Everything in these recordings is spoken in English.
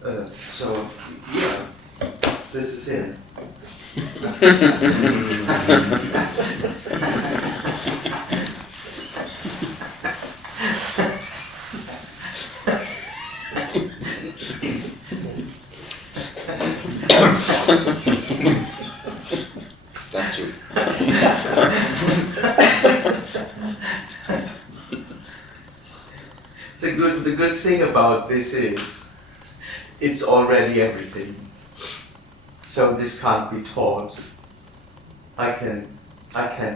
So, yeah, this is it. That's it. The good thing about this is, it's already everything. So this can't be taught. I can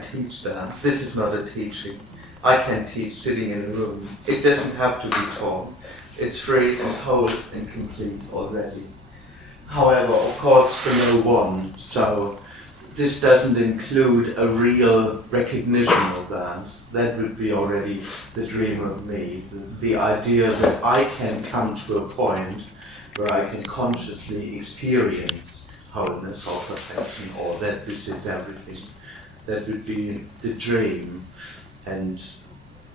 teach that. This is not a teaching. I can teach sitting in a room. It doesn't have to be taught. It's free and whole and complete already. However, of course, for no one. So this doesn't include a real recognition of that. That would be already the dream of me. The idea that I can come to a point where I can consciously experience wholeness or perfection, or that this is everything. That would be the dream. And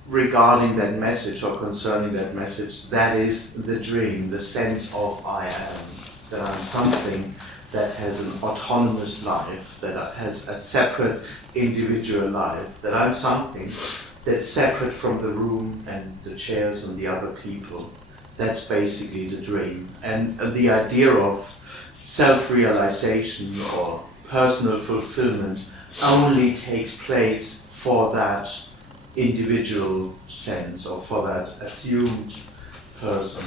regarding that message or concerning that message, that is the dream, the sense of I am. That I'm something that has an autonomous life, that has a separate individual life, that I'm something that's separate from the room and the chairs and the other people. That's basically the dream. And the idea of self-realization or personal fulfillment only takes place for that individual sense or for that assumed person.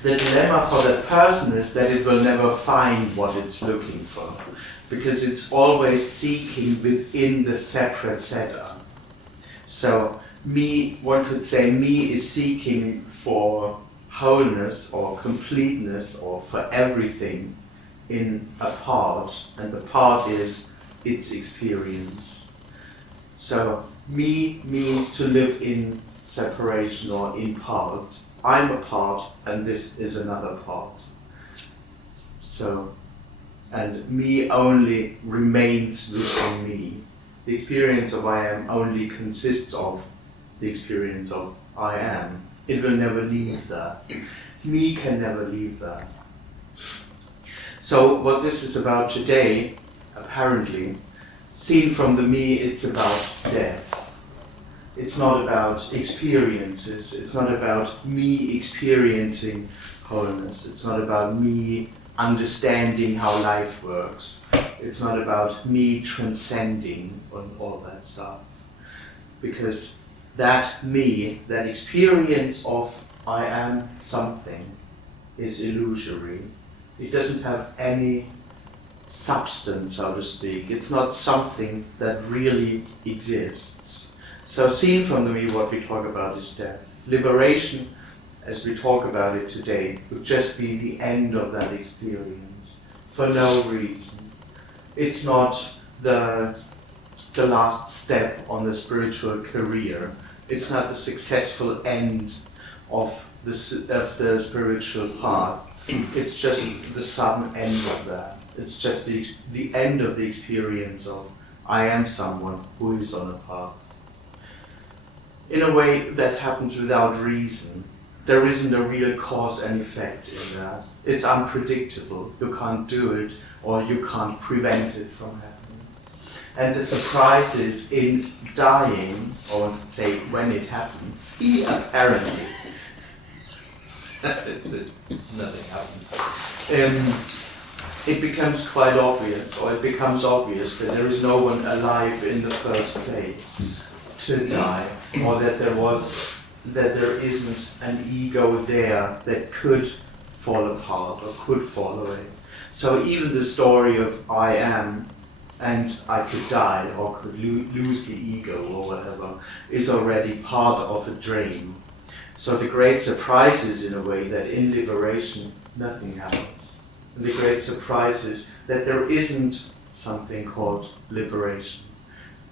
The dilemma for that person is that it will never find what it's looking for, because it's always seeking within the separate setup. So one could say me is seeking for wholeness or completeness or for everything in a part, and the part is its experience. So me means to live in separation or in parts. I'm a part and this is another part. So, and me only remains within me. The experience of I am only consists of the experience of I am. It will never leave that. Me can never leave that. So what this is about today, apparently, seen from the me, it's about death. It's not about experiences. It's not about me experiencing wholeness. It's not about me understanding how life works. It's not about me transcending on all that stuff. Because that me, that experience of I am something, is illusory. It doesn't have any substance, so to speak. It's not something that really exists. So seen from the me, what we talk about is death. Liberation, as we talk about it today, would just be the end of that experience, for no reason. It's not the last step on the spiritual career. It's not the successful end of the spiritual path. It's just the sudden end of that. It's just the end of the experience of I am someone who is on a path. In a way that happens without reason. There isn't a real cause and effect in that. It's unpredictable. You can't do it, or you can't prevent it from happening. And the surprise is in dying, or say when it happens, apparently, nothing happens. It becomes quite obvious, or it becomes obvious that there is no one alive in the first place to die, or that there isn't an ego there that could fall apart or could fall away. So even the story of I am and I could die or could lose the ego or whatever is already part of a dream. So the great surprise is in a way that in liberation nothing happens. And the great surprise is that there isn't something called liberation.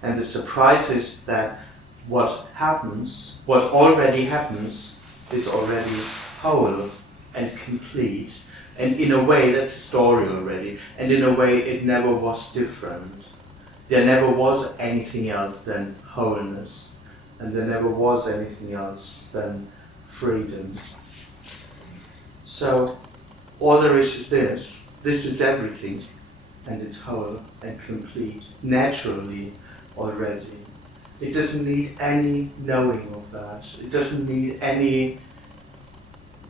And the surprise is that what already happens, is already whole and complete. And in a way, that's a story already. And in a way, it never was different. There never was anything else than wholeness. And there never was anything else than freedom. So all there is this. This is everything, and it's whole and complete, naturally already. It doesn't need any knowing of that. It doesn't need any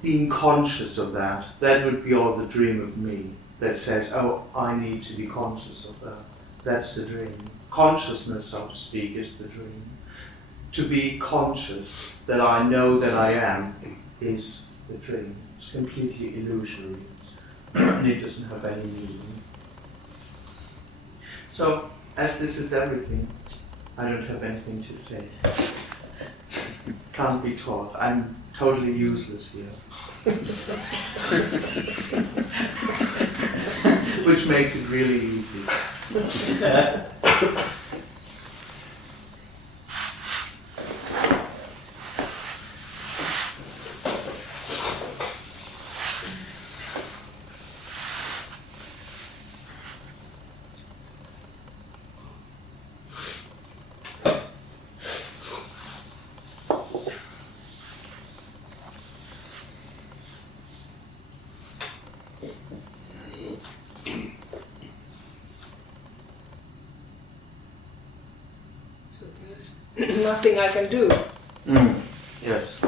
being conscious of that. That would be all the dream of me that says, oh, I need to be conscious of that. That's the dream. Consciousness, so to speak, is the dream. To be conscious that I know that I am is the dream. It's completely illusory. And it doesn't have any meaning. So, as this is everything, I don't have anything to say. Can't be taught. I'm totally useless here. Which makes it really easy. So there's nothing I can do. Yes.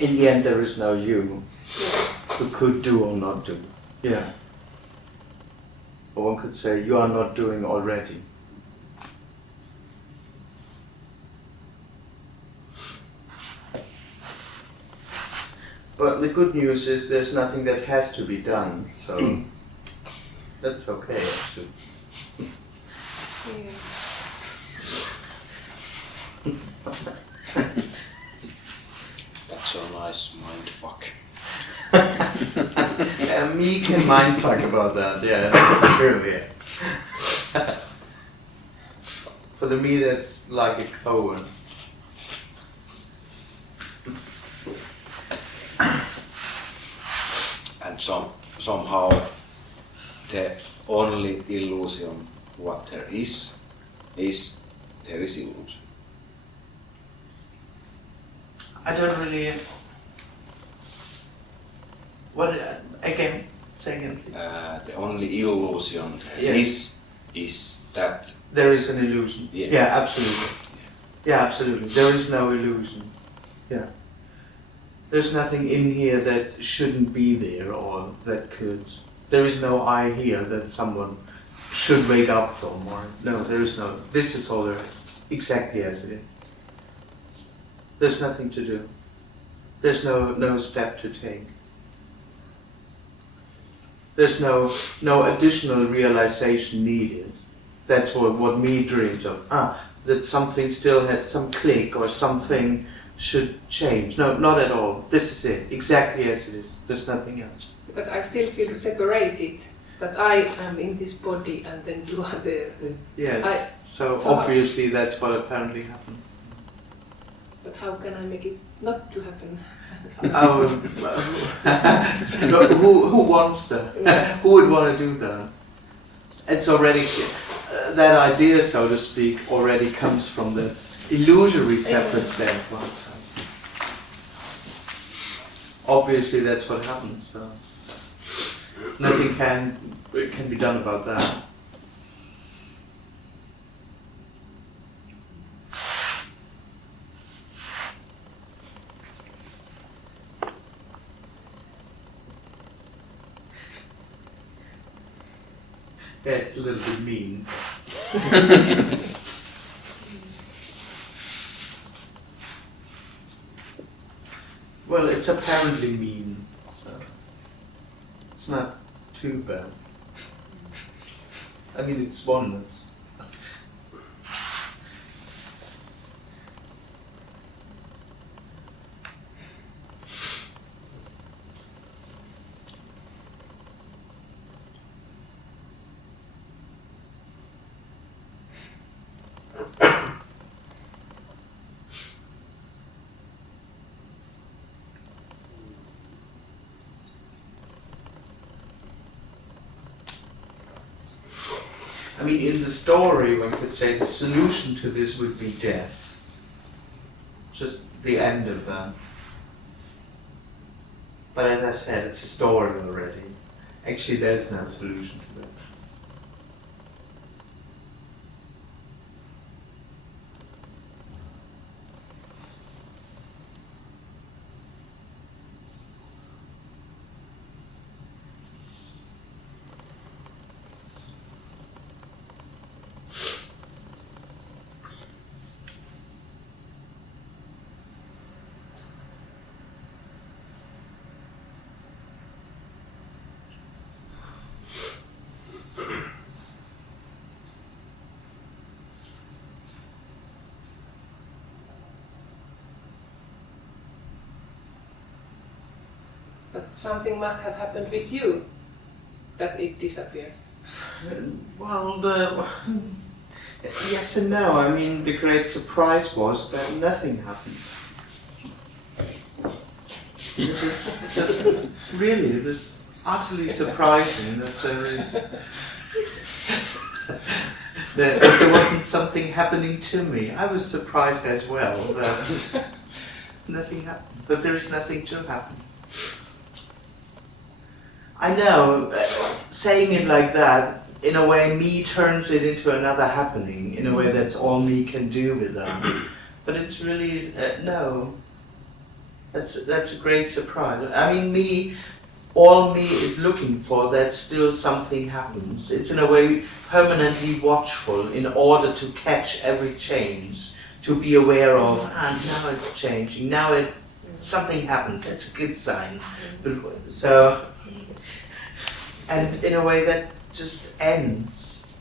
In the end, there is no you who could do or not do. Yeah. Or one could say, you are not doing already. But the good news is there's nothing that has to be done, so that's okay actually. Yeah. That's a nice mind fuck. Yeah, me can mindfuck about that, yeah, that's true, yeah. For the me that's like a koan. And somehow the only illusion what there is there is illusion. I don't really... What, again, say again please. The only illusion there is that There is an illusion. Yeah. Yeah, absolutely. Yeah, absolutely. There is no illusion. Yeah. There's nothing in here that shouldn't be there or that could... There is no I here that someone should wake up from, or... No, there is no... This is all there is. Exactly as it is. There's nothing to do. There's no step to take. There's no additional realization needed. That's what me dreams of. That something still had some click or something should change. No, not at all. This is it, exactly as it is. There's nothing else. But I still feel separated, that I am in this body and then you are there. Yes, so so obviously that's what apparently happens. But how can I make it not to happen? Who wants that? Yeah. Who would want to do that? It's already, that idea, so to speak, already comes from the illusory separate standpoint. Obviously that's what happens, so nothing can be done about that. Yeah, it's a little bit mean. Well, it's apparently mean, so it's not too bad. I mean, it's oneness. I mean, in the story, one could say the solution to this would be death. Just the end of that. But as I said, it's a story already. Actually, there's no solution to it. But something must have happened with you that it disappeared. Well, yes and no. I mean, the great surprise was that nothing happened. It was just really, it was utterly surprising that there wasn't something happening to me. I was surprised as well that nothing happened, that there is nothing to happen. I know, saying it like that, in a way, me turns it into another happening. In a way, that's all me can do with them. But it's really, no. That's a great surprise. I mean, all me is looking for that still something happens. It's in a way permanently watchful in order to catch every change, to be aware of, now it's changing, now something happens, that's a good sign. So, and in a way that just ends.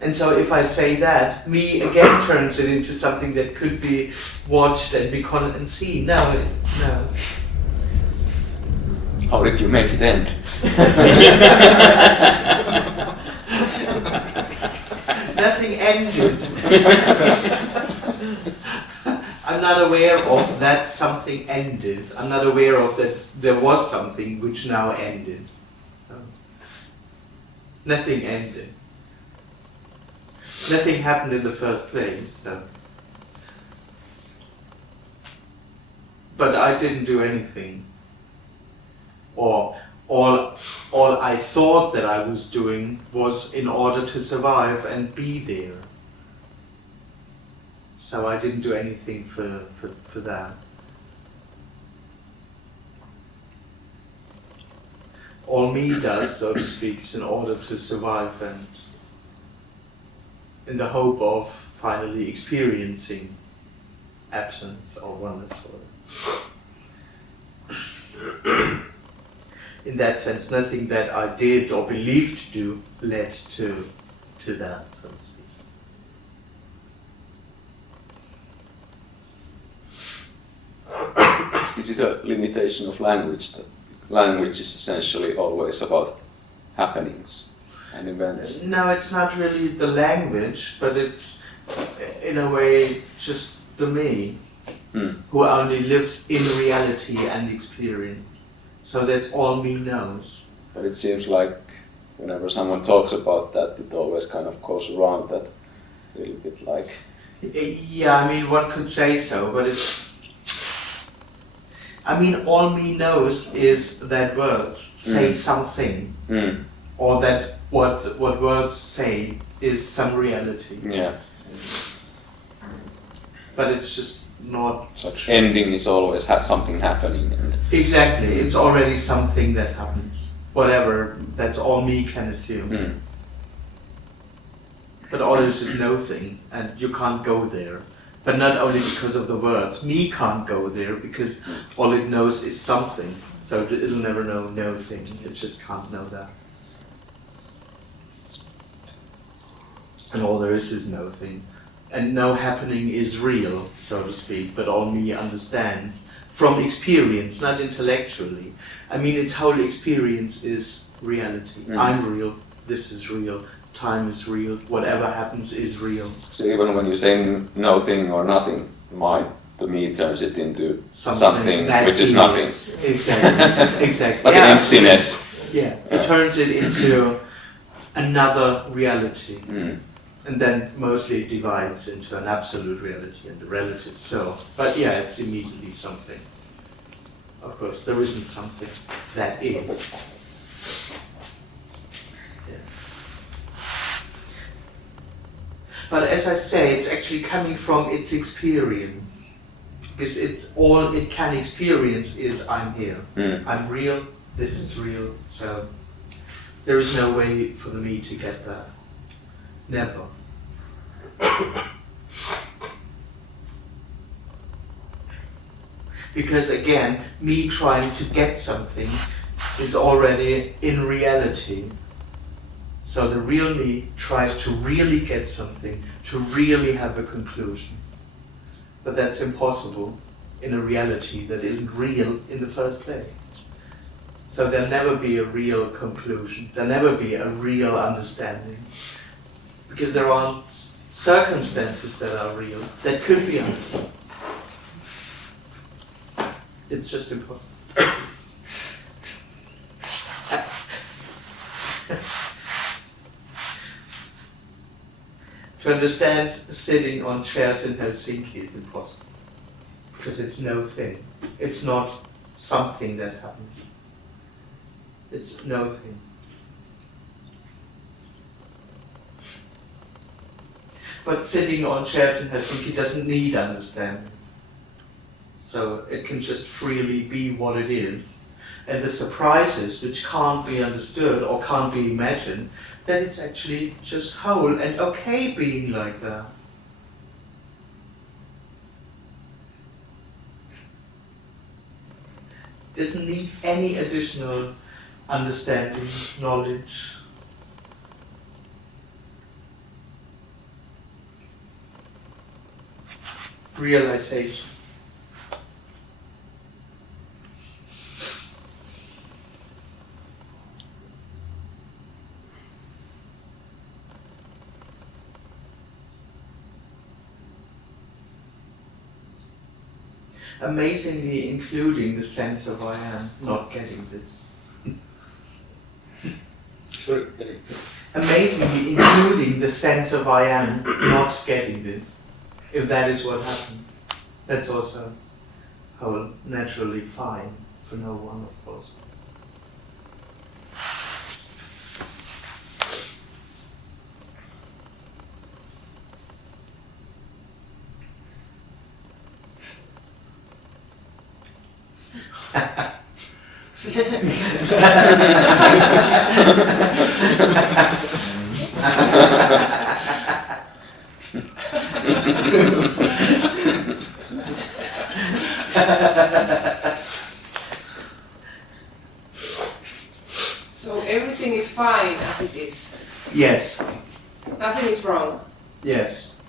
And so if I say that, me again turns it into something that could be watched and seen. No. How did you make it end? Nothing ended. I'm not aware of that something ended. I'm not aware of that there was something which now ended. So, nothing ended. Nothing happened in the first place. So. But I didn't do anything. Or all I thought that I was doing was in order to survive and be there. So I didn't do anything for that. All me does, so to speak, is in order to survive and in the hope of finally experiencing absence or oneness. In that sense, nothing that I did or believed to do led to that, so to speak. Is it a limitation of language that language is essentially always about happenings and events? No, it's not really the language, but it's in a way just the me who only lives in reality and experience. So that's all me knows. But it seems like whenever someone talks about that, it always kind of goes around that a little bit like... Yeah, I mean, one could say so, but it's... I mean, all me knows is that words say something, or that what words say is some reality. Yeah. But it's just not... Such ending is always something happening. And exactly, it's already something that happens. Whatever, that's all me can assume. But others is nothing, and you can't go there. But not only because of the words. Me can't go there because all it knows is something. So it'll never know nothing. It just can't know that. And all there is nothing. And no happening is real, so to speak, but all me understands from experience, not intellectually. I mean, its whole experience is reality. I'm real, this is real, time is real, whatever happens is real. So even when you say no thing or nothing, the me turns it into something which is nothing. Exactly. Like an emptiness. Yeah, it turns it into another reality. And then mostly it divides into an absolute reality and a relative self. But yeah, it's immediately something. Of course, there isn't something that is. Yeah. But as I say, it's actually coming from its experience. Because it's all it can experience is I'm here. I'm real, this is real, so there is no way for the me to get that. Never. Because again, me trying to get something is already in reality. So the real me tries to really get something, to really have a conclusion. But that's impossible in a reality that isn't real in the first place. So there'll never be a real conclusion. There'll never be a real understanding. Because there aren't circumstances that are real, that could be understood. It's just impossible. To understand sitting on chairs in Helsinki is impossible. Because it's no thing. It's not something that happens. It's no thing. But sitting on chairs in Helsinki doesn't need understanding. So it can just freely be what it is. And the surprises which can't be understood or can't be imagined, that it's actually just whole and okay being like that. Doesn't need any additional understanding, knowledge. Realization. Amazingly including the sense of I am not getting this. Sorry. Amazingly including the sense of I am not getting this. If that is what happens, that's also whole, naturally fine for no one, of course. So everything is fine as it is. Yes, Nothing is wrong. yes.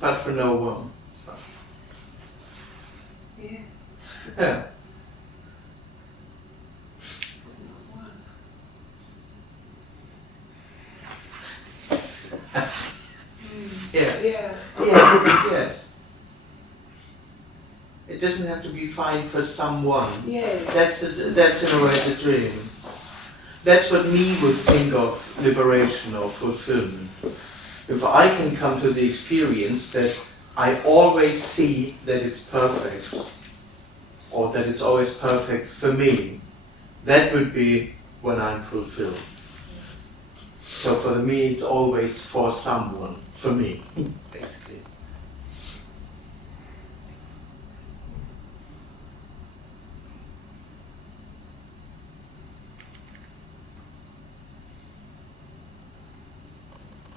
But for no one. So. Yeah. Yeah. Yeah. Yeah. Yeah. Yes. It doesn't have to be fine for someone. Yeah. That's in a way the dream. That's what me would think of liberation or fulfillment. If I can come to the experience that I always see that it's perfect, or that it's always perfect for me, that would be when I'm fulfilled. So for me, it's always for someone, for me, basically.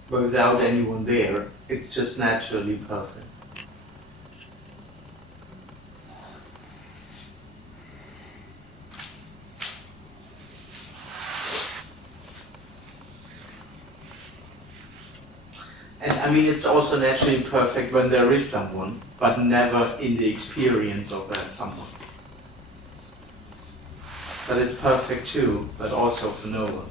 But without anyone there, it's just naturally perfect. And I mean, it's also naturally perfect when there is someone, but never in the experience of that someone. But it's perfect too, but also for no one.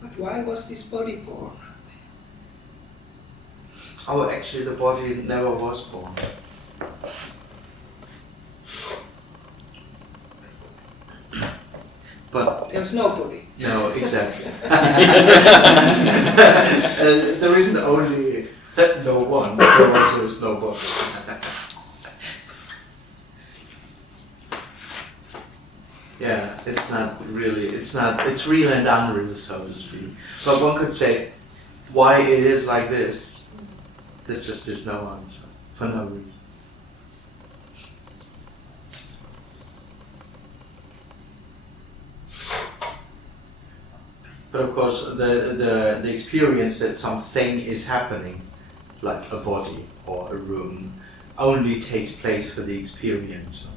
But why was this body born? Oh, actually, the body never was born. But There was nobody. no, exactly. There isn't only no one, there also is no body. Yeah, it's not really, it's real and unreal, so to speak. But one could say, why it is like this, there just is no answer, for no reason. But of course, the experience that something is happening, like a body or a room, only takes place for the experiencer.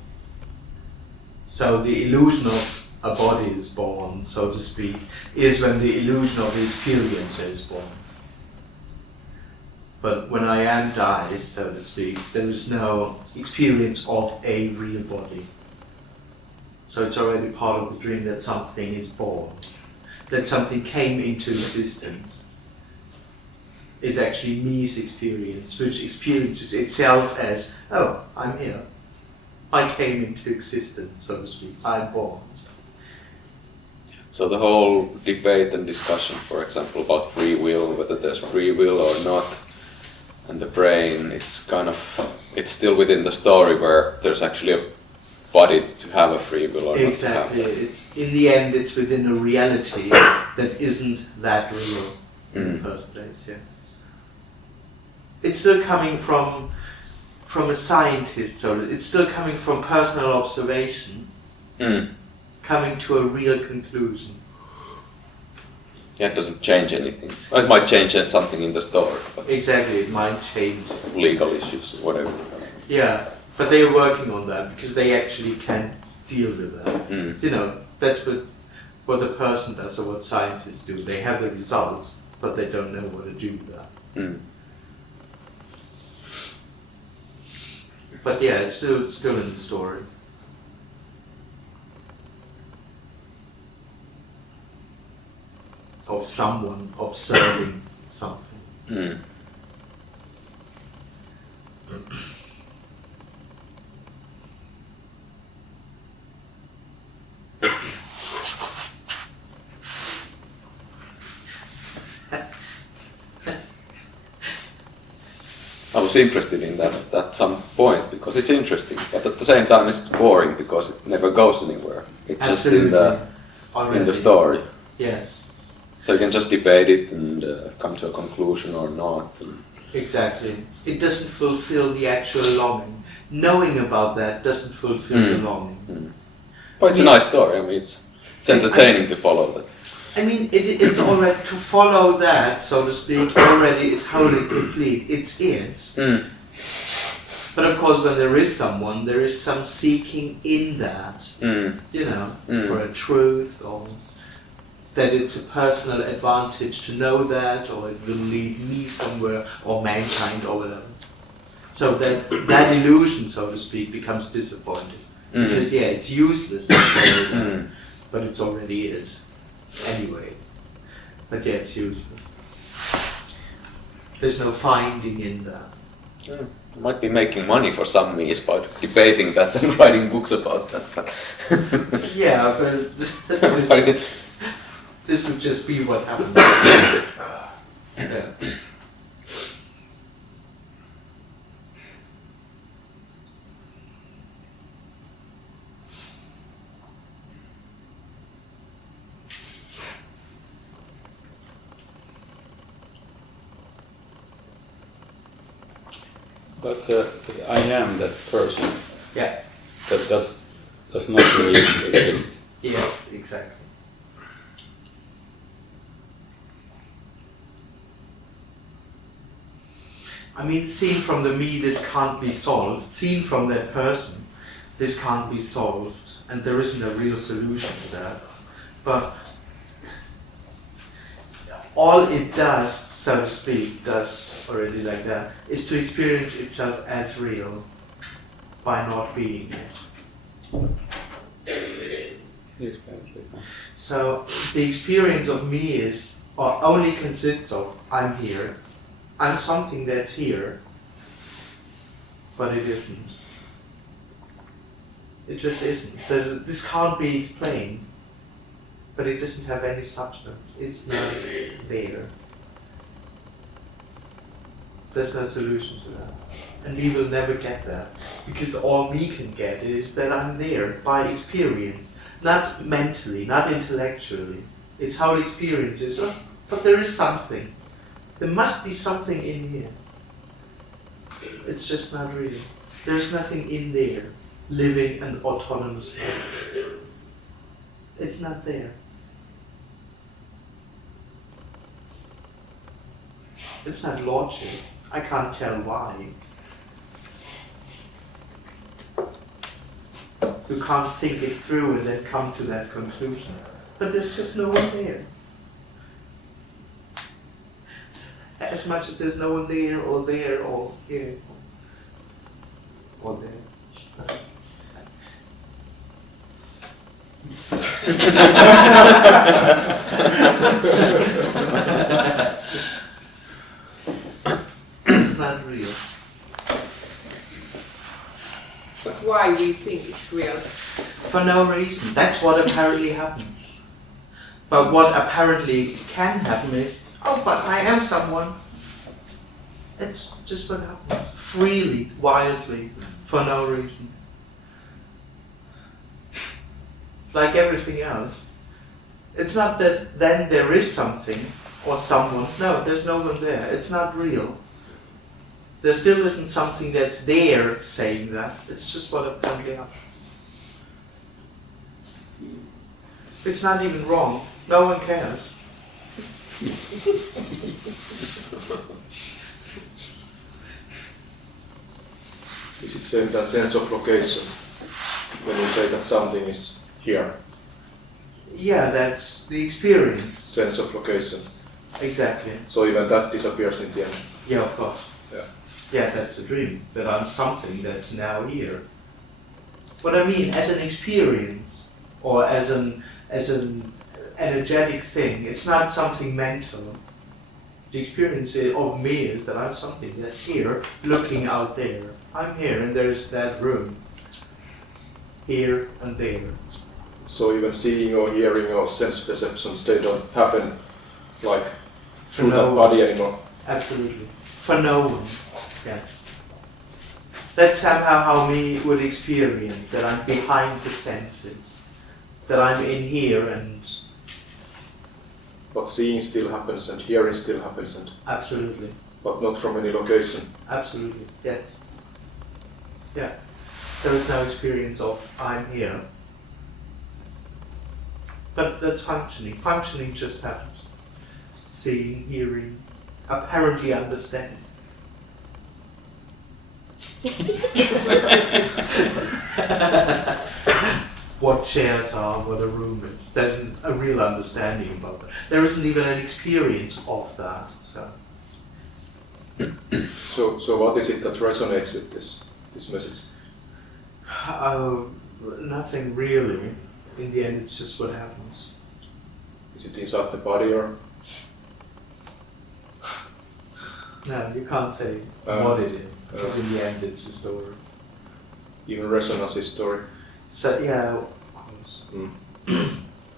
So the illusion of a body is born, so to speak, is when the illusion of the experiencer is born. But when I am dies, so to speak, there is no experience of a real body. So it's already part of the dream that something is born, that something came into existence. Is actually me's experience, which experiences itself as, oh, I'm here. I came into existence, so to speak. I'm born. So the whole debate and discussion, for example, about free will, whether there's free will or not, and the brain, it's still within the story where there's actually a body to have a free will or exactly. not to have. It's in the end, it's within a reality that isn't that real in the first place. Yeah. It's still coming from a scientist, so it's still coming from personal observation, coming to a real conclusion. Yeah, it doesn't change anything. It might change something in the story. But exactly, it might change. Legal issues, whatever. Yeah, but they're working on that because they actually can deal with that. You know, that's what the person does or what scientists do. They have the results, but they don't know what to do with that. But yeah, it's still in the story. Of someone observing something. I was interested in that at some point because it's interesting, but at the same time it's boring because it never goes anywhere. It's Absolutely. just in the story. Yes. So you can just debate it and come to a conclusion or not. Exactly. It doesn't fulfill the actual longing. Knowing about that doesn't fulfill the longing. But it's a nice story. I mean, it's entertaining to follow that. I mean, it's already, to follow that, so to speak, already is wholly complete. It's it. But of course, when there is someone, there is some seeking in that, you know, for a truth, or that it's a personal advantage to know that, or it will lead me somewhere, or mankind, or whatever. So that illusion, so to speak, becomes disappointed. Because, yeah, it's useless to follow that, but it's already it. Anyway, but yeah, it's useless. There's no finding in that. You might be making money for some me's by debating that and writing books about that. But yeah, but this would just be what happened. Yeah. But I am that person Yeah. that does not really exist. Yes, exactly. I mean, seen from the me, this can't be solved. Seen from that person, this can't be solved, and there isn't a real solution to that. But all it does, so to speak, does already like that, is to experience itself as real by not being it. So the experience of me is, or only consists of, I'm here, I'm something that's here, but it isn't. It just isn't. This can't be explained, but it doesn't have any substance. It's not there. There's no solution to that. And we will never get that. Because all we can get is that I'm there by experience. Not mentally, not intellectually. It's how the experience is. Oh, but there is something. There must be something in here. It's just not real. There's nothing in there living an autonomous life. It's not there. It's not logic. I can't tell why. You can't think it through and then come to that conclusion. But there's just no one there. As much as there's no one there or here or there. It's not real. But why we think it's real? For no reason. That's what apparently happens. But what apparently can happen is, oh, but I am someone. It's just what happens. Freely, wildly, for no reason. Like everything else. It's not that then there is something or someone. No, there's no one there. It's not real. There still isn't something that's there saying that. It's just what apparently happens. It's not even wrong. No one cares. Is it same that sense of location when you say that something is here? Yeah, that's the experience. Sense of location. Exactly. So even that disappears in the end. Yeah, of course. Yeah. Yeah, that's the dream. That I'm something that's now here. But I mean, as an experience, or as an energetic thing, it's not something mental. The experience of me is that I'm something that's here, looking out there. I'm here, and there's that room. Here and there. So even seeing or hearing or sense perceptions, they don't happen like For through no that one. body anymore. Absolutely. For no one. Yeah. That's somehow how me would experience that I'm behind the senses. That I'm in here and But seeing still happens and hearing still happens, absolutely. but not from any location. Absolutely. Yes. Yeah. There is no experience of I'm here. But that's functioning. Functioning just happens. Seeing, hearing, apparently understanding. What chairs are, what a room is. There's a real understanding about that. There isn't even an experience of that. So what is it that resonates with this message? Nothing really. In the end, it's just what happens. Is it inside the body or? No, you can't say what it is, because in the end, it's a story. Even resonance is story. So yeah.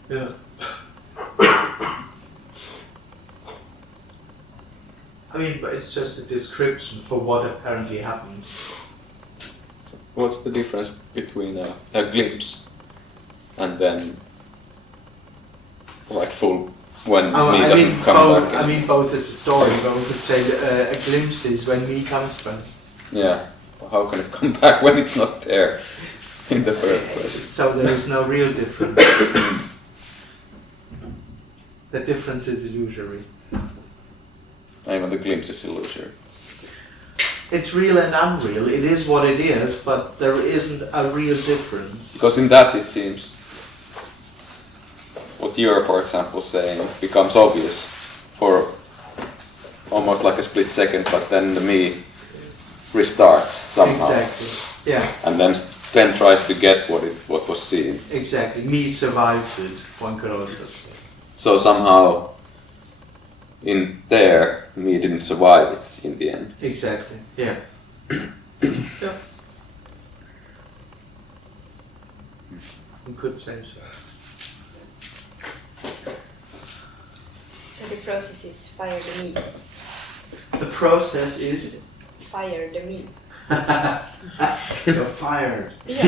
Yeah. I mean, but it's just a description for what apparently happens. So what's the difference between a glimpse and then like full when me doesn't come both, back? I mean, both is a story, but we could say a glimpse is when me comes back. Yeah. How can it come back when it's not there in the first place? So there is no real difference. The difference is illusory. Even the glimpse is illusory. It's real and unreal. It is what it is, but there isn't a real difference. Because in that it seems what you're, for example, saying becomes obvious for almost like a split second, but then the me restarts somehow. Exactly. Yeah. And then tries to get what was seen. Exactly. Me survives it. One could also say. So somehow in there, me didn't survive it in the end. Exactly. Yeah. Yeah. You could say so. So the process is fire the me. The process is Fire the me. you're fired. It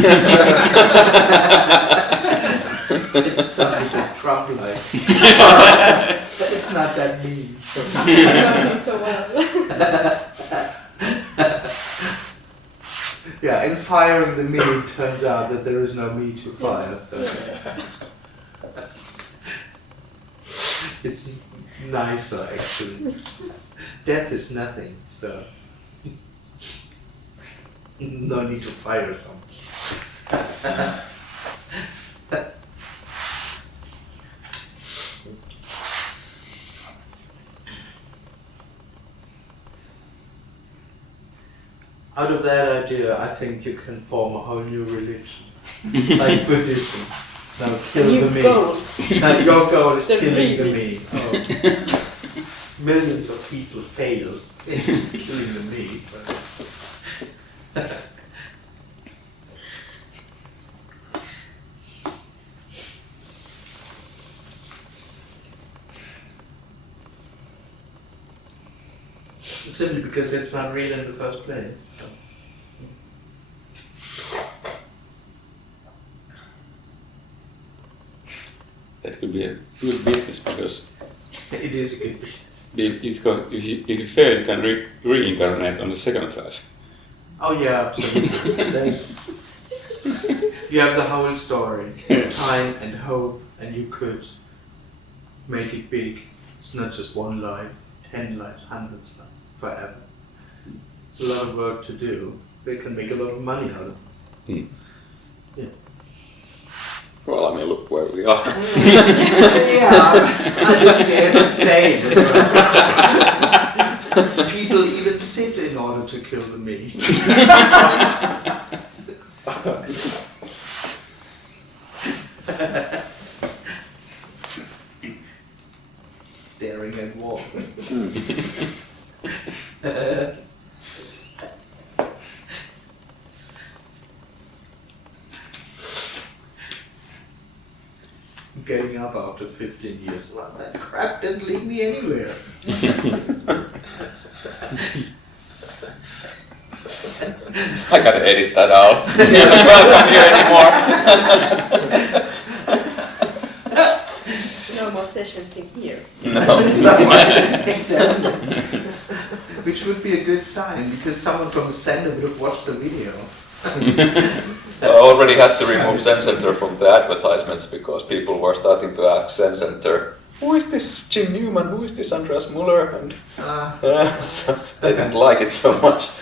sounds a bit Trump-like. But it's not that mean. Learning so well. Yeah, in firing the me, it turns out that there is no me to fire, so it's nicer actually. Death is nothing, so no need to fire someone. Out of that idea, I think you can form a whole new religion, like Buddhism. Now kill New the me. goal. Now your goal is The killing the really. me. Oh. Millions of people fail in killing the me. But simply because it's not real in the first place. So. That could be a good business because It is a good business. if you fail, you can reincarnate on the second class. Oh yeah, absolutely. You have the whole story, time and hope, and you could make it big. It's not just one life, 10 lives, hundreds of lives, forever. It's a lot of work to do. They can make a lot of money out of it. Hmm. Yeah. Well, I mean, look where we are. Yeah, I didn't dare to say it. People even sit in order to kill the me. Staring at wall. Getting up after 15 years. Well, that crap didn't lead me anywhere. I gotta edit that out. Not here anymore. No more sessions in here. No. Exactly. Which would be a good sign, because someone from the center would have watched the video. I already had to remove Zen Center from the advertisements because people were starting to ask Zen Center, who is this Jim Newman, who is this Andreas Müller? And so they didn't like it so much.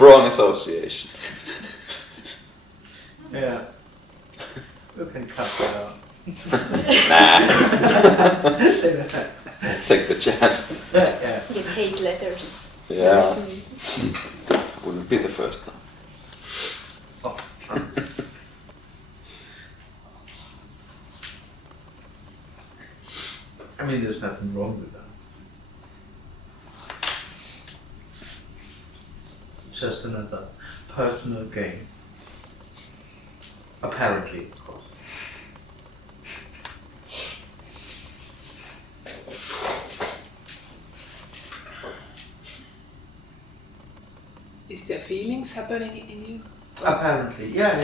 Wrong association. Yeah. You can cut that out. Nah. Take the chance. Yeah. Get hate letters. Yeah. Very soon. Wouldn't be the first time. I mean, there's nothing wrong with that. Just another personal gain. Apparently, of course. Is there feelings happening in you? Apparently, yeah.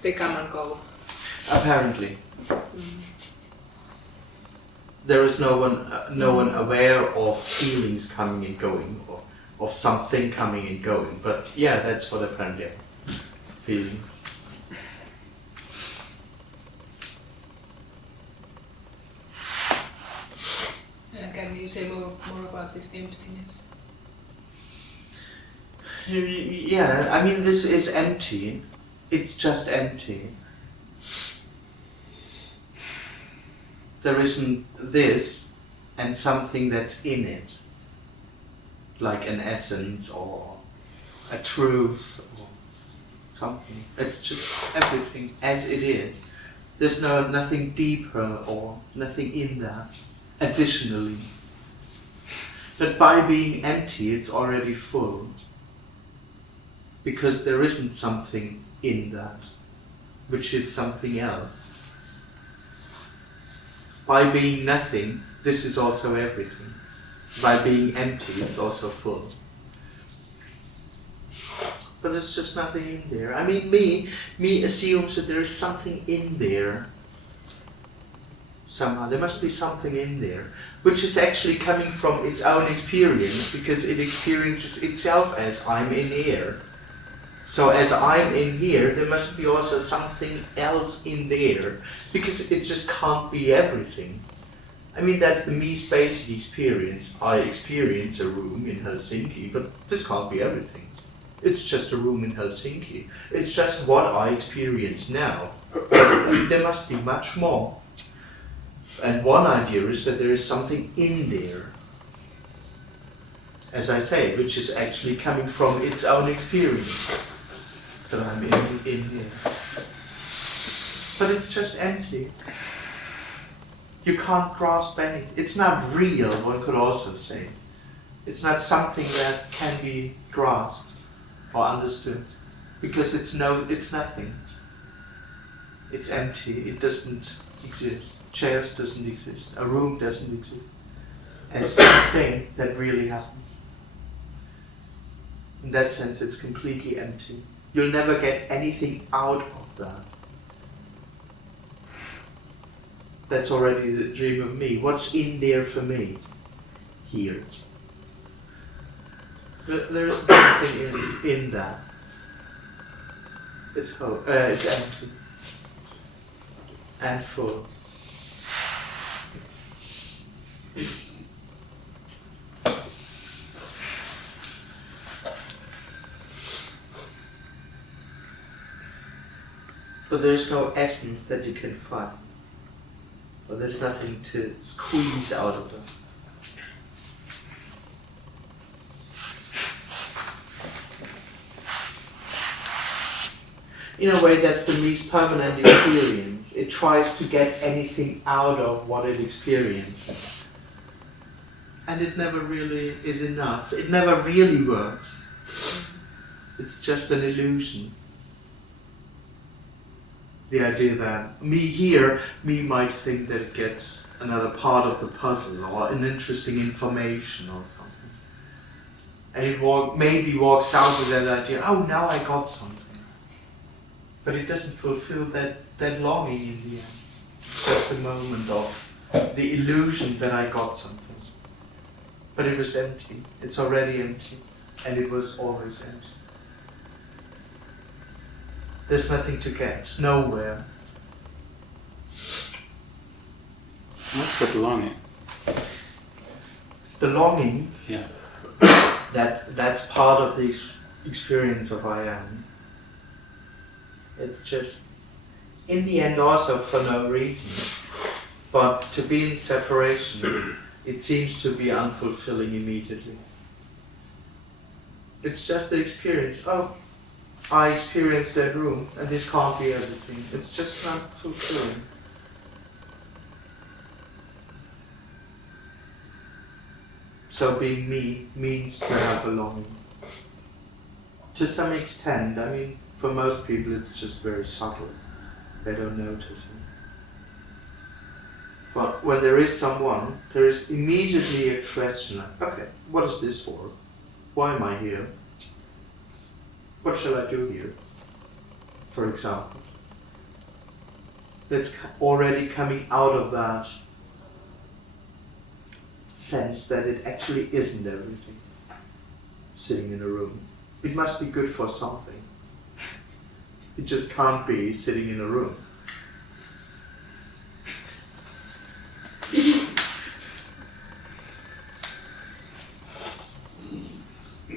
They come and go. Apparently. There is no one aware of feelings coming and going, or of something coming and going. But yeah, that's what apparently are. Feelings. And can you say more about this emptiness? Yeah, I mean, this is empty. It's just empty. There isn't this and something that's in it, like an essence or a truth or something. It's just everything as it is. There's nothing deeper or nothing in that additionally. But by being empty, it's already full. Because there isn't something in that, which is something else. By being nothing, this is also everything. By being empty, it's also full. But there's just nothing in there. I mean, me assumes that there is something in there. Somehow, there must be something in there, which is actually coming from its own experience, because it experiences itself as I'm in here. So as I'm in here, there must be also something else in there, because it just can't be everything. I mean, that's the me's basic experience. I experience a room in Helsinki, but this can't be everything. It's just a room in Helsinki. It's just what I experience now. There must be much more. And one idea is that there is something in there, as I say, which is actually coming from its own experience. That I'm in here. But it's just empty. You can't grasp anything. It's not real, one could also say. It's not something that can be grasped or understood. Because it's nothing. It's empty. It doesn't exist. Chairs doesn't exist. A room doesn't exist. As something that really happens. In that sense, it's completely empty. You'll never get anything out of that. That's already the dream of me. What's in there for me? Here. There's something in that. It's empty. And full. But there's no essence that you can find. But there's nothing to squeeze out of them. In a way, that's the least permanent experience. It tries to get anything out of what it experiences. And it never really is enough. It never really works. It's just an illusion. The idea that me might think that it gets another part of the puzzle or an interesting information or something. And it maybe walks out with that idea, oh, now I got something. But it doesn't fulfill that longing in the end. It's just a moment of the illusion that I got something. But it was empty. It's already empty. And it was always empty. There's nothing to get. Nowhere. What's that longing? The longing, Yeah. that's part of the experience of I am. It's just, in the end also for no reason. But to be in separation, it seems to be unfulfilling immediately. It's just the experience. Oh, I experienced that room, and this can't be everything. It's just not fulfilling. So being me means to have a longing. To some extent, I mean, for most people it's just very subtle. They don't notice it. But when there is someone, there is immediately a question like, okay, what is this for? Why am I here? What shall I do here? For example. It's already coming out of that sense that it actually isn't everything. Sitting in a room. It must be good for something. It just can't be sitting in a room.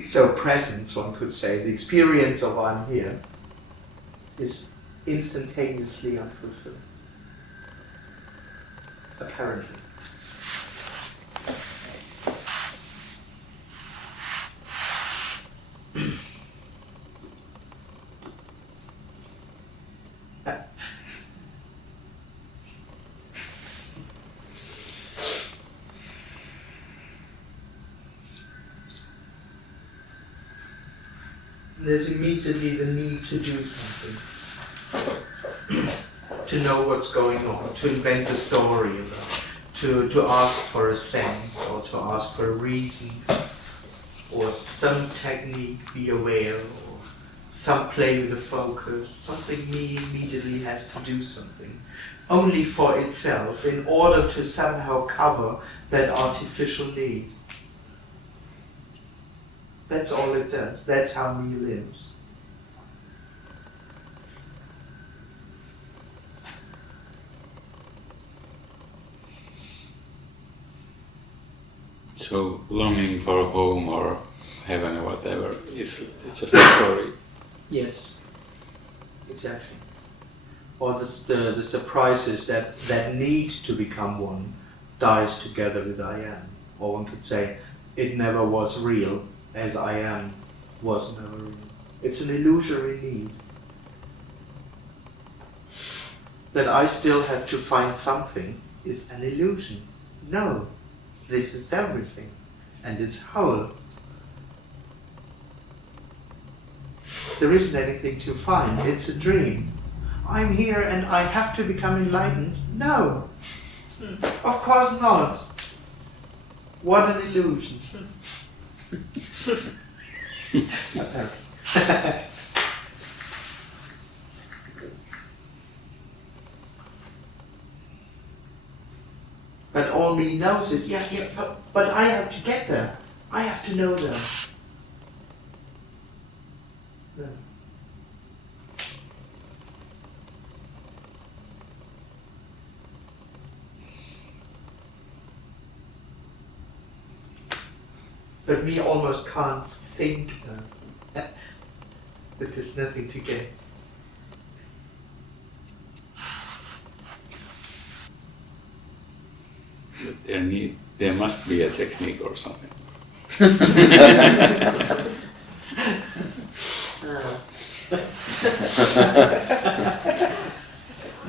So presence, one could say, the experience of I'm here, is instantaneously unfulfilled. Apparently. there's immediately the need to do something. To know what's going on, to invent a story about, to ask for a sense, or to ask for a reason, or some technique be aware, or some play with the focus. Something me immediately has to do something, only for itself, in order to somehow cover that artificial need. That's all it does. That's how me lives. So longing for a home or heaven or whatever, it's just a story. Yes, exactly. Or the surprise is that that need to become one dies together with I am. Or one could say, it never was real, as I am was never real. It's an illusory need. That I still have to find something is an illusion. No, this is everything, and it's whole. There isn't anything to find, it's a dream. I'm here and I have to become enlightened? No, of course not. What an illusion. But all me knows is, but I have to get there. I have to know them. No. So me almost can't think that there's nothing to get. There must be a technique or something.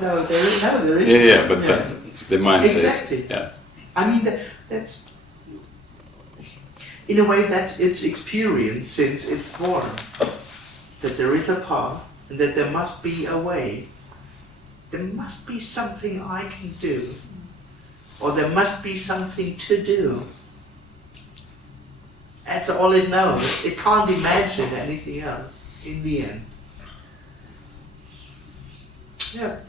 No, there is. Yeah, but the mind exactly. says, yeah. I mean, that's in a way that's its experience since it's born. That there is a path, and that there must be a way. There must be something I can do, or there must be something to do. That's all it knows. It can't imagine anything else in the end. Yeah.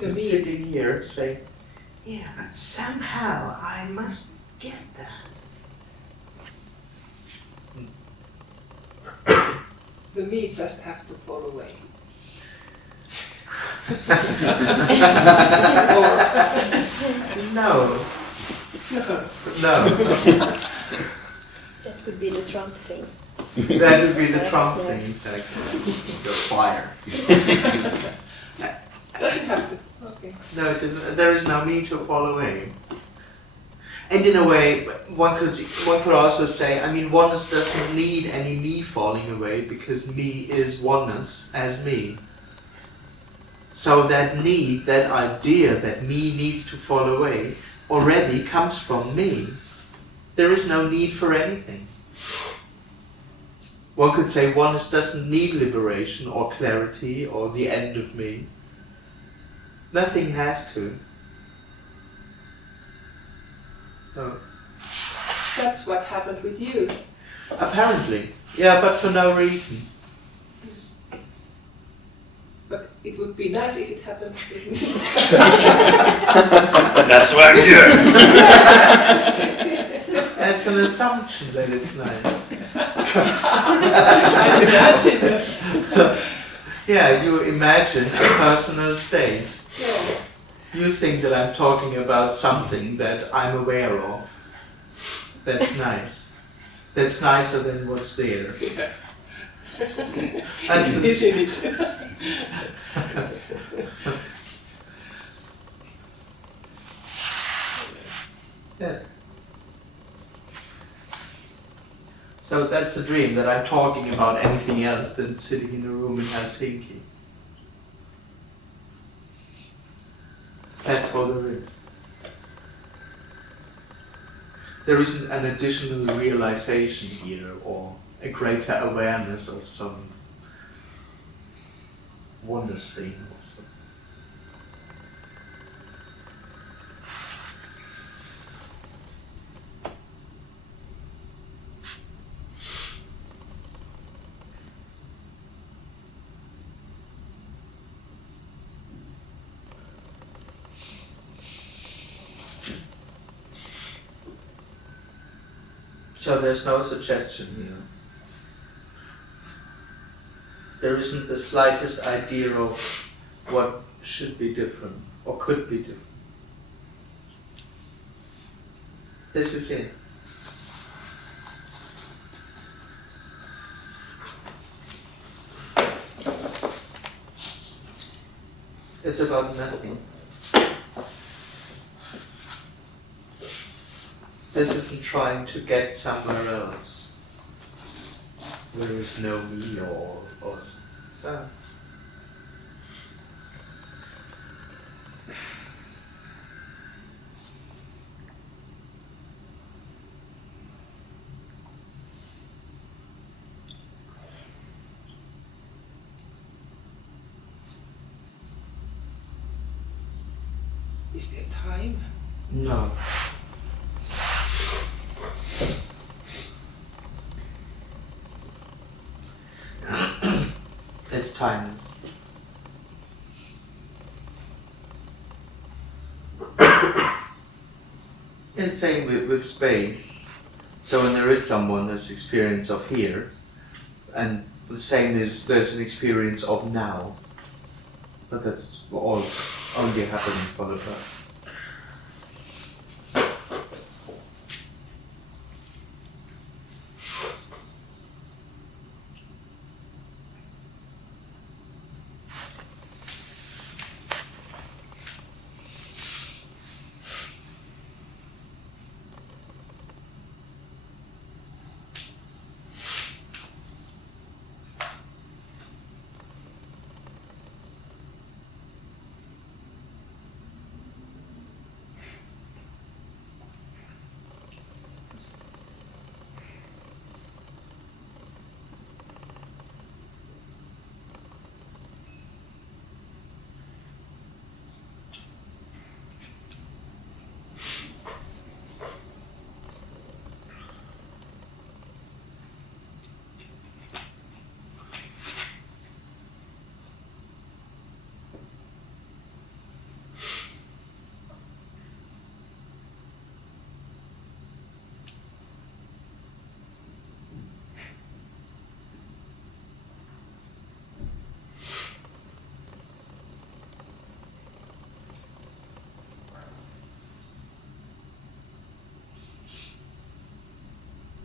And sitting here say, yeah, but somehow I must get that. The me just have to fall away. No. No. That would be the Trump thing. That would be the Trump thing, exactly. The fire. Doesn't have to. Okay. No, it doesn't. There is no me to fall away. And in a way, one could also say, I mean, oneness doesn't need any me falling away because me is oneness as me. So that need, that idea that me needs to fall away already comes from me. There is no need for anything. One could say oneness doesn't need liberation or clarity or the end of me. Nothing has to. No. That's what happened with you. Apparently. Yeah, but for no reason. But it would be nice if it happened with me. That's why I'm here. That's an assumption that it's nice. I imagine. Yeah, you imagine a personal state. Yeah. You think that I'm talking about something that I'm aware of. That's nice. That's nicer than what's there. Yeah. That's Isn't it? Yeah. So That's the dream, that I'm talking about anything else than sitting in a room in Helsinki. That's all there is. There isn't an additional realization here or a greater awareness of some oneness thing. Also. So there's no suggestion here. There isn't the slightest idea of what should be different or could be different. This is it. It's about nothing. This isn't trying to get somewhere else. There is no me or ah. Is there time? No. It's timeless. Yeah, same with space. So when there is someone, there's experience of here, and the same is there's an experience of now. But that's all only happening for the birth.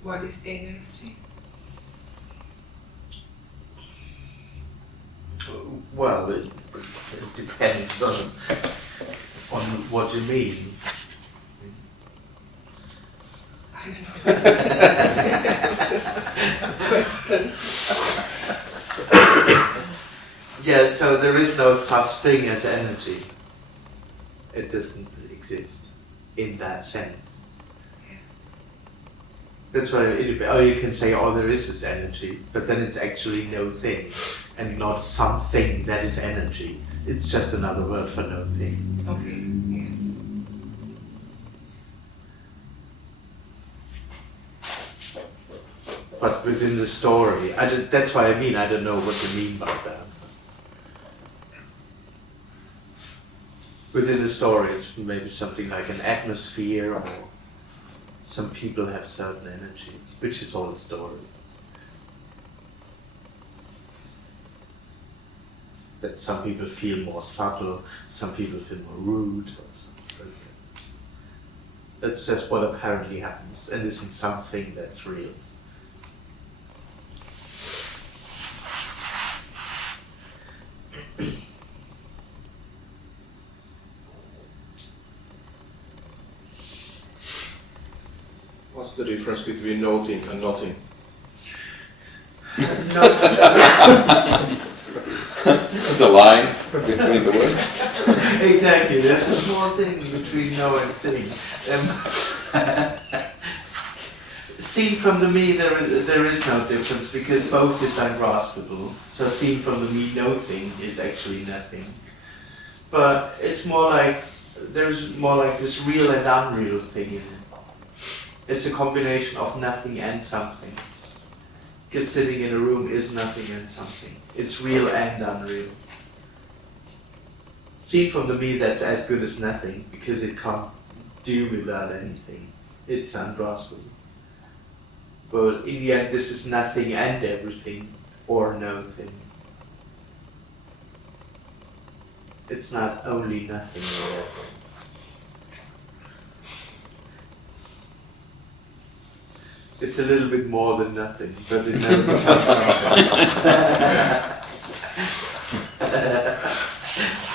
What is energy? Well, it depends on what you mean. I don't know. Question. Yeah, so there is no such thing as energy. It doesn't exist in that sense. That's why you can say, oh, there is this energy, but then it's actually no thing, and not something that is energy. It's just another word for no thing. Okay, yeah. But within the story, that's why I mean, I don't know what you mean by that. Within the story, it's maybe something like an atmosphere, or some people have certain energies, which is all the story. That some people feel more subtle, some people feel more rude, or something like that. That's just what apparently happens, and isn't something that's real. What's the difference between noting and noting? No. The line between the words. Exactly, there's a small thing between no and thing. Seen from the me, there is no difference because both is ungraspable. So seen from the me, no thing is actually nothing. But it's more like, there's more like this real and unreal thing in it. It's a combination of nothing and something. Because sitting in a room is nothing and something. It's real and unreal. Seen from the me, that's as good as nothing, because it can't do without anything. It's ungraspable. But in the end, this is nothing and everything, or no thing. It's not only nothing or everything. It's a little bit more than nothing, but it never becomes something.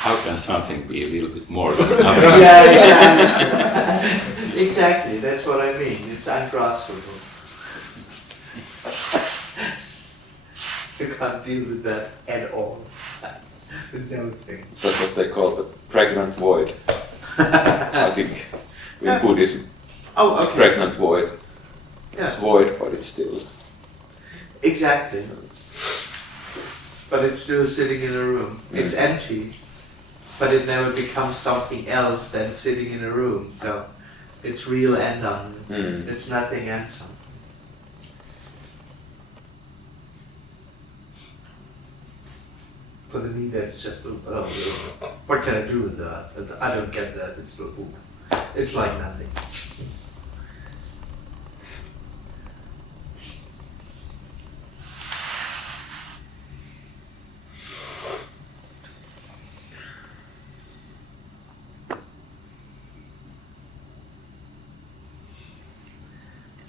How can something be a little bit more than nothing? Yeah, exactly. Exactly, that's what I mean. It's ungraspable. You can't deal with that at all. With no thing. That's what they call the pregnant void. I think in Buddhism. Oh, okay. Pregnant void. Yeah. It's void, but it's still. Exactly. But it's still sitting in a room. It's empty. But it never becomes something else than sitting in a room. So it's real and unreal. It's nothing and something. For the me, that's just, what can I do with that? I don't get that. It's like nothing.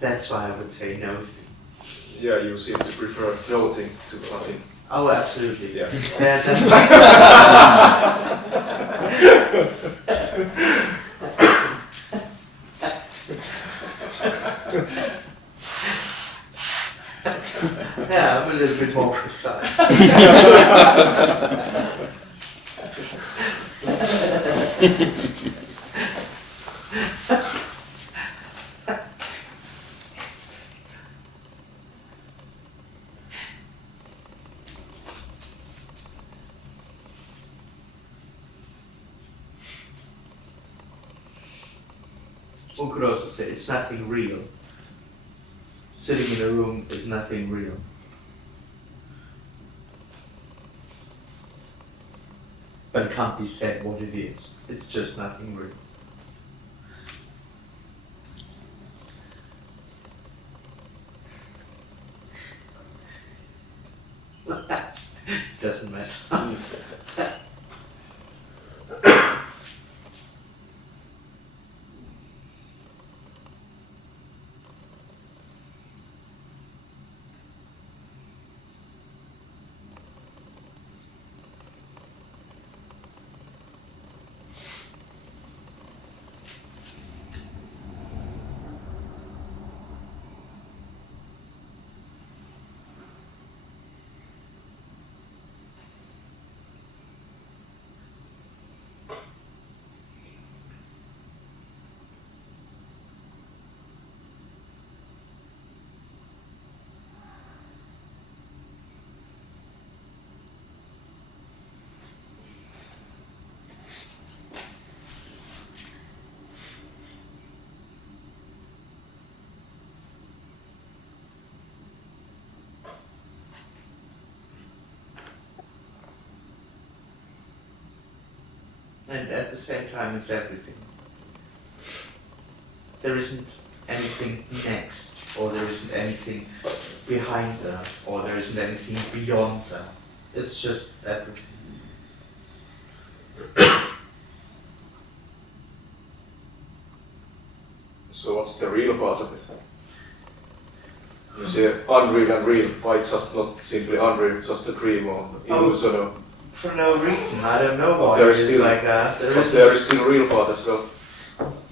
That's why I would say no thing. Yeah, you seem to prefer nothing to nothing. Oh, absolutely. Yeah. Yeah, that's yeah, I'm a little bit more precise. One could also say it's nothing real. Sitting in a room is nothing real. But it can't be said what it is. It's just nothing real. Doesn't matter. And at the same time, it's everything. There isn't anything next, or there isn't anything behind that, or there isn't anything beyond that. It's just everything. So what's the real part of it? You say unreal and real. Why just not simply unreal, just a dream or illusion? Or For no reason. I don't know But why there it is is still- like that. there is still real part as well.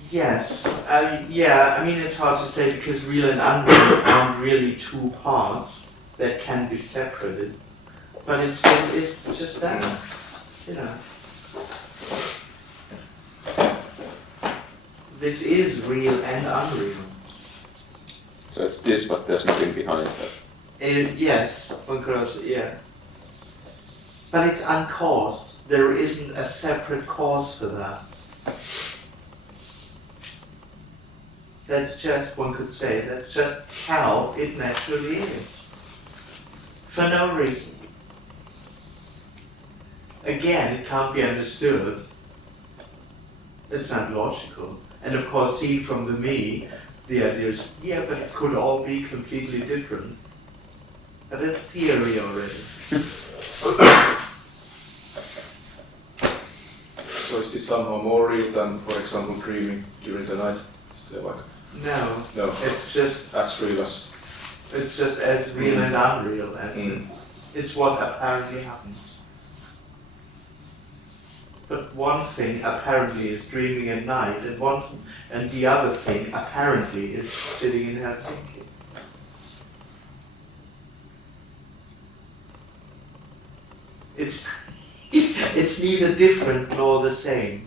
Yes. Yeah, I mean, it's hard to say because real and unreal aren't really two parts. that can be separated, but it still is just that, you know. This is real and unreal. So it's this, but there's nothing behind that. Yes, one could also, yeah. But it's uncaused. There isn't a separate cause for that. That's just, one could say, that's just how it naturally is. For no reason. Again, it can't be understood. It's not logical. And of course, seen from the me, the idea is, yeah, but it could all be completely different. But that's theory already. So is this somehow more real than, for example, dreaming during the night? Is there like No, no it's just as real as as real and unreal as this. It's what apparently happens. But one thing apparently is dreaming at night, and the other thing apparently is sitting in Helsinki. It's it's neither different nor the same.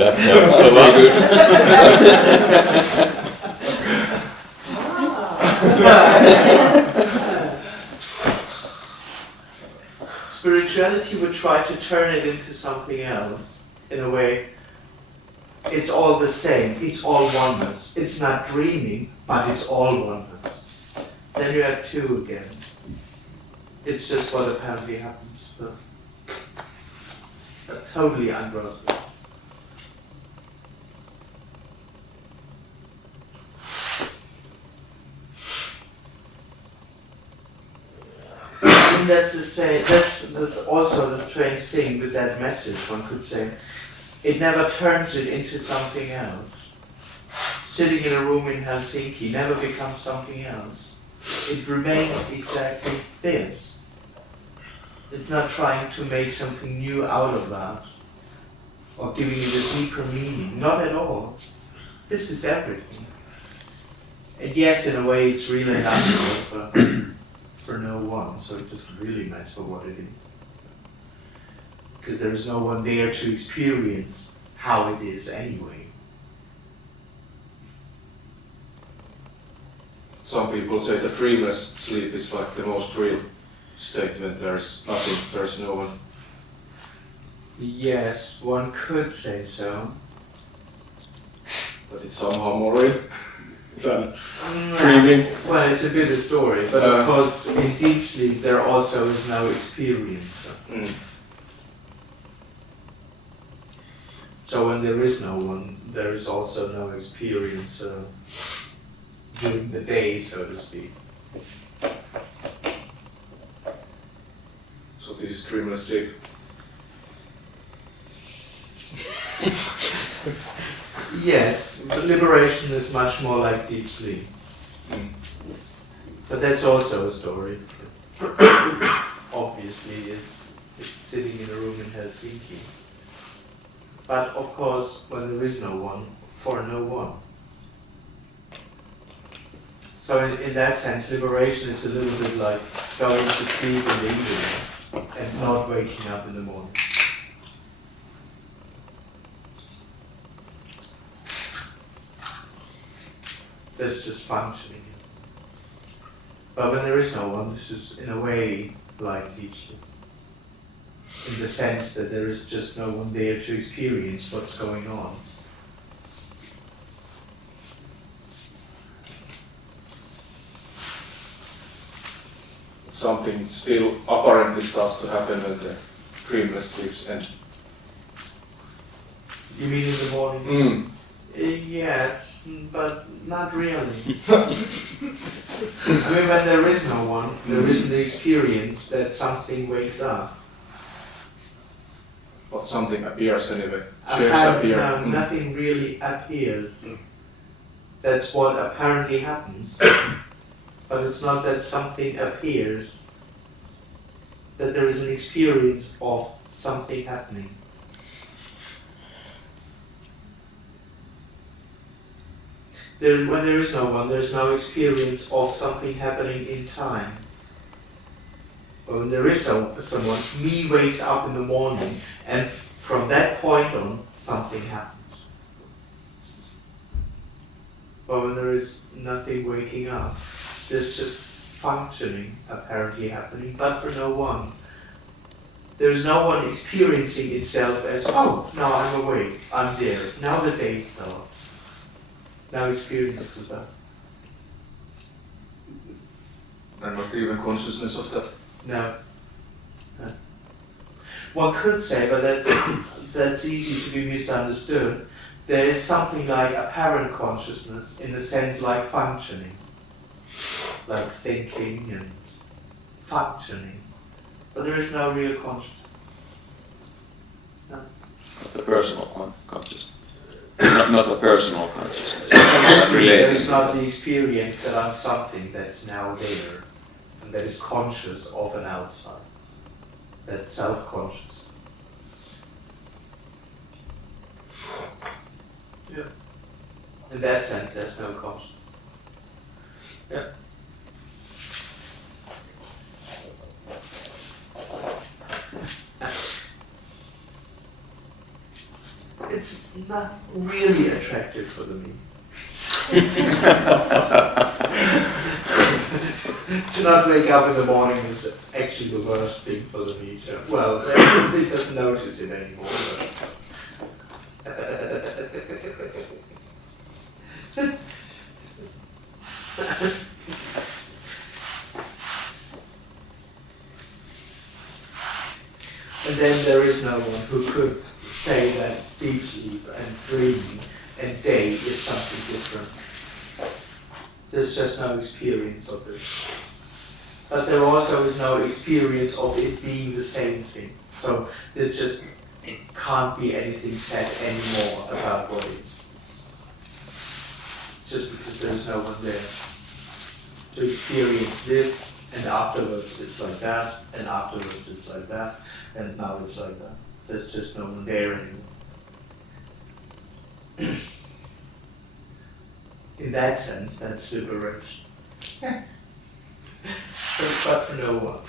That helps a lot. Spirituality would try to turn it into something else, in a way. It's all the same, it's all oneness. It's not dreaming, but it's all oneness. Then you have two again. It's just what apparently happens, but totally ungraspable. And that's the same. That's also the strange thing with that message. One could say, it never turns it into something else. Sitting in a room in Helsinki never becomes something else. It remains exactly this. It's not trying to make something new out of that, or giving it a deeper meaning. Not at all. This is everything. And yes, in a way, it's real and natural, but for no one, so it doesn't really matter what it is. Because there is no one there to experience how it is anyway. some people say that dreamless sleep is like the most real statement. There's nothing, there's no one. Yes, one could say so. But it's somehow more real than dreaming. Well, it's a bit a story, but of course in deep sleep there also is no experience. So when there is no one, there is also no experience during the day, so to speak. So this is dreamless sleep. Yes, but liberation is much more like deep sleep. But that's also a story. Obviously, it's sitting in a room in Helsinki. But of course, when there is no one, for no one. So in that sense, liberation is a little bit like going to sleep in the evening and not waking up in the morning. That's just functioning. But when there is no one, this is in a way like deep sleep. In the sense that there is just no one there to experience what's going on. Something still apparently starts to happen when the dreamless sleeps end. You mean in the morning? Yes, but not really. I mean, when there is no one, there isn't the experience that something wakes up. But something appears anyway. Shapes appear. No, nothing really appears. That's what apparently happens. But it's not that something appears, that there is an experience of something happening. When there is no one, there's no experience of something happening in time. But when there is someone, me wakes up in the morning, and from that point on, something happens. But when there is nothing waking up, there's just functioning apparently happening, but for no one. There is no one experiencing itself as, oh, now I'm awake, I'm there, now the day starts. Now experiences that. And not even consciousness of that. No. No. One could say, but that's easy to be misunderstood. There is something like apparent consciousness in the sense like functioning, like thinking and functioning, but there is no real consciousness. No. Not the personal consciousness. Not the personal consciousness. Not related. There is not the experience that I'm something that's now there and that is conscious of an outside. That's self-conscious. Yeah. In that sense, there's no consciousness. Yeah. It's not really attractive for the me. To not wake up in the morning is actually the worst thing for the me. Well, it doesn't notice it anymore. And then there is no one who could say that deep sleep and dreaming and day is something different. There's just no experience of it. But there also is no experience of it being the same thing. So there just can't be anything said anymore about what is. Just because there is no one there to experience this, and afterwards it's like that, and afterwards it's like that, and now it's like that. There's just no one there anymore. In that sense, that's liberation. But for no one.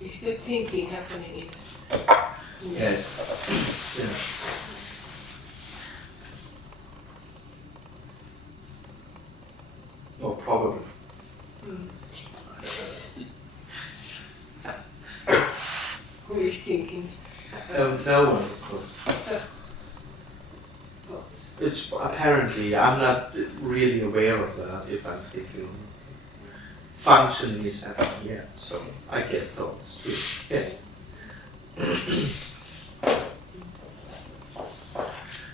Is there thinking happening in? Yes. Yeah. Or probably. Who is thinking? No one, of course. Just thoughts. It's apparently, I'm not really aware of that if I'm thinking. Functioning is happening, yeah. So I guess thoughts too. Yeah.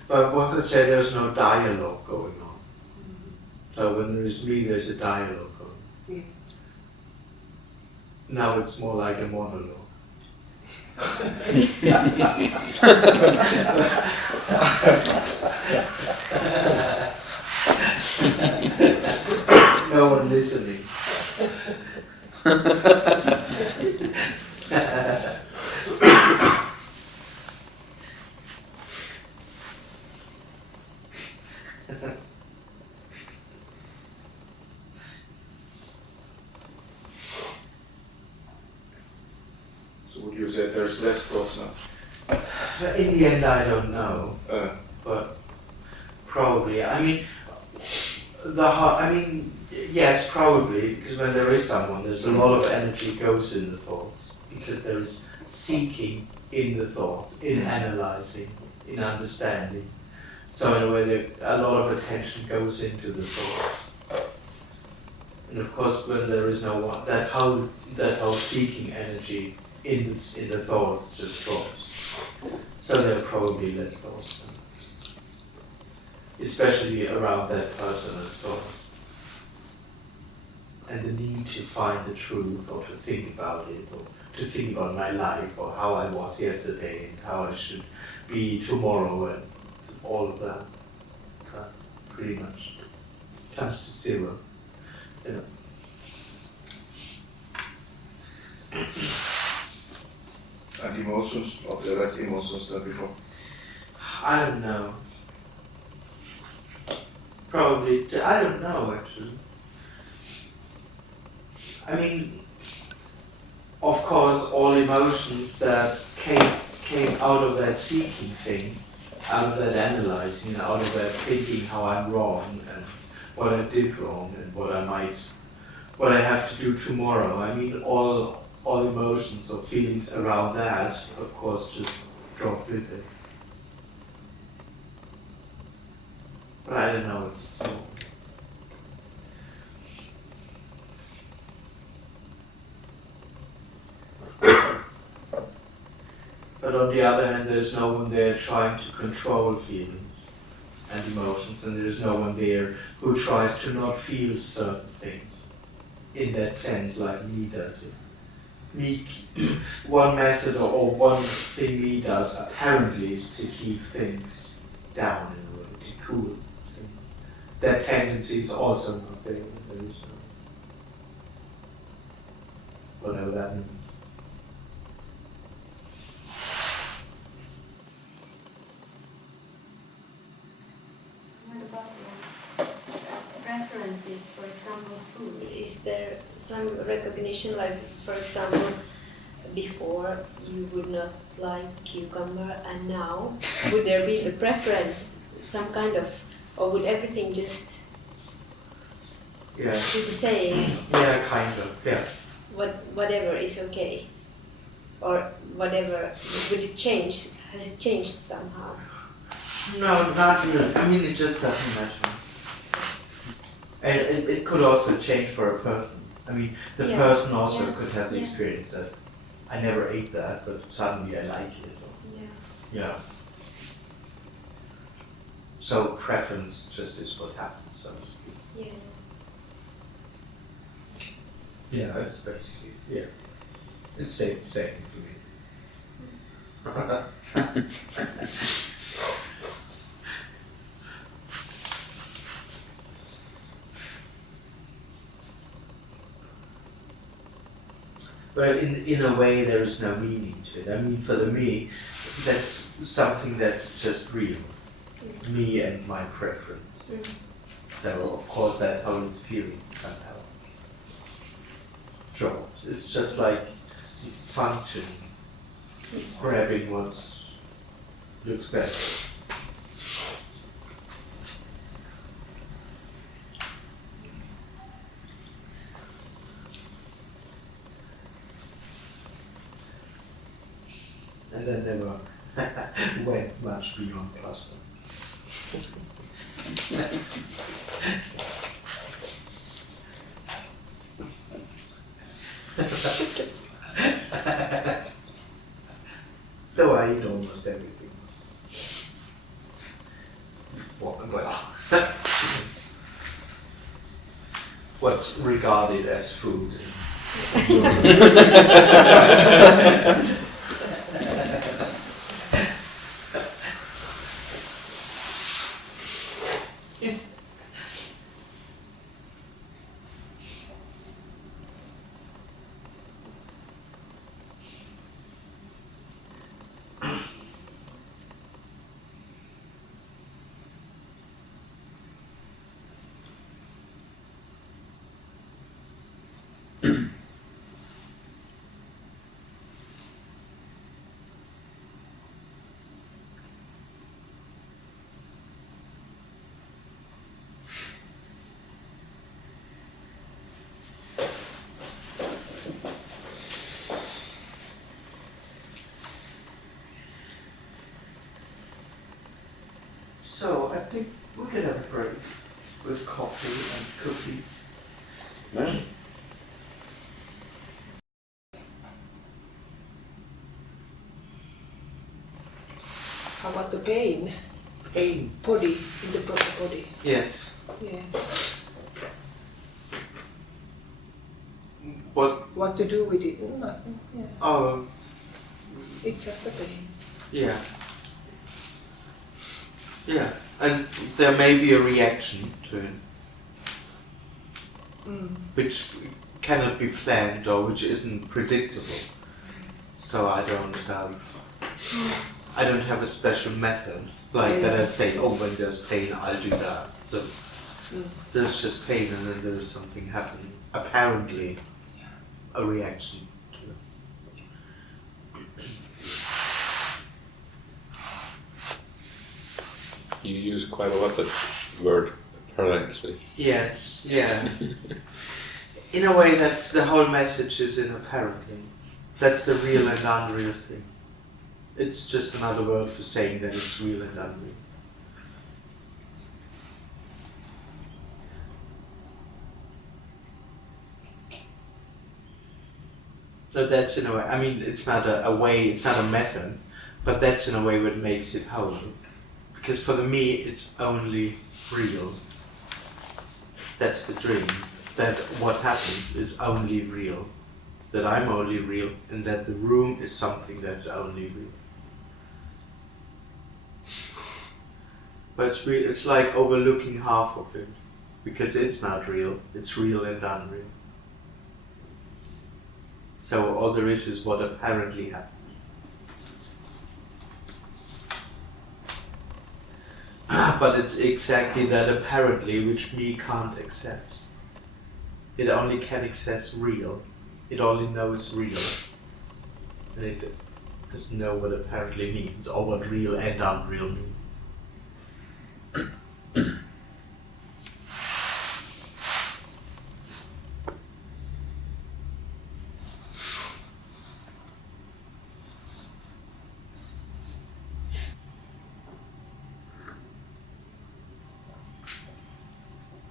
But one could say there's no dialogue going on. So when there is me, there's a dialogue going on. Yeah. Now it's more like a monologue. No one listening. So would you say there's less thoughts now? In the end, I don't know, but probably. I mean, yes, probably, because when there is someone, there's a lot of energy goes in the thoughts, because there is seeking in the thoughts, in analyzing, in understanding. So in a way, a lot of attention goes into the thoughts. And of course, when there is no one, that whole seeking energy in the thoughts just drops. So there are probably less thoughts, especially around that person and so on. and the need to find the truth or to think about it or to think about my life or how I was yesterday and how I should be tomorrow and all of that pretty much comes to zero. You know. And emotions, are there less emotions than before? I don't know. Probably, I don't know actually. I mean, of course, all emotions that came out of that seeking thing, out of that analyzing, out of that thinking how I'm wrong and what I did wrong and what I have to do tomorrow. I mean, all emotions or feelings around that, of course, just drop with it. But I don't know if it's more. But on the other hand, there's no one there trying to control feelings and emotions, and there's no one there who tries to not feel certain things in that sense like me does it. One method or one thing me does apparently is to keep things down in a way, to cool things. That tendency is also not there. There is no, whatever that means. What about preferences, for example, food? Is there some recognition, like, for example, before you would not like cucumber and now, would there be the preference, some kind of, or would everything just be the same? Yeah, kind of, yeah. Whatever is okay? Or whatever, would it change? Has it changed somehow? No, not really. I mean, it just doesn't matter. And it could also change for a person. I mean, the person also could have the experience that I never ate that, but suddenly I like it. Or, yeah. So preference just is what happens, so to speak. Yeah. Yeah, it's basically, it stayed the same for me. But in a way there is no meaning to it. I mean, for me, that's something that's just real. Me and my preference. So of course that whole experience somehow dropped. It's just like functioning, grabbing what looks better. And then never went much beyond pasta. Though I eat almost everything. Well, what's regarded as food. So I think we could have a break with coffee and cookies. Yeah. How about the pain? Pain. Body, in the body. Yes. Yes. What to do with it? Nothing. Yeah. Oh, It's just a pain. yeah. Yeah, and there may be a reaction to it, which cannot be planned or which isn't predictable. So I don't have a special method like that. I say, oh, when there's pain, I'll do that. So there's just pain, and then there's something happening. Apparently, a reaction to it. You use quite a lot of word apparently. Yes, yeah. In a way, that's the whole message is in apparently. That's the real and unreal thing. It's just another word for saying that it's real and unreal. So that's in a way, I mean, it's not a way, it's not a method, but that's in a way what makes it whole. Because for me, it's only real. That's the dream. That what happens is only real. That I'm only real, and that the room is something that's only real. But it's like overlooking half of it. Because it's not real. It's real and unreal. So all there is what apparently happens. But it's exactly that apparently which me can't access. It only can access real. It only knows real. And it doesn't know what apparently means or what real and unreal means.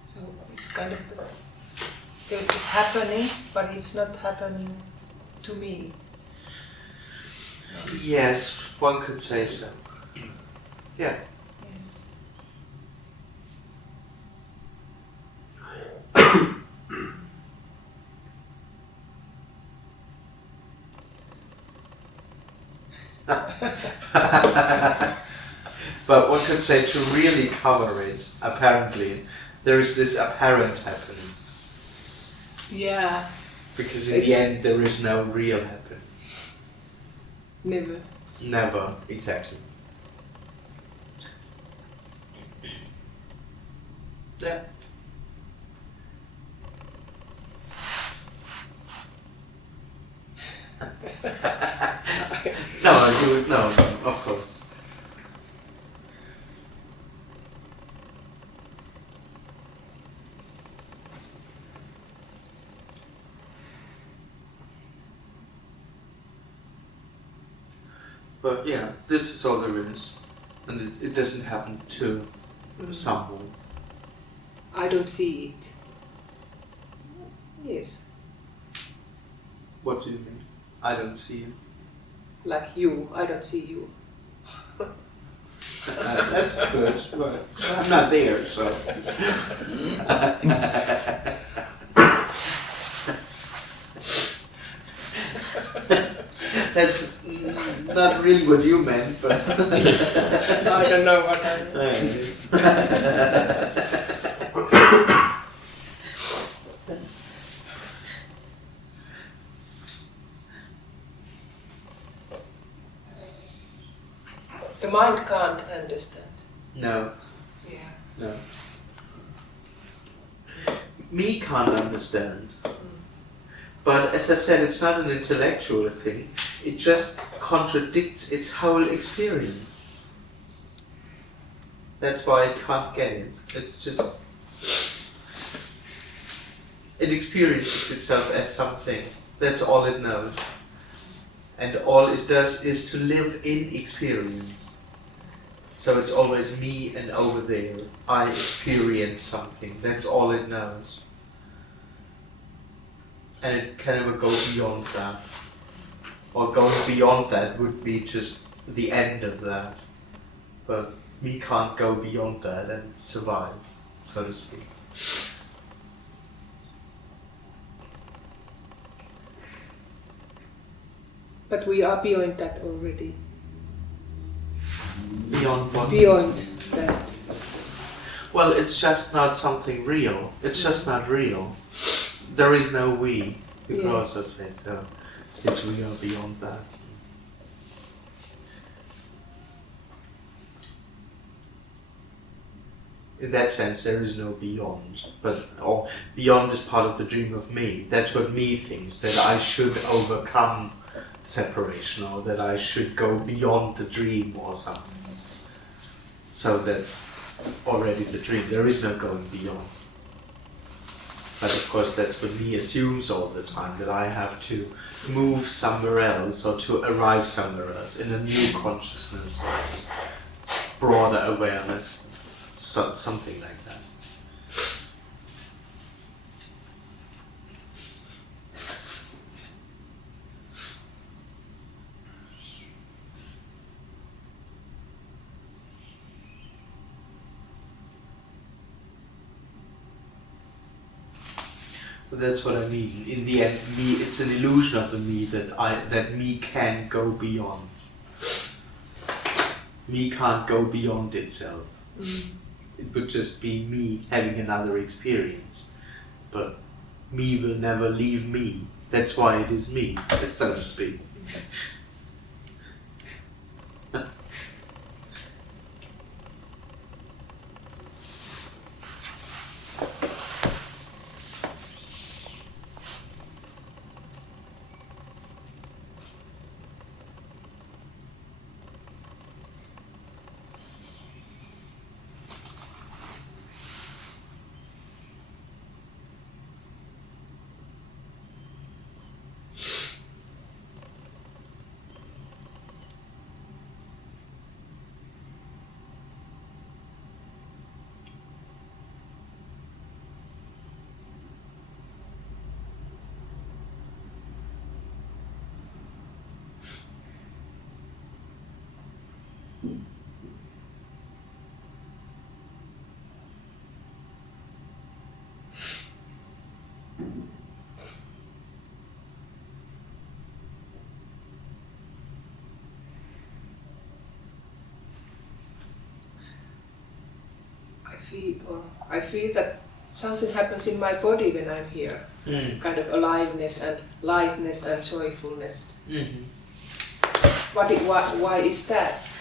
So it's kind of there's this happening, but it's not happening to me. Yes, one could say so. Yeah. But one could say to really cover it, apparently, there is this apparent happening. Yeah. Because in the end, there is no real happening. Never. Never, exactly. Yeah. No, of course. But yeah, this is all there is. And it doesn't happen to someone. I don't see it. Yes. What do you mean? I don't see you. Like you, I don't see you. That's good, but I'm not there, so. That's not really what you meant, but. I don't know what I meant. The mind can't understand. No, Yeah. no. Me can't understand. But as I said, it's not an intellectual thing. It just contradicts its whole experience. That's why it can't get it. It's just... It experiences itself as something. That's all it knows. And all it does is to live in experience. So it's always me and over there. I experience something. That's all it knows. And it can never go beyond that. Or going beyond that would be just the end of that. But we can't go beyond that and survive, so to speak. But we are beyond that already. Beyond what? Beyond that. Well, it's just not something real. It's just not real. There is no we. You could Yes. also say so. It's we are beyond that. In that sense, there is no beyond. Or beyond is part of the dream of me. That's what me thinks, that I should overcome separation, or that I should go beyond the dream or something. So that's already the dream. There is no going beyond. But of course that's what me assumes all the time, that I have to move somewhere else or to arrive somewhere else in a new consciousness, broader awareness, something like that. But that's what I mean. In the end, me, it's an illusion of the me that me can go beyond. Me can't go beyond itself. It would just be me having another experience. But me will never leave me. That's why it is me, so to speak. I feel that something happens in my body when I'm here. Kind of aliveness and lightness and joyfulness. Mm-hmm. Why is that?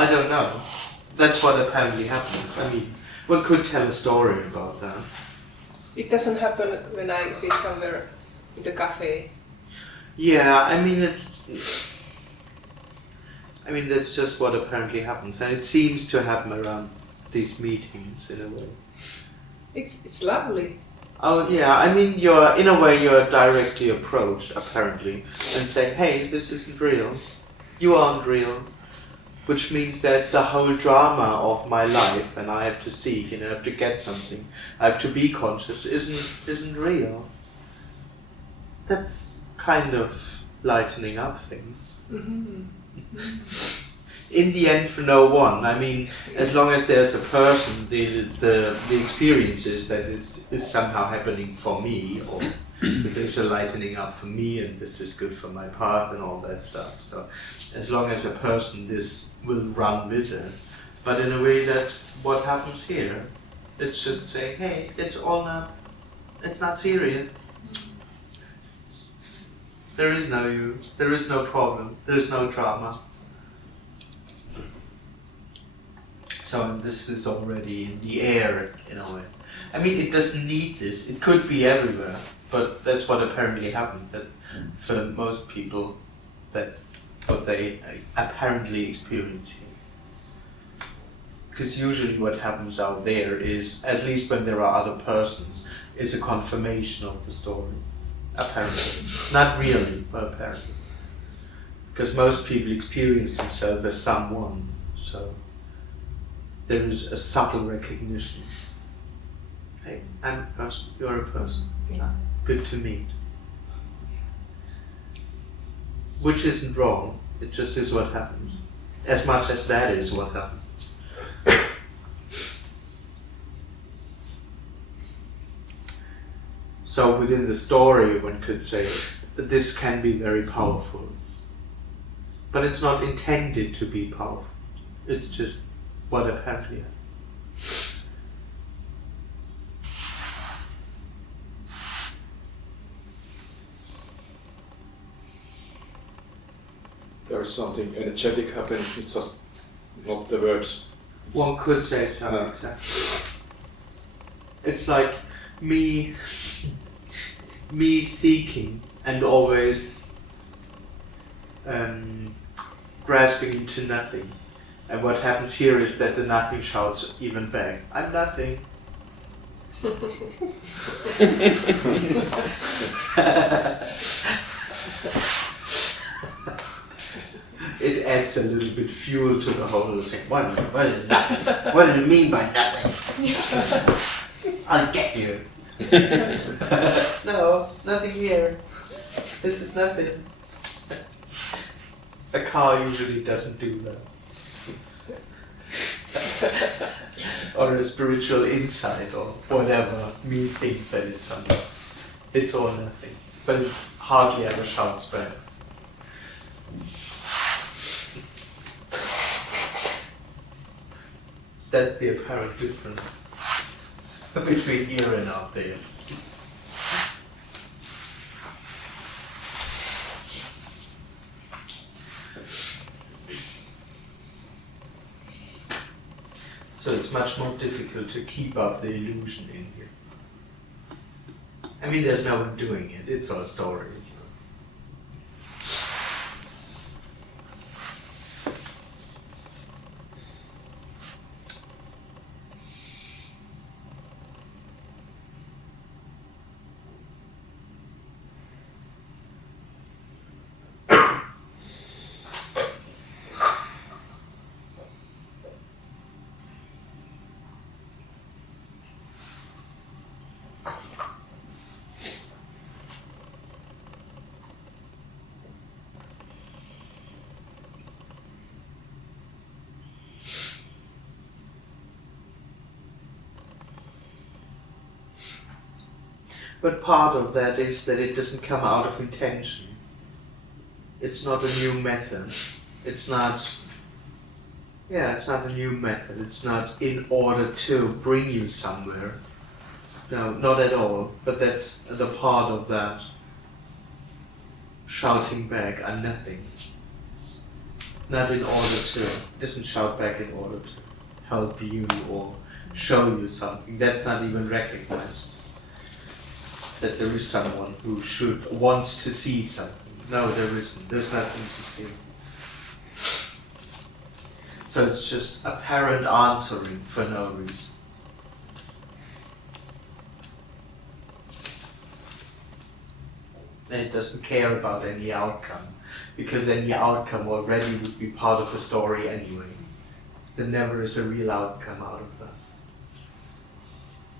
I don't know. That's what apparently happens. I mean, one could tell a story about that. It doesn't happen when I sit somewhere in the cafe. Yeah, I mean that's just what apparently happens, and it seems to happen around these meetings in a way. It's lovely. Oh yeah, I mean you're directly approached apparently and say, hey, this isn't real. You aren't real. Which means that the whole drama of my life, and I have to seek, I have to get something, I have to be conscious, isn't real. That's kind of lightening up things. Mm-hmm. In the end, for no one. I mean, as long as there's a person, the experience is that is somehow happening for me, or that there's a lightening up for me, and this is good for my path and all that stuff. So, as long as a person, this will run with it. But in a way, that's what happens here. It's just saying, hey, it's not serious. There is no you, there is no problem, there is no drama. So this is already in the air in a way. I mean, it doesn't need this, it could be everywhere, but that's what apparently happened. That for most people, that's what they apparently experience here. Because usually what happens out there is, at least when there are other persons, is a confirmation of the story. Apparently. Not really, but apparently. Because most people experience themselves as someone, so there is a subtle recognition. Hey, I'm a person, you're a person. Yeah. Good to meet. Which isn't wrong, it just is what happens. as much as that is what happened. So within the story, one could say that this can be very powerful. But it's not intended to be powerful. It's just what apparently happened. There is something energetic happening, it's just not the words. One could say so, exactly. It's like me seeking and always grasping into nothing. And what happens here is that the nothing shouts even back, I'm nothing. It adds a little bit fuel to the whole thing. What do you mean by nothing? I'll get you. No, nothing here. This is nothing. A car usually doesn't do that. Or a spiritual insight or whatever me thinks that it's something. It's all nothing. But it hardly ever shouts back. That's the apparent difference between here and out there. So it's much more difficult to keep up the illusion in here. I mean, there's no one doing it, it's all stories. But part of that is that it doesn't come out of intention. It's not a new method. It's not a new method. It's not in order to bring you somewhere. No, not at all. But that's the part of that shouting back and nothing. Not in order to, it doesn't shout back in order to help you or show you something. That's not even recognized. That there is someone who wants to see something. No, there isn't. There's nothing to see. So it's just apparent answering for no reason. And it doesn't care about any outcome, because any outcome already would be part of a story anyway. There never is a real outcome out of that.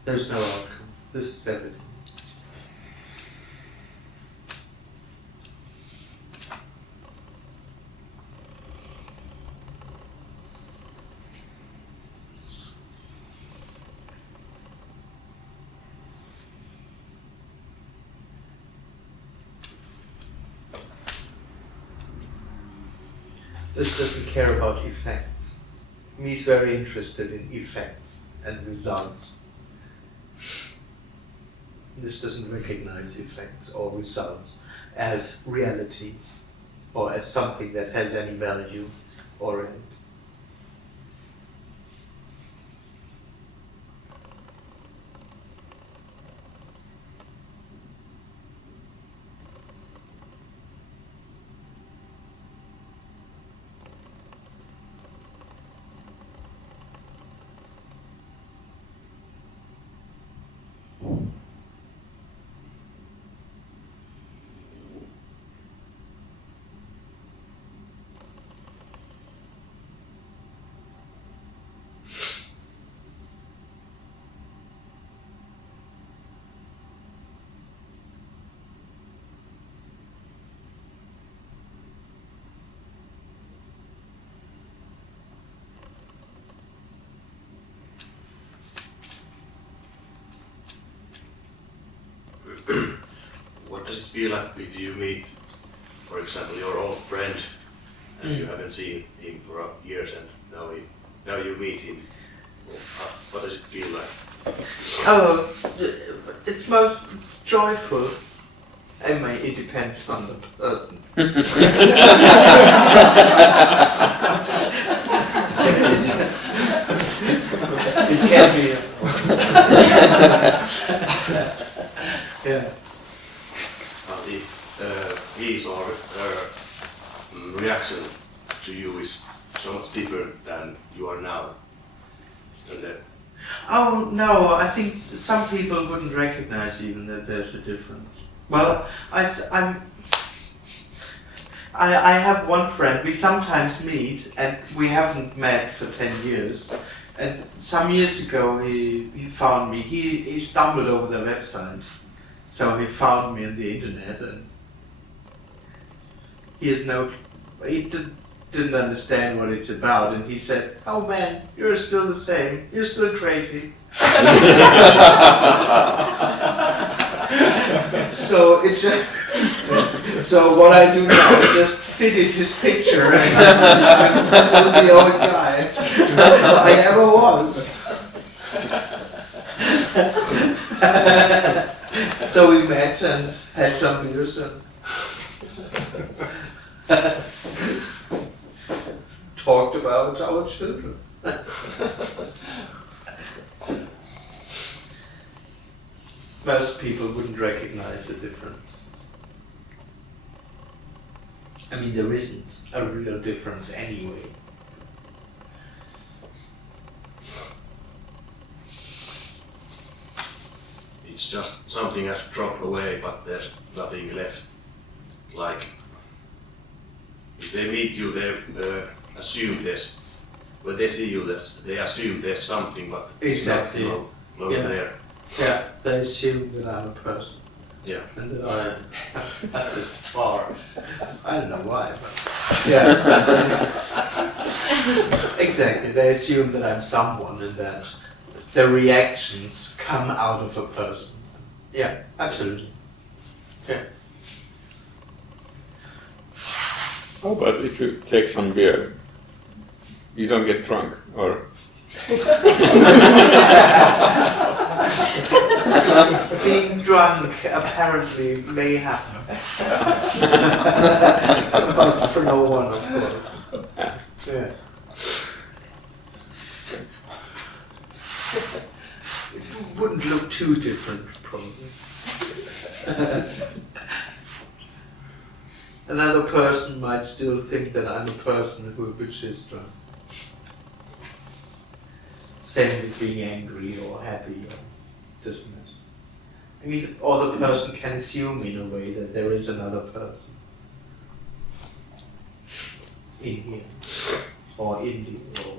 There's no outcome. This is everything. This doesn't care about effects. He's very interested in effects and results. This doesn't recognize effects or results as realities or as something that has any value or end. does it feel like if you meet, for example, your old friend, and you haven't seen him for years, and now you meet him? What does it feel like? Oh, it's most joyful. I mean, it depends on the person. It can be. Yeah. But if his or her reaction to you is so much different than you are now, and then Oh no, I think some people wouldn't recognize even that there's a difference. Well, I have one friend, we sometimes meet and we haven't met for 10 years. And some years ago he found me, he stumbled over the website. So he found me on the internet and he didn't understand what it's about, and he said, "Oh man, you're still the same. You're still crazy." So so what I do now is just fitted his picture, and I'm still the old guy I ever was. So we met and had some beers and talked about our children. Most people wouldn't recognize the difference. I mean, there isn't a real difference anyway. it's just something has dropped away, but there's nothing left. Like, if they meet you, they assume there's, when they see you, they assume there's something, but Exactly. it's not Yeah. there. Yeah, they assume that I'm a person. Yeah. And that I'm far. I don't know why, but yeah. Exactly, they assume that I'm someone and that the reactions come out of a person. Yeah, absolutely. Yeah. Oh, but if you take some beer, you don't get drunk, or Being drunk apparently may happen. But for no one, of course. Yeah. It wouldn't look too different, probably. Another person might still think that I'm a person which is drunk. Same with being angry or happy or this and that. I mean, or the person can assume in a way that there is another person in here or in the or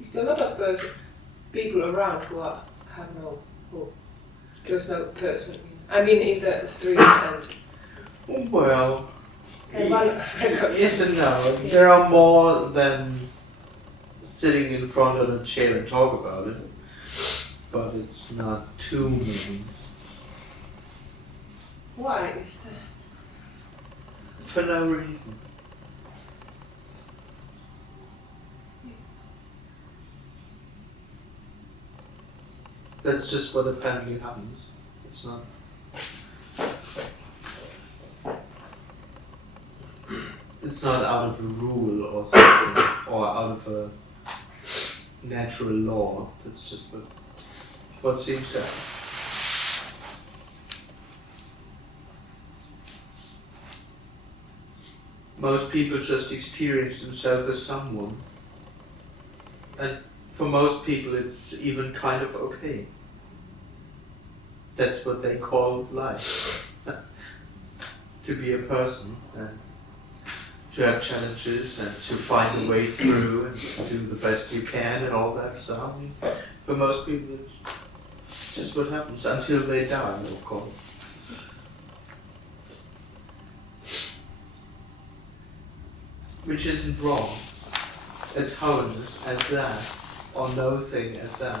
Is there a lot of people around who there's no person? I mean, in the streets and. well, And one yes and no. There are more than sitting in front of a chair and talk about it, but it's not too many. Why is that? For no reason. That's just what apparently happens. It's not. It's not out of a rule or something, or out of a natural law. That's just what seems to happen. Most people just experience themselves as someone. And for most people it's even kind of okay. That's what they call life. To be a person and to have challenges and to find a way through and to do the best you can and all that stuff. I mean, for most people it's just what happens until they die, of course. Which isn't wrong. It's wholeness as that. or no thing as that.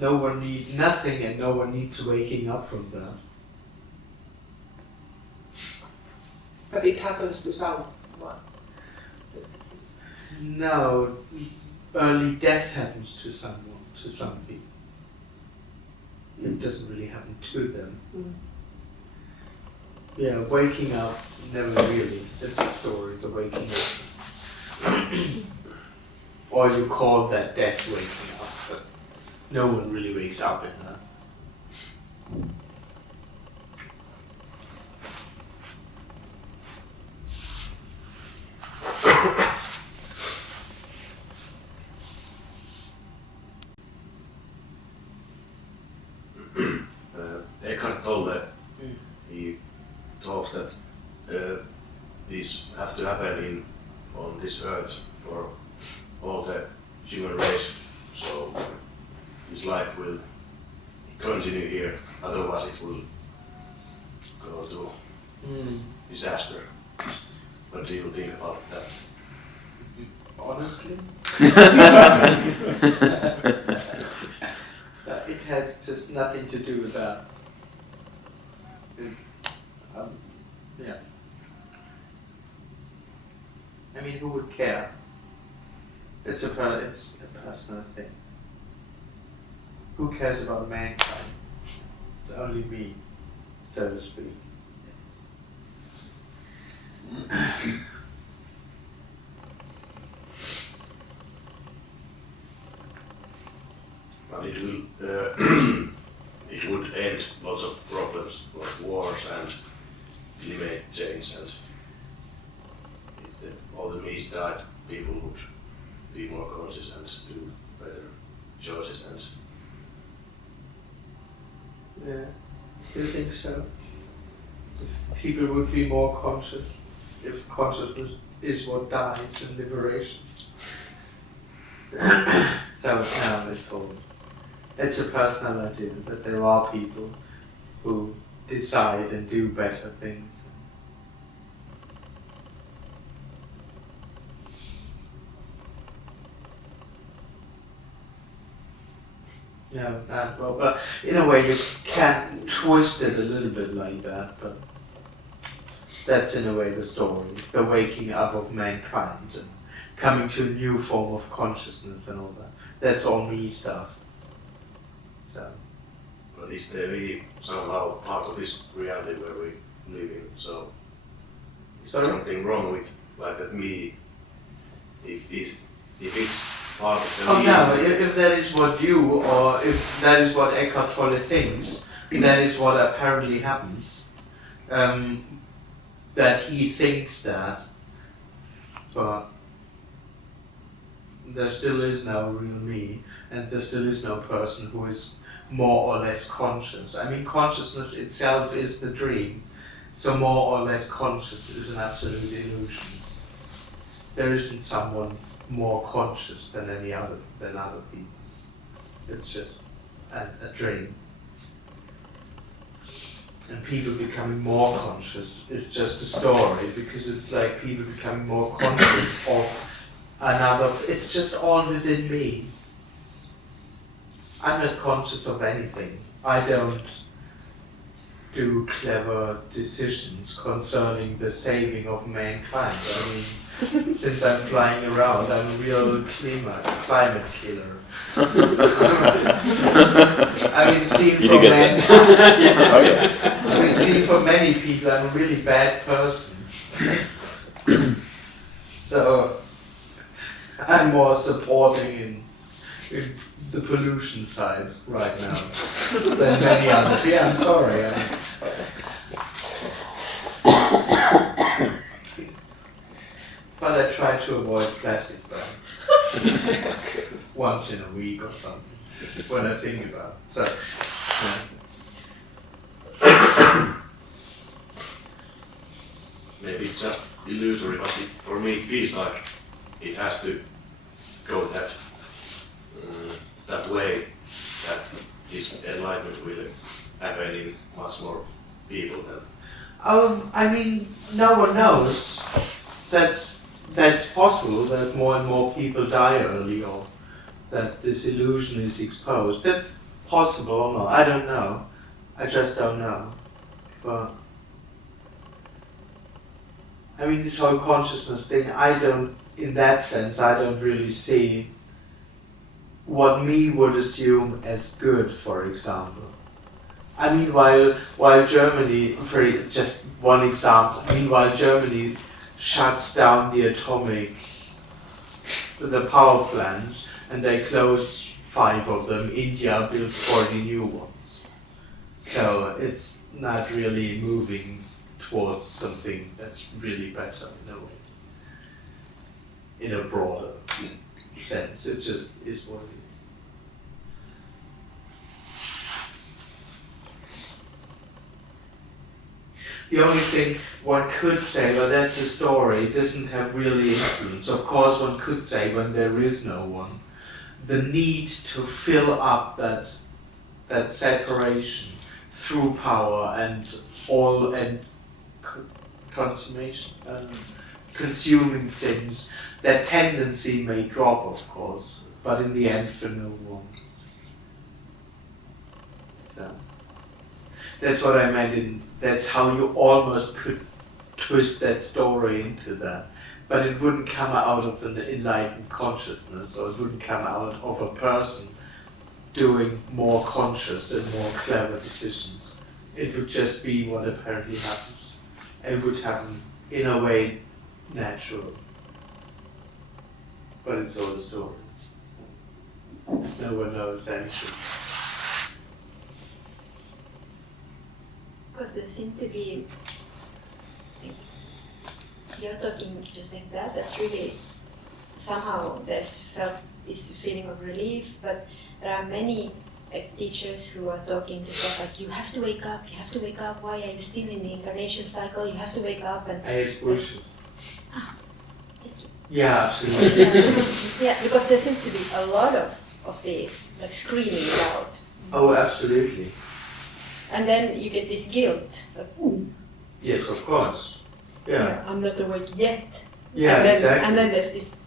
No one needs nothing, and no one needs waking up from that. But it happens to someone. No, early death happens to someone, to some people. It doesn't really happen to them. Yeah, waking up, never really. That's the story, the waking up. Or you call that death waking up, but no one really wakes up in that. Eckhart Tolle, he talks that this have to happen on this earth for all the human race, so this life will continue here, otherwise it will go to disaster. What do you think about that? Honestly? It has just nothing to do with that. It's, yeah. I mean, who would care? It's a personal thing. Who cares about mankind? It's only me, so to speak. Yes. But it will, it would end lots of problems like wars and climate change, and if all the me's died, people would be more conscious and do better choices. And Yeah, you think so? If people would be more conscious, if consciousness is what dies in liberation. So no, it's a personal idea that there are people who decide and do better things. No, well, but in a way you can twist it a little bit like that, but that's in a way the story, the waking up of mankind and coming to a new form of consciousness and all that. That's all me stuff. So. But is there really somehow part of this reality where we live in? So is there something wrong with like that me? If it's part of the me? No, if that is what you, or if that is what Eckhart Tolle thinks, that is what apparently happens. That he thinks that, but there still is no real me, and there still is no person who is more or less conscious. I mean, consciousness itself is the dream, so more or less conscious is an absolute illusion. There isn't someone more conscious than other people. It's just a dream. And people becoming more conscious is just a story, because it's like people becoming more conscious of another. It's just all within me. I'm not conscious of anything. I don't do clever decisions concerning the saving of mankind. I mean, since I'm flying around, I'm a real climate killer. I've been seen from many people. I'm a really bad person. So I'm more supporting in the pollution side right now than many others. Yeah, I'm sorry. But I try to avoid plastic bags once in a week or something when I think about it. So, maybe it's just illusory, but for me it feels like it has to go that way, that this enlightenment will happen in much more people than. I mean, no one knows. that's possible that more and more people die early, or that this illusion is exposed. That's possible or not, I don't know. I just don't know. But I mean, this whole consciousness thing, in that sense, I don't really see what me would assume as good, for example. I mean, while Germany, for just one example, while Germany shuts down the power plants, and they close 5 of them, India builds 40 new ones. So it's not really moving towards something that's really better in a way. In a broader sense, it just is what it is. The only thing one could say, well, that's a story, it doesn't have really influence. Of course, one could say when there is no one, the need to fill up that separation through power and consummation, consuming things, that tendency may drop, of course, but in the end for no one. So that's what I meant that's how you almost could twist that story into that. But it wouldn't come out of an enlightened consciousness, or it wouldn't come out of a person doing more conscious and more clever decisions. It would just be what apparently happens. It would happen in a way natural. But it's all a story. No one knows anything. Because there seem to be, you're talking just like that, that's really, somehow there's felt this feeling of relief, but there are many teachers who are talking to stuff like, you have to wake up, why are you still in the incarnation cycle, you have to wake up. And It's bullshit. Thank you. Yeah, absolutely. Yeah, because there seems to be a lot of this, like screaming out. Oh, absolutely. And then you get this guilt, like, Yes, of course. Yeah. I'm not awake yet. Yeah, and then, exactly. And then there's this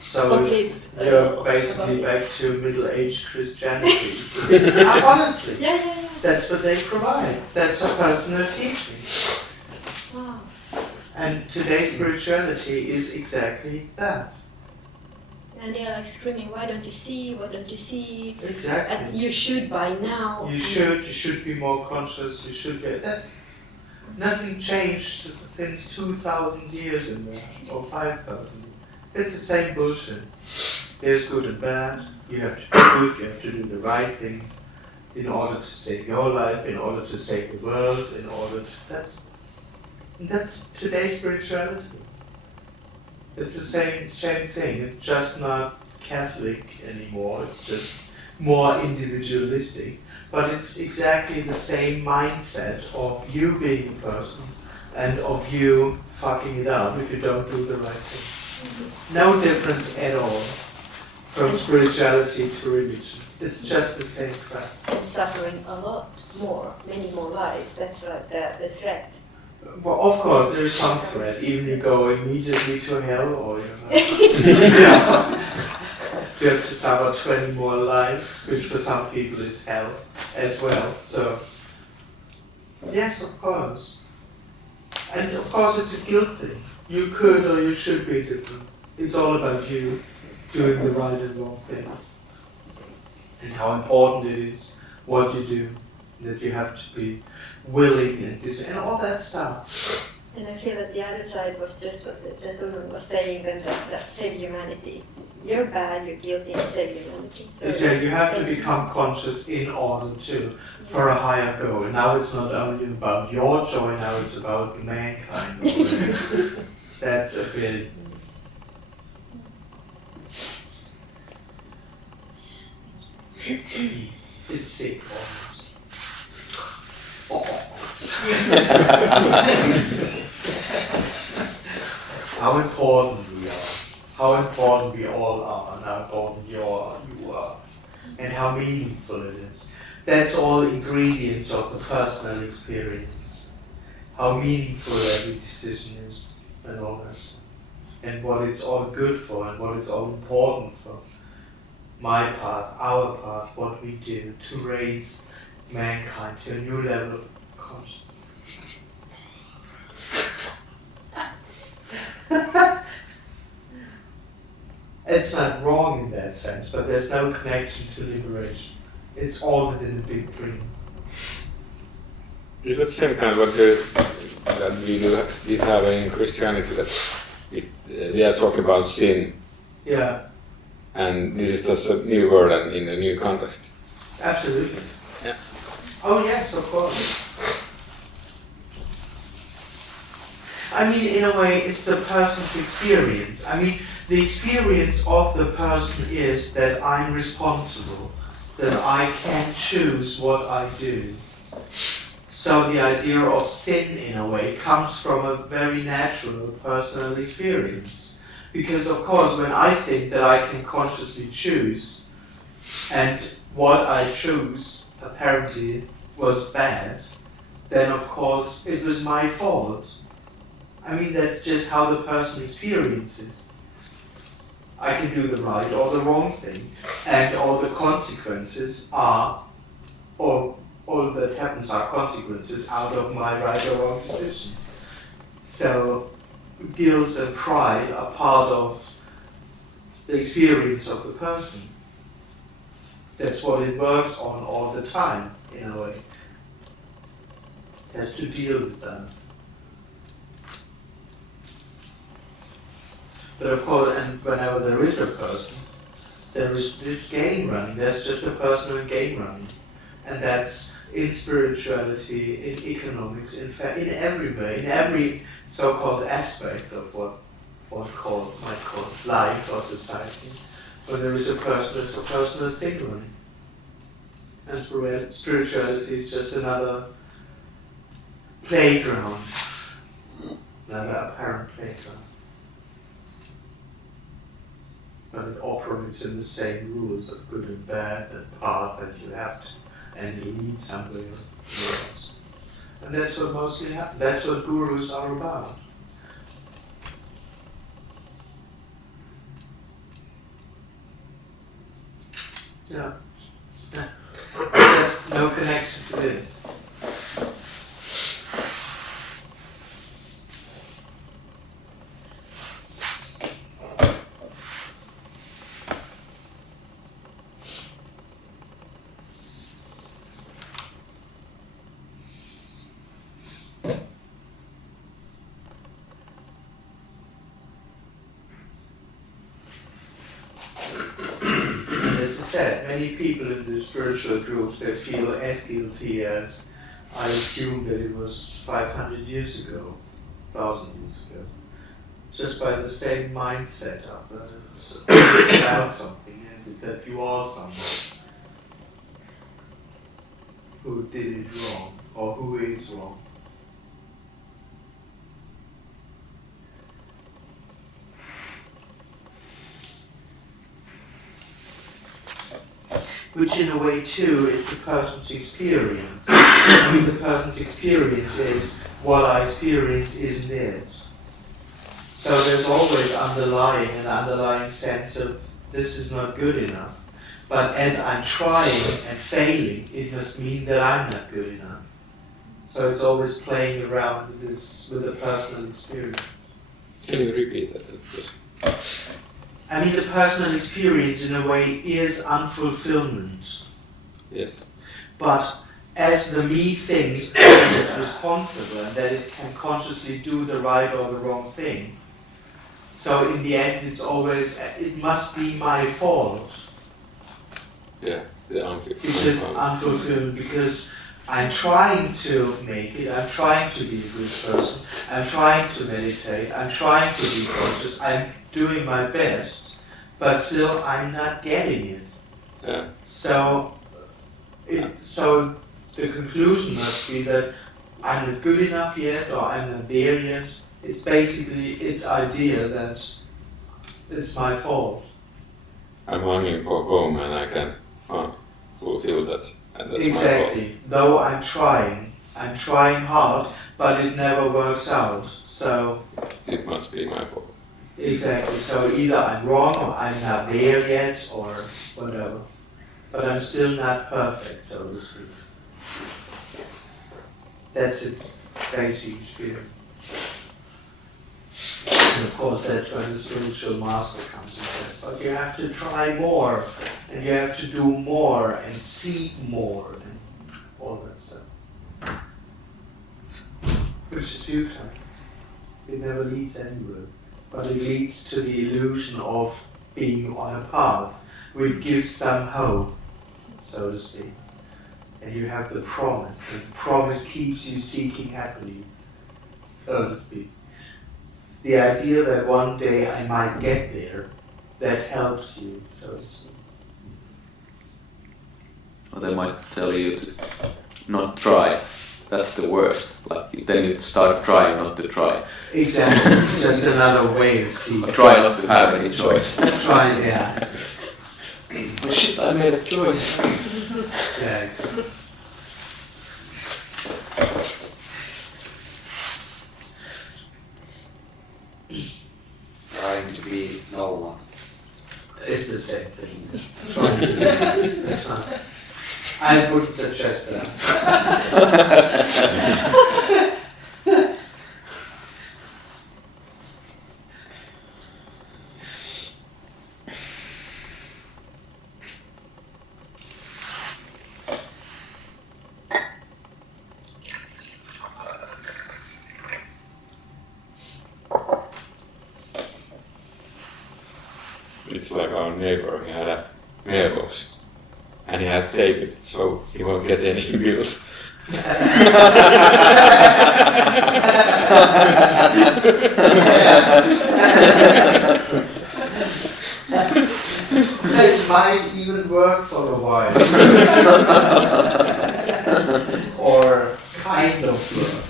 So complete... you're basically back to middle-aged Christianity. Honestly, Yeah. that's what they provide. That's a personal teaching. Wow. And today's spirituality is exactly that. And they are like screaming, why don't you see, what don't you see? Exactly. And you should by now. You should be more conscious, you should be. That's nothing changed since 2,000 years in there, or 5,000. It's the same bullshit. There's good and bad. You have to be good, you have to do the right things in order to save your life, in order to save the world, in order to. That's today's spirituality. It's the same thing. It's just not Catholic anymore. It's just more individualistic. But it's exactly the same mindset of you being a person and of you fucking it up if you don't do the right thing. No difference at all from spirituality to religion. It's just the same crap. And suffering a lot more, many more lives. That's like the threat. Well, of course, there is some threat. Even you go immediately to hell, or you have to suffer 20 more lives, which for some people is hell as well. So, yes, of course. And of course, it's a guilt thing. You could or you should be different. It's all about you doing the right and wrong thing. And how important it is, what you do, that you have to be willing and all that stuff. And I feel that the other side was just what the gentleman was saying, then that save humanity. You're bad, you're guilty, and save humanity. So You have to become conscious in order for a higher goal. And now it's not only about your joy, now it's about mankind. That's a bit. It's sick. How important we are, how important we all are, and how important you are, and how meaningful it is. That's all ingredients of the personal experience. How meaningful every decision is, and all that stuff. and what it's all good for and what it's all important for. My path, our path, what we do to raise mankind to a new level of consciousness. It's not wrong in that sense, but there's no connection to liberation. It's all within a big dream. Is that same kind of what that we have in Christianity, that they are talking about sin, Yeah, and this is just a new word and in a new context? absolutely. Yeah. Oh yes, of course. I mean, in a way, it's a person's experience. I mean, the experience of the person is that I'm responsible, that I can choose what I do. So the idea of sin, in a way, comes from a very natural personal experience. Because, of course, when I think that I can consciously choose, and what I choose apparently was bad, then, of course, it was my fault. I mean, that's just how the person experiences. I can do the right or the wrong thing, and all the consequences are, or all that happens are consequences out of my right or wrong decision. So, guilt and pride are part of the experience of the person. That's what it works on all the time, in a way. It has to deal with that. But of course, and whenever there is a person, there is this game running. There's just a personal game running. And that's in spirituality, in economics, in fact, in every way, in every so-called aspect of what one might call life or society. When there is a person, it's a personal thing running. And spirituality is just another playground, another apparent playground. But it operates in the same rules of good and bad and path, and you have to, and you need somewhere else. And that's what mostly happens. That's what gurus are about. Yeah. There's no connection to this. Many people in the spiritual groups, they feel as guilty as I assume that it was 500 years ago, 1,000 years ago. Just by the same mindset of that it's about something and that you are someone who did it wrong or who is wrong. Which in a way too is the person's experience. I mean, the person's experience is what I experience isn't it. So there's always an underlying sense of this is not good enough. But as I'm trying and failing, it must mean that I'm not good enough. So it's always playing around with this, with the personal experience. Can you repeat that, please? I mean, the personal experience, in a way, is unfulfillment. Yes. But as the me thinks that it is responsible and that it can consciously do the right or the wrong thing, so in the end, it must be my fault. Yeah, It's unfulfillment because I'm trying to make it, I'm trying to be a good person, I'm trying to meditate, I'm trying to be conscious, I'm doing my best, but still I'm not getting it. Yeah. So the conclusion must be that I'm not good enough yet, or I'm not there yet. It's basically its idea that it's my fault. I'm longing for home and I can't fulfill that, and that's Exactly. my fault. Though I'm trying hard, but it never works out. So It must be my fault. Exactly. So either I'm wrong or I'm not there yet or whatever. But I'm still not perfect, so to speak. That's its basic experience. And of course that's when the spiritual master comes in there. But you have to try more, and you have to do more, and see more, and all that stuff. Which is futile. It never leads anywhere. But it leads to the illusion of being on a path, which gives some hope, so to speak. And you have the promise, and the promise keeps you seeking happily, so to speak. The idea that one day I might get there, that helps you, so to speak. Or they might tell you to not try. That's the worst. Like then you start trying not to try. Exactly, just another way of seeing. Or try not to have any choice. Try, yeah. Oh shit, I made a choice. Yeah, exactly. Trying to be no one. It's the same thing. Trying to be. That's not. I wouldn't suggest that. It's like our neighbor, he had a mailbox and he had taped it so he won't get any bills. It might even work for a while. Or kind of work.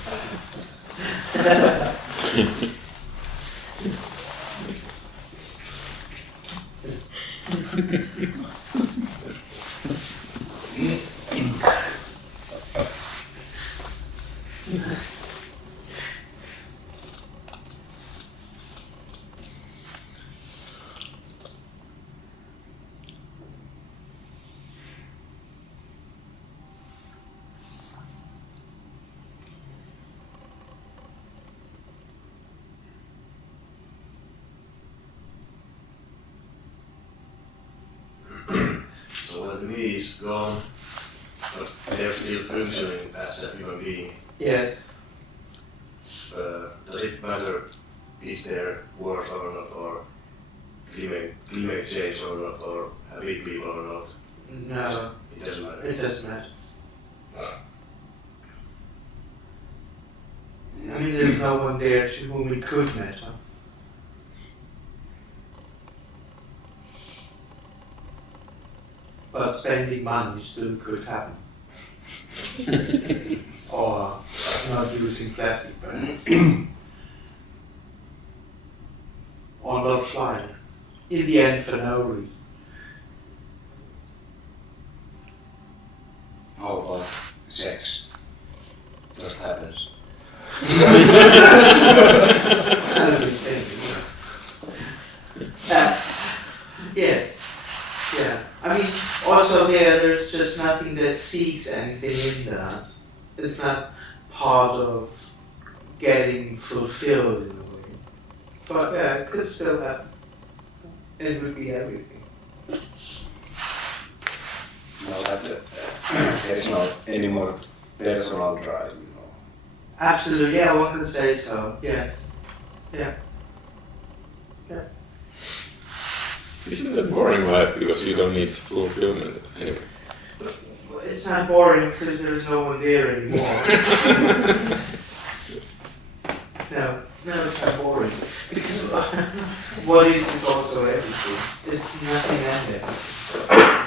So when the me is gone, but they're still functioning as a human being, Yeah. does it matter is there wars or not, or climate change or not, or happy people or not? No, It doesn't matter. it doesn't matter. I mean, there's no one there to whom it could matter. But spending money still could happen. Or not using plastic bags. Or not flying. In the end, for no reason. How about sex? Just happens. Yes. Yeah. I mean, also there's just nothing that seeks anything in that. It's not part of getting fulfilled in a way. But yeah, it could still happen. It would be everything. No, that there is no any more personal drive, you know. Absolutely, yeah, one could say so. Yes. Yeah. Isn't that boring life because you don't need fulfillment anyway? It's not boring because there's no one there anymore. No, it's not boring. Because what is also everything. It's nothing and everything.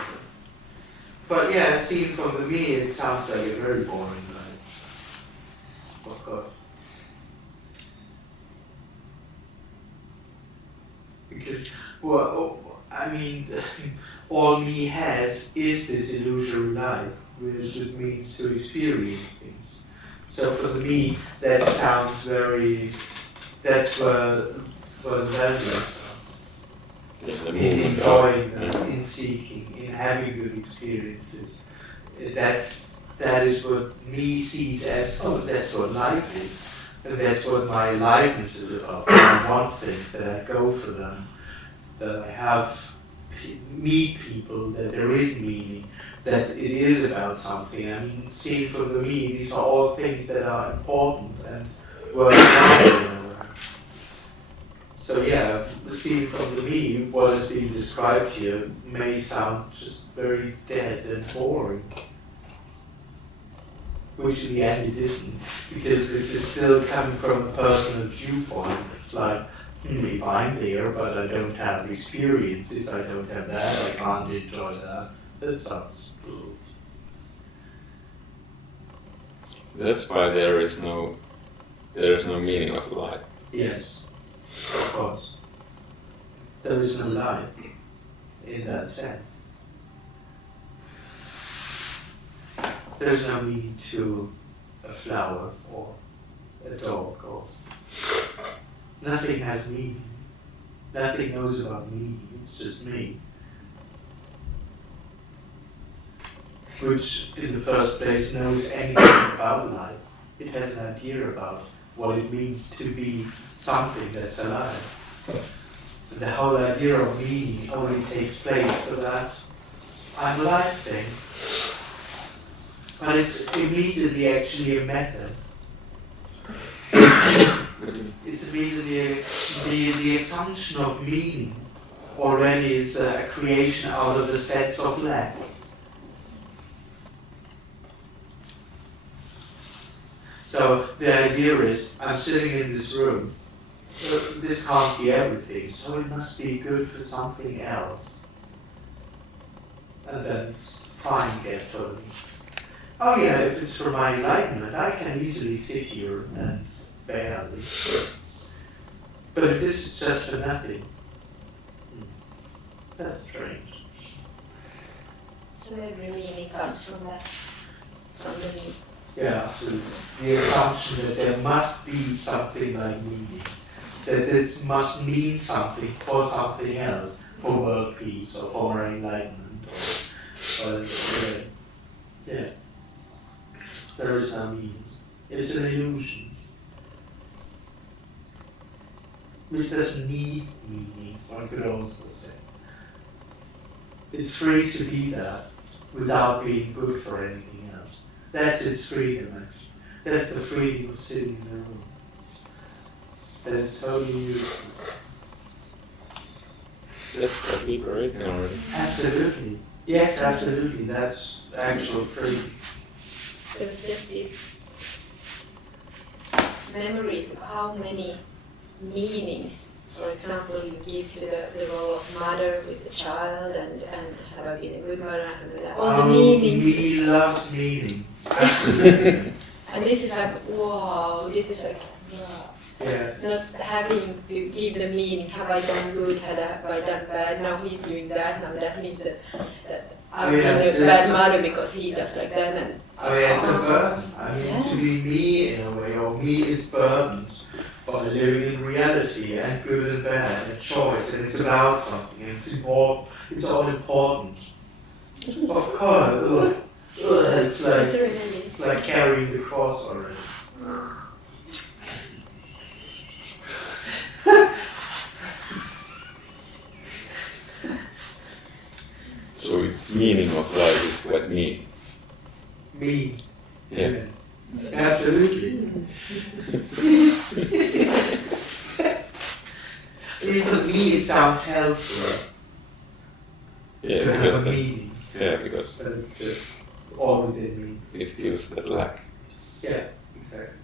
But yeah, seen from the me, it sounds like a very boring life. Of course. Because, well, I mean, all me has is this illusory life, which it means to experience things. So for the me, that sounds very, that's where what the values are. Yeah, the In movement enjoying of- them, in seeking, in having good experiences. That is what me sees as, oh, that's what life is. And that's what my aliveness is about. That I want things, that I go for them, that I have meet people, that there is meaning, that it is about something. I mean, seen from the me, these are all things that are important and worthwhile in a way. So yeah, seen from the me, what is being described here may sound just very dead and boring. Which in the end it isn't, because this is still coming from a personal viewpoint, like, if I'm there but I don't have experiences, I don't have that, I can't enjoy that, that sounds cool. That's why there is no meaning of life. Yes, of course. There is no life in that sense. There is no meaning to a flower or a dog or nothing has meaning. Nothing knows about meaning, it's just me. Which in the first place knows anything about life. It has an idea about what it means to be something that's alive. The whole idea of meaning only takes place for that I'm alive thing. But it's immediately actually a method. It's immediately the assumption of meaning already is a creation out of the sense of lack. So the idea is, I'm sitting in this room, this can't be everything, so it must be good for something else. And then it's fine again for me. Oh yeah, if it's for my enlightenment, I can easily sit here and bear this. But if this is just for nothing, that's strange. So every meaning comes from that, from the me. Yeah, absolutely. The assumption that there must be something like meaning, that it must mean something for something else, for world peace or for enlightenment, or yeah. There is no meaning. It's an illusion. Which doesn't need meaning, one could also say. It's free to be that without being good for anything else. That's its freedom, actually. That's the freedom of sitting in a room. That it's totally useful. That's quite liberating already. Absolutely. Yes, absolutely. That's actual freedom. There was just these memories of how many meanings, for example, you give to the role of mother with the child and have I been a good mother and all the meanings. Me loves meaning. Absolutely. And this is like, wow, this is like, wow. Yes. Not having to give the meaning, have I done good, have I done bad, now he's doing that, now that means that I'm being a bad mother because he does like that. And I mean, it's a burden. I mean, Yeah. to be me in a way, or me is burdened by living in reality and good and bad and choice, and it's about something, and it's important, it's all important. Of course, it's it's really like carrying the cross already. So meaning of life is what me. Me. Yeah. Absolutely. I mean, for me, it sounds helpful Yeah, to have because a meaning, because but it's just all within me. it feels that lack. Yeah, exactly.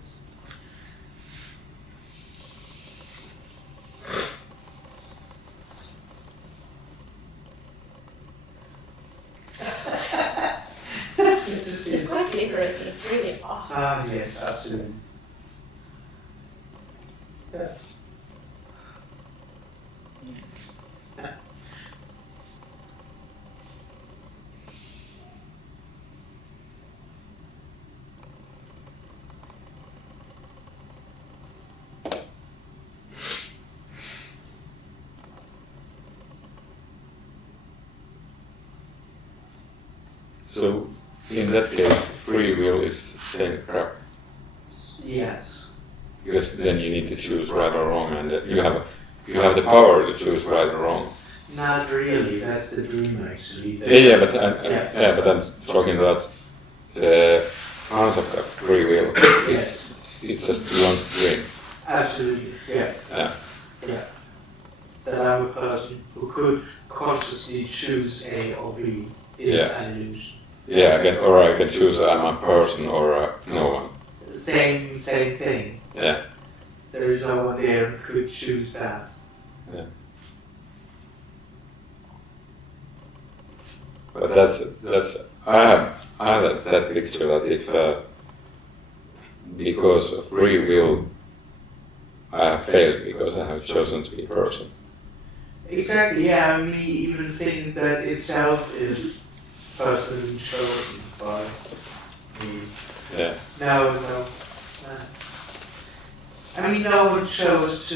it's quite liberating. It's really Yes, absolutely. Yes. So in that case, free will is same crap. Yes. Because then you need to choose right or wrong, and you have the power to choose right or wrong. Not really. That's the dream, actually. But I'm talking about the concept of free will. It's just one dream. Absolutely. Yeah. That I'm a person who could consciously choose A or B is an illusion. Or I can choose I'm a person or no one. Same thing. Yeah. There is no one there who could choose that. Yeah. But that's I have that picture that if because of free will I have failed because I have chosen to be a person. Exactly, yeah, me even thinks that itself is personally chosen by me. Yeah. No. I mean, no one chose to.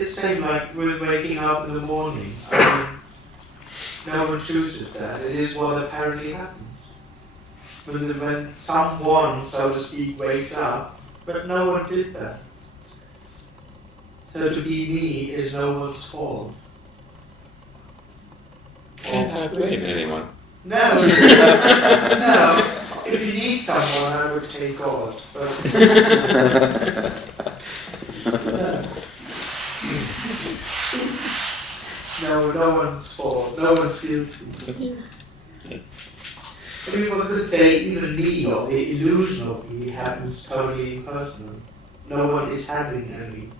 It's same like with waking up in the morning. I mean, no one chooses that. It is what apparently happens. When someone, so to speak, wakes up, but no one did that. So to be me is no one's fault. Can't I blame anyone? No, no. If you need someone, I would take God. But no one's fault. No one's guilty. People could say even me or the illusion of me happens totally impersonal. No one is having any.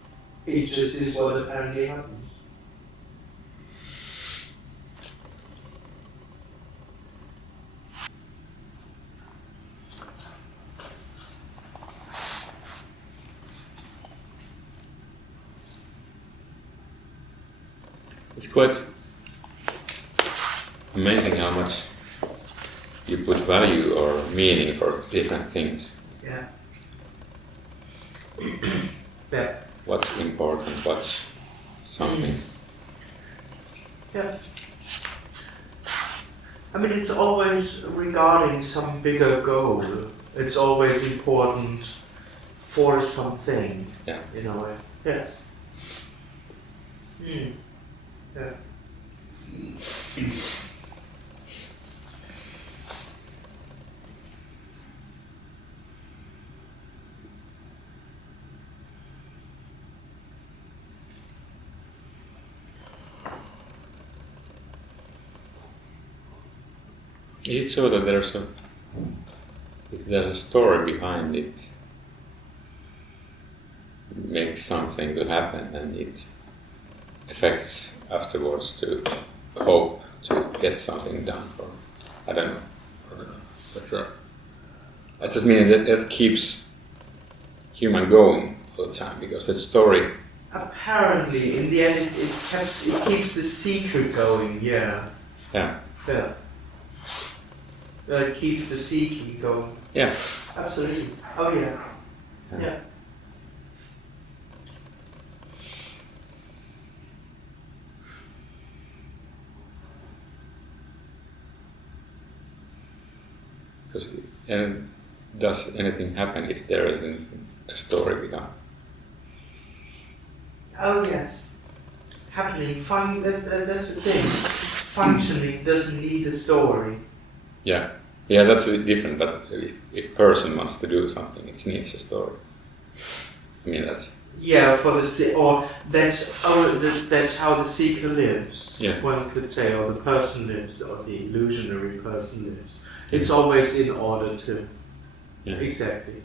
It just is what apparently happens. It's quite amazing how much you put value or meaning for different things. Yeah. Yeah. What's important, what's something. Yeah. I mean, it's always regarding some bigger goal. It's always important for something. Yeah. In a way. Yeah. Yeah. Is it so that if there's a story behind it, makes something to happen and it affects afterwards to hope to get something done, or I don't know. But sure. I just mean that it keeps human going all the time because the story. Apparently, in the end, it keeps the secret going. Yeah. Yeah. Yeah. It keeps the seeking going. Yeah. Absolutely. Oh yeah. Yeah. And does anything happen if there isn't a story behind? Oh yes. Happening. That's the thing. Functioning doesn't need a story. Yeah. Yeah, that's a bit different, but if person wants to do something, it needs a story. I mean that. Yeah, that's how the seeker lives. Yeah. One could say, or the person lives, or the illusionary person lives. It's always in order to. Yeah. Exactly.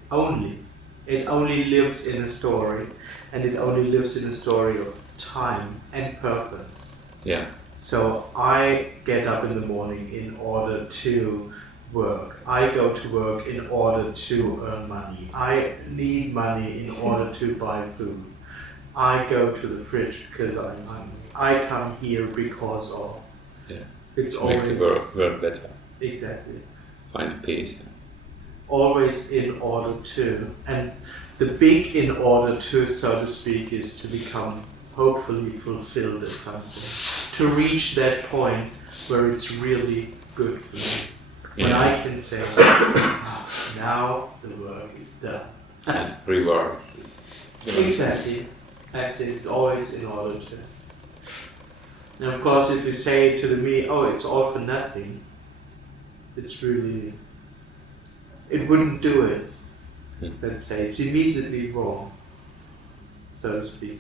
It only lives in a story, and it only lives in a story of time and purpose. Yeah. So I get up in the morning in order to work. I go to work in order to earn money. I need money in order to buy food. I go to the fridge because I'm hungry. I come here because of. Yeah. It's to always make the world better. Exactly. Find peace. Always in order to, and the big in order to, so to speak, is to become hopefully fulfilled at some point. To reach that point where it's really good for me. When Yeah. I can say, now the work is done. And reward. Exactly. It's always in order to. And of course, if you say to the me, oh, it's all for nothing, it's really, it wouldn't do it. Let's say it's immediately wrong, so to speak.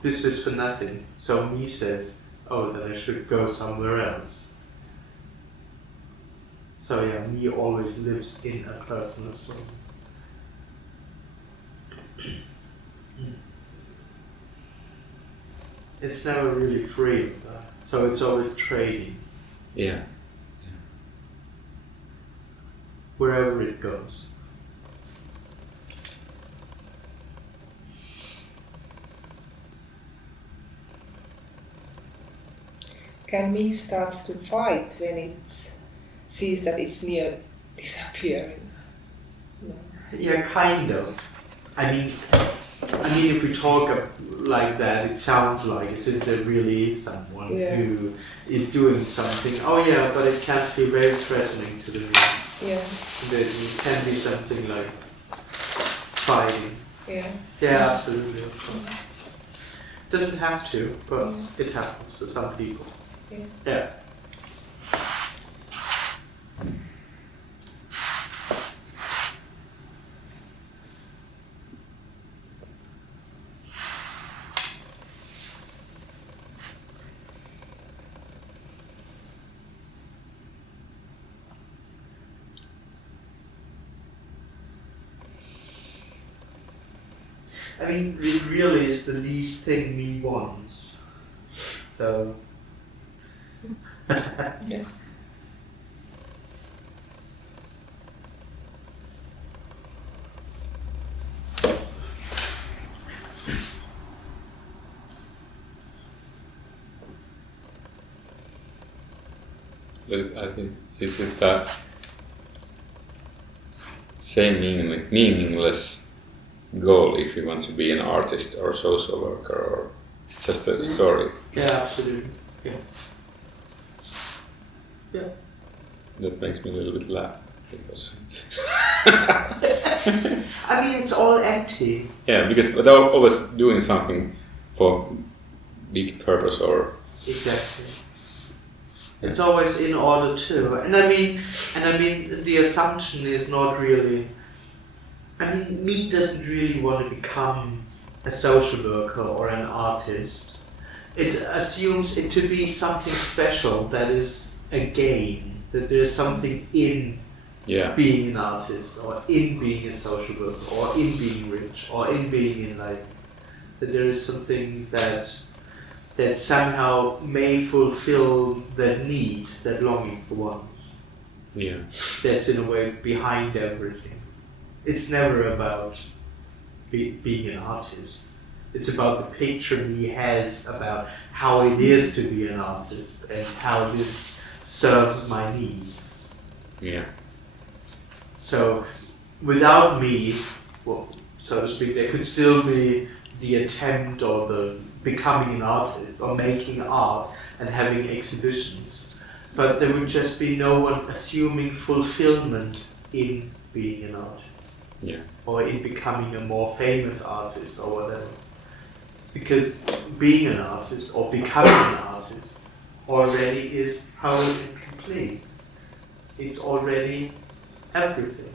This is for nothing. So me says, oh, then I should go somewhere else. So yeah, me always lives in a personal soul. It's never really free of that. So it's always trading, Yeah. wherever it goes. Can me starts to fight when it sees that it's near disappearing? No. Yeah, kind of. I mean, if we talk like that, it sounds like as if there really is someone Yeah. who is doing something. Oh yeah, but it can feel very threatening to the me. Yeah, That it can be something like fighting. yeah. Yeah, absolutely. Of course. Doesn't have to, but it happens for some people. Yeah. Yeah. I mean, it really is the least thing me wants. So. Yeah. But I think is it the same meaningless goal if you want to be an artist or social worker or just a story? Yeah, absolutely. Yeah. Yeah. That makes me a little bit laugh because I mean, it's all empty. yeah, because without always doing something for big purpose or Exactly. It's always in order to. And I mean, the assumption is not really. I mean, me doesn't really want to become a social worker or an artist. It assumes it to be something special that is a gain, that there's something in yeah, being an artist, or in being a social worker, or in being rich, or in being enlightened. That there is something that somehow may fulfill that need, that longing for one. yeah, That's in a way behind everything. It's never about being an artist. It's about the picture he has about how it is to be an artist and how this serves my need. yeah, So, without me, well, so to speak, there could still be the attempt or the becoming an artist or making art and having exhibitions. But there would just be no one assuming fulfillment in being an artist. yeah, Or in becoming a more famous artist or whatever. Because being an artist or becoming an artist already is whole and complete. It's already everything.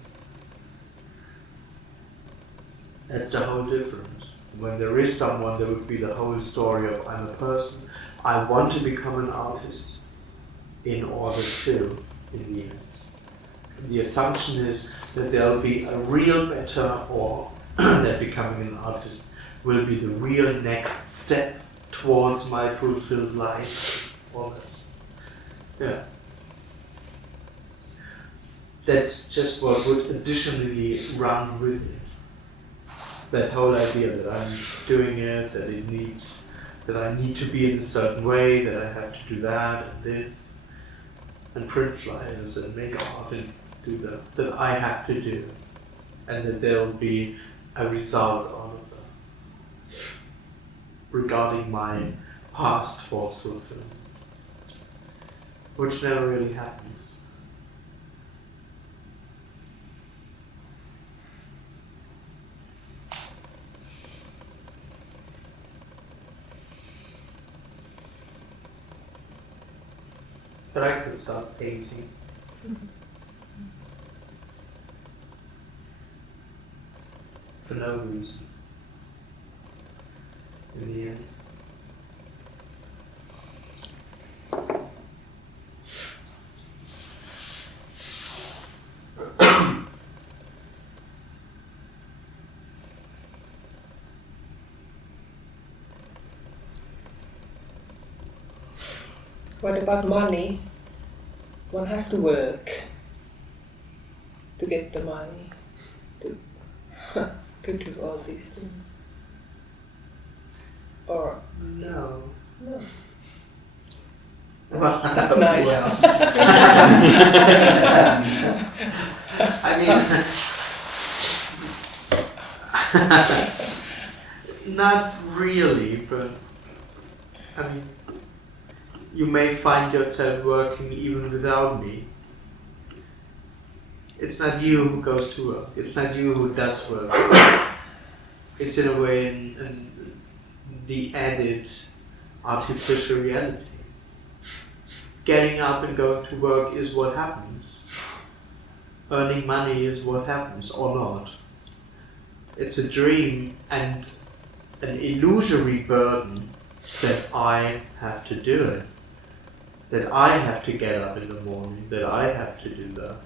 That's the whole difference. When there is someone, there would be the whole story of I'm a person, I want to become an artist in order to, in the end. The assumption is that there'll be a real better, or that becoming an artist will be the real next step towards my fulfilled life. All this. Yeah. That's just what would additionally run with it. That whole idea that I'm doing it, that it needs, that I need to be in a certain way, that I have to do that and this, and print flyers and make art and do that I have to do, and that there will be a result out of that regarding my past towards fulfillment, which never really happens. But I could start painting. For no reason. In the end. What about money? One has to work to get the money to to do all these things. Or No. no. Well, That's nice. well. I mean, not really, but I mean, you may find yourself working even without me. It's not you who goes to work. It's not you who does work. It's in a way the added artificial reality. Getting up and going to work is what happens. Earning money is what happens, or not. It's a dream and an illusory burden that I have to do it. That I have to get up in the morning, that I have to do that.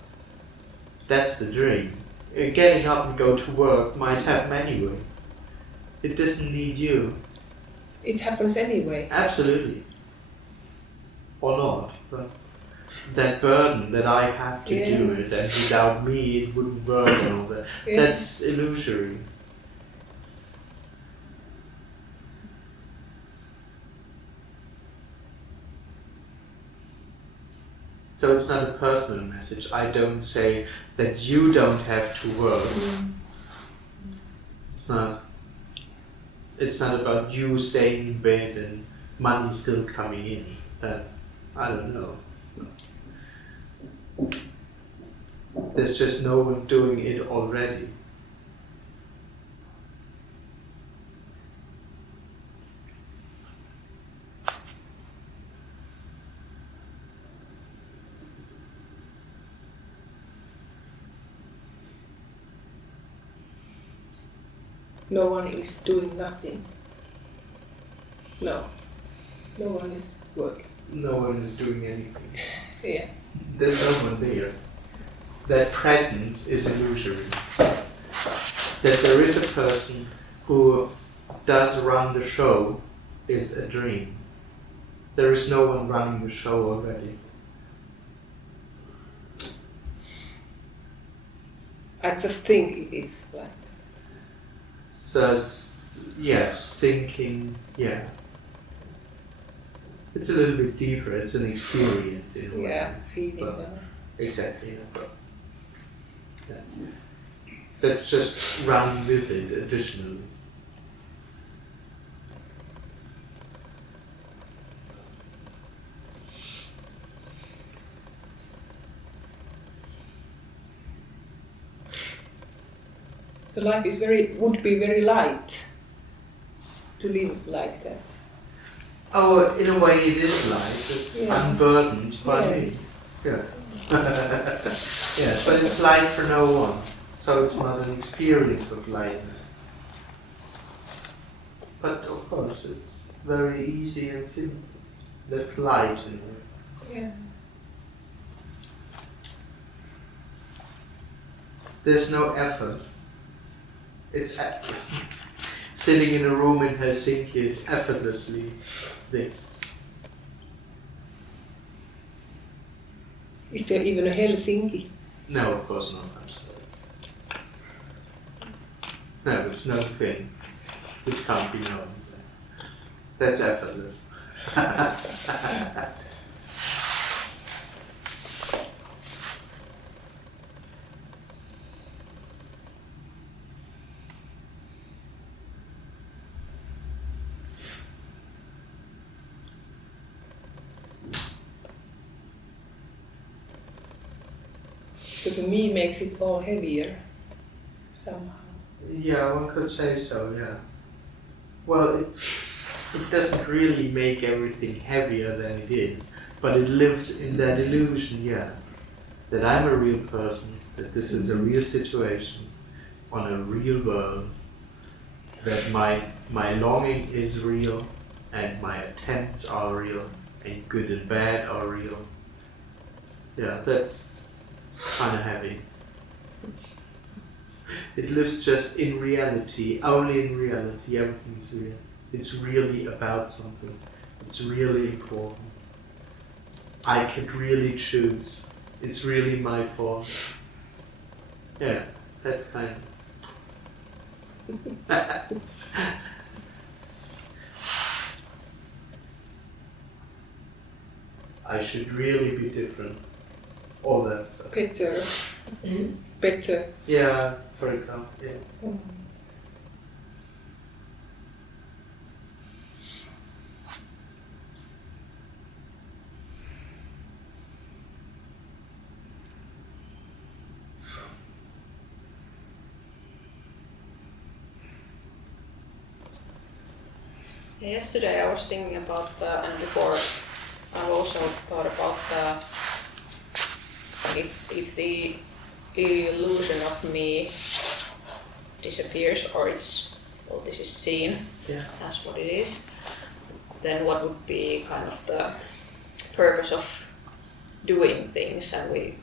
That's the dream. Getting up and go to work might happen anyway. It doesn't need you. It happens anyway. Absolutely. Or not. But that burden that I have to do it, and without me it wouldn't work and all that. That's illusory. So it's not a personal message. I don't say that you don't have to work. It's not about you staying in bed and money still coming in. That, I don't know. There's just no one doing it already. No one is doing nothing. No. No one is working. No one is doing anything. Yeah. There's no one there. That presence is illusory. That there is a person who does run the show is a dream. There is no one running the show already. I just think it is like. So, yes, thinking, yeah. It's a little bit deeper, it's an experience in a way. Yeah, feeling. But exactly. Yeah. Let's just run with it additionally. So life is would be very light to live like that. Oh, in a way it is light. It's unburdened by me. Yeah. Yes, but it's light for no one. So it's not an experience of lightness. But of course it's very easy and simple. That's light in it. Yeah. There's no effort. It's sitting in a room in Helsinki is effortlessly this. Is there even a Helsinki? No, of course not. I'm sorry. No, it's no thing which can't be known. That's effortless. So to me makes it all heavier somehow. Yeah, one could say so, yeah. Well, it doesn't really make everything heavier than it is, But it lives in that illusion, yeah, that I'm a real person, that this is a real situation on a real world, that my longing is real, and my attempts are real, and good and bad are real. Yeah, that's kind of heavy. It lives just in reality, only in reality, everything's real. It's really about something. It's really important. I could really choose. It's really my fault. Yeah, that's kind of... I should really be different. All that stuff. Better. Better. Yeah, for example, yeah. Yesterday I was thinking about and before I've also thought about if the illusion of me disappears or this is seen as what it is, then what would be kind of the purpose of doing things, and we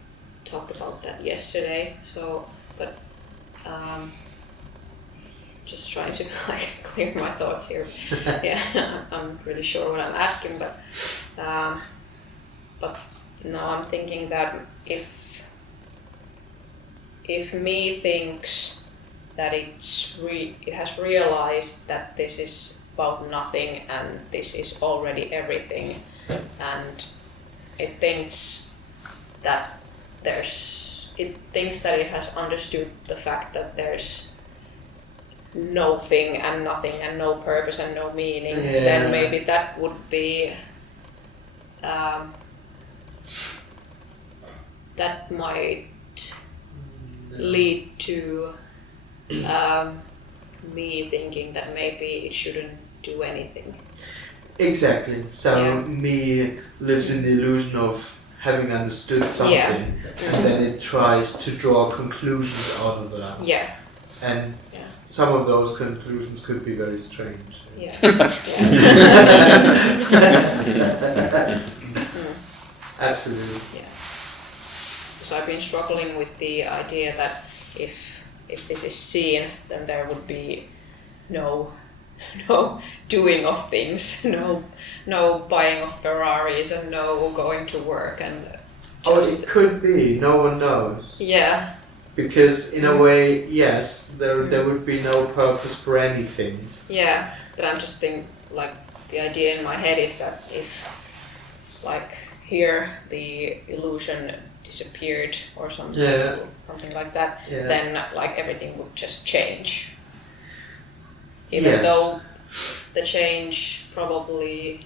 talked about that yesterday. So, but just trying to clear my thoughts here. Yeah, I'm not really sure what I'm asking, but now I'm thinking that if me thinks that it has realized that this is about nothing and this is already everything, and it thinks that it has understood the fact that there's no thing and nothing and no purpose and no meaning, then maybe that would be that might lead to me thinking that maybe it shouldn't do anything. Exactly. So me lives in the illusion of having understood something, and then it tries to draw conclusions out of that. Yeah. And some of those conclusions could be very strange. Yeah. Absolutely. Yeah. Because I've been struggling with the idea that if this is seen, then there would be no doing of things, no buying of Ferraris, and no going to work, and it could be. No one knows. Yeah. Because in a way, yes, there would be no purpose for anything. Yeah, but I'm just thinking, like, the idea in my head is that if, like, here the illusion disappeared or something like that, then like everything would just change. Even though the change probably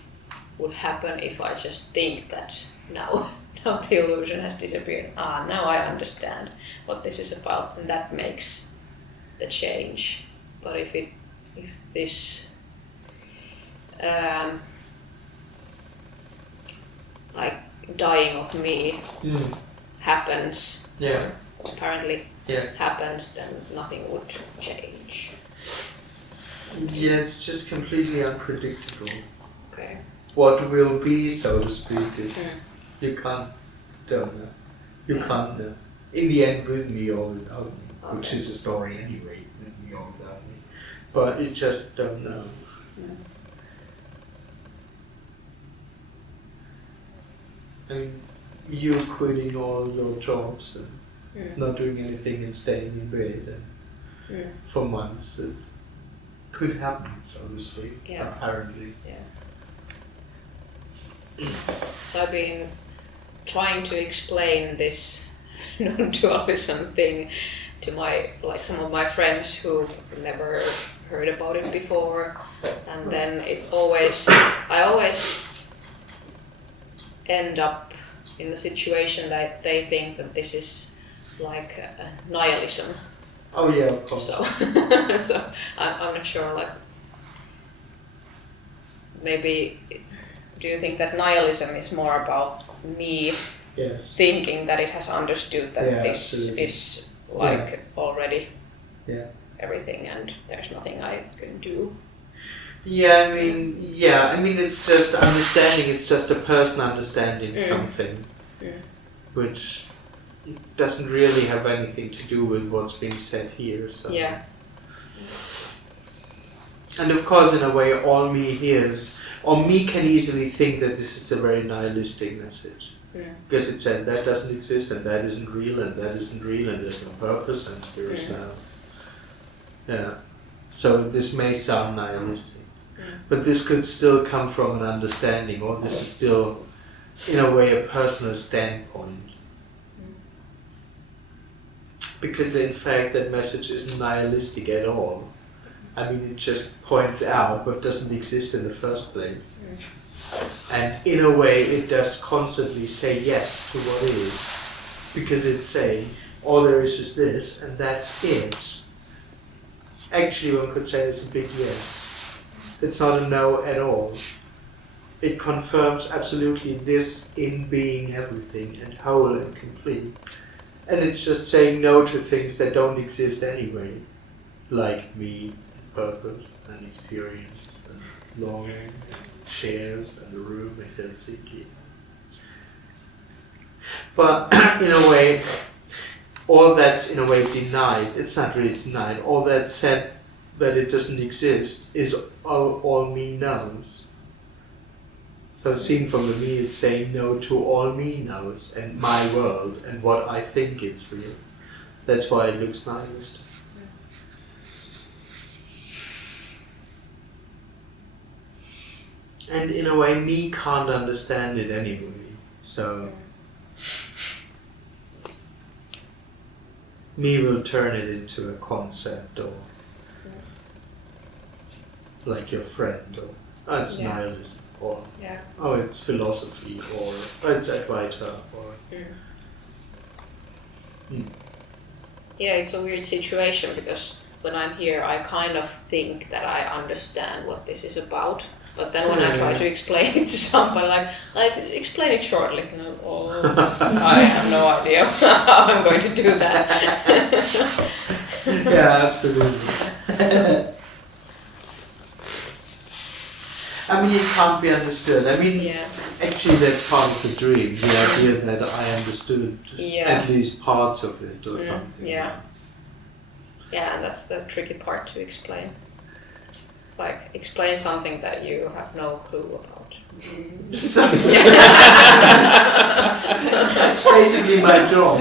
would happen if I just think that now the illusion has disappeared. Now I understand what this is about, and that makes the change. But if this like dying of me happens, apparently happens, then nothing would change. Yeah, it's just completely unpredictable. Okay. What will be, so to speak, is you don't know. You can't know. In the end, with me or without me, which is a story anyway, with me or without me. But you just don't know. I mean, you quitting all your jobs and not doing anything and staying in bed and for months, it could happen, so to speak, apparently. Yeah. So I've been trying to explain this non-dualism thing to some of my friends who never heard about it before, and then I always end up in the situation that they think that this is like nihilism. Oh yeah, of course. So I'm not sure, like, maybe do you think that nihilism is more about me Yes. thinking that it has understood that Yeah, this absolutely. is like already Yeah. everything and there's nothing I can do? Yeah, I mean, it's just understanding. It's just a person understanding something, which doesn't really have anything to do with what's being said here. So. Yeah. And of course, in a way, all me hears, or me can easily think that this is a very nihilistic message. Because it said that doesn't exist, and that isn't real, and that isn't real, and there's no purpose, and there is no. Yeah. So this may sound nihilistic, but this could still come from an understanding, or this is still, in a way, a personal standpoint. Because in fact, that message isn't nihilistic at all. I mean, it just points out what doesn't exist in the first place. And in a way, it does constantly say yes to what is. Because it's saying, all there is this, and that's it. Actually, one could say it's a big yes. It's not a no at all. It confirms absolutely this in being everything, and whole and complete. And it's just saying no to things that don't exist anyway. Like me, and purpose, and experience, and longing, and chairs, and a room in Helsinki. But in a way, all that's in a way denied. It's not really denied. All that's said that it doesn't exist is all me knows. So seen from the me, it's saying no to all me knows and my world and what I think it's real. That's why it looks nihilistic. And in a way, me can't understand it anyway. So me will turn it into a concept, or like your friend, or oh, it's nihilism, or oh, it's philosophy, or oh, it's Advaita, or Yeah, it's a weird situation because when I'm here, I kind of think that I understand what this is about. But then when I try to explain it to somebody, like explain it shortly, you know, I have no idea how I'm going to do that. Yeah, absolutely. I mean, it can't be understood. I mean, actually, that's part of the dream, the idea that I understood at least parts of it or something. Yeah. Yeah, and that's the tricky part to explain. Like, explain something that you have no clue about. So, that's basically my job.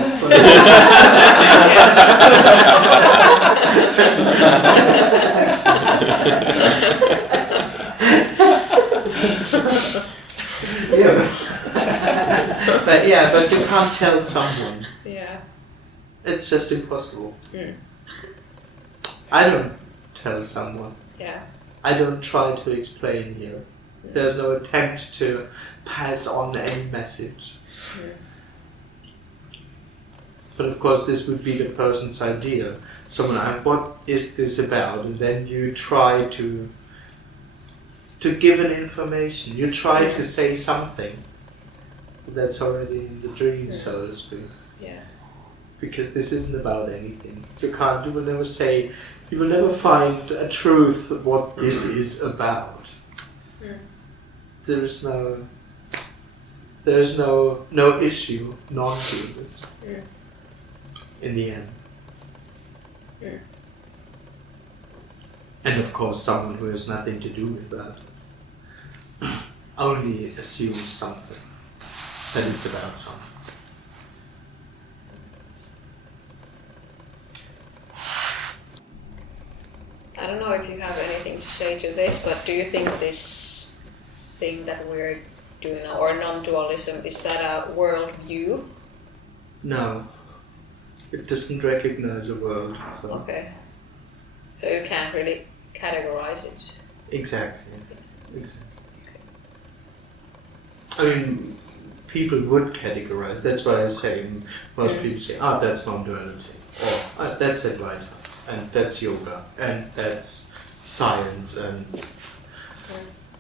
But you can't tell someone. Yeah. It's just impossible. I don't tell someone. Yeah. I don't try to explain here. There's no attempt to pass on any message. But of course this would be the person's idea. Someone asks, what is this about? And then you try to give an information. You try to say something. That's already in the dream, so to speak. Yeah. Because this isn't about anything. You will never say, you will never find a truth of what this is about. There is no issue, non-dualism in the end. And of course someone who has nothing to do with that only assumes something, that it's about something. I don't know if you have anything to say to this, but do you think this thing that we're doing now, or non-dualism, is that a world view? No. It doesn't recognize a world. So. Okay. So you can't really categorize it? Exactly. I mean, people would categorize. That's why I say, most people say, that's non-duality, or that's Advaita, and that's yoga, and that's science, and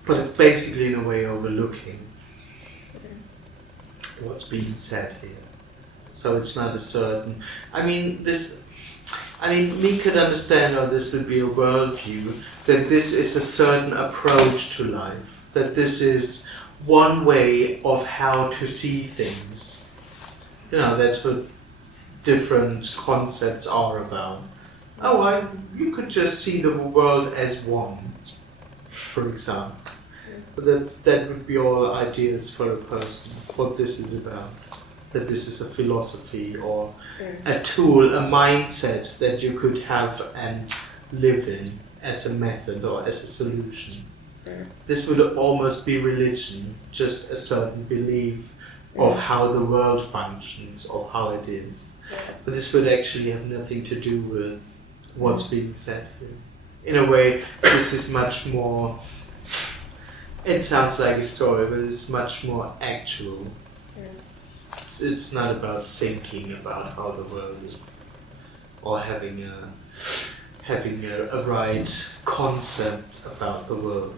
But it's basically in a way overlooking what's being said here. So it's not a certain. We could understand how this would be a worldview, that this is a certain approach to life, that this is one way of how to see things. That's what different concepts are about. You could just see the world as one, for example. But that would be all ideas for a person, what this is about. That this is a philosophy or a tool, a mindset that you could have and live in as a method or as a solution. This would almost be religion, just a certain belief of how the world functions or how it is. But this would actually have nothing to do with what's being said here. In a way, this is much more, it sounds like a story, but it's much more actual. It's not about thinking about how the world is, or having a right concept about the world.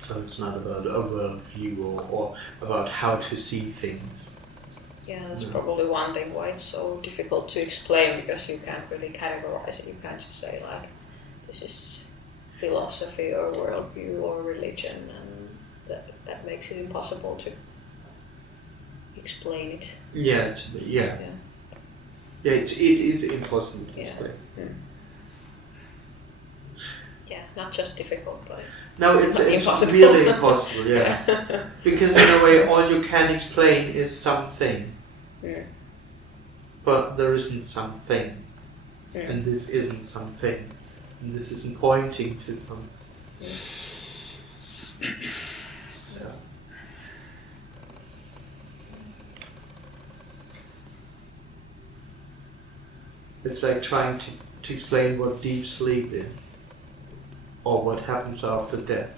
So it's not about a worldview or about how to see things. Yeah, that's probably one thing why it's so difficult to explain, because you can't really categorize it. You can't just say like, this is philosophy or worldview or religion, and that makes it impossible to explain it. It is impossible to explain. Yeah, not just difficult, but no, it's impossible. Really impossible. Yeah, because in a way, all you can explain is something, but there isn't something, and this isn't something, and this isn't pointing to something. So. It's like trying to explain what deep sleep is, or what happens after death.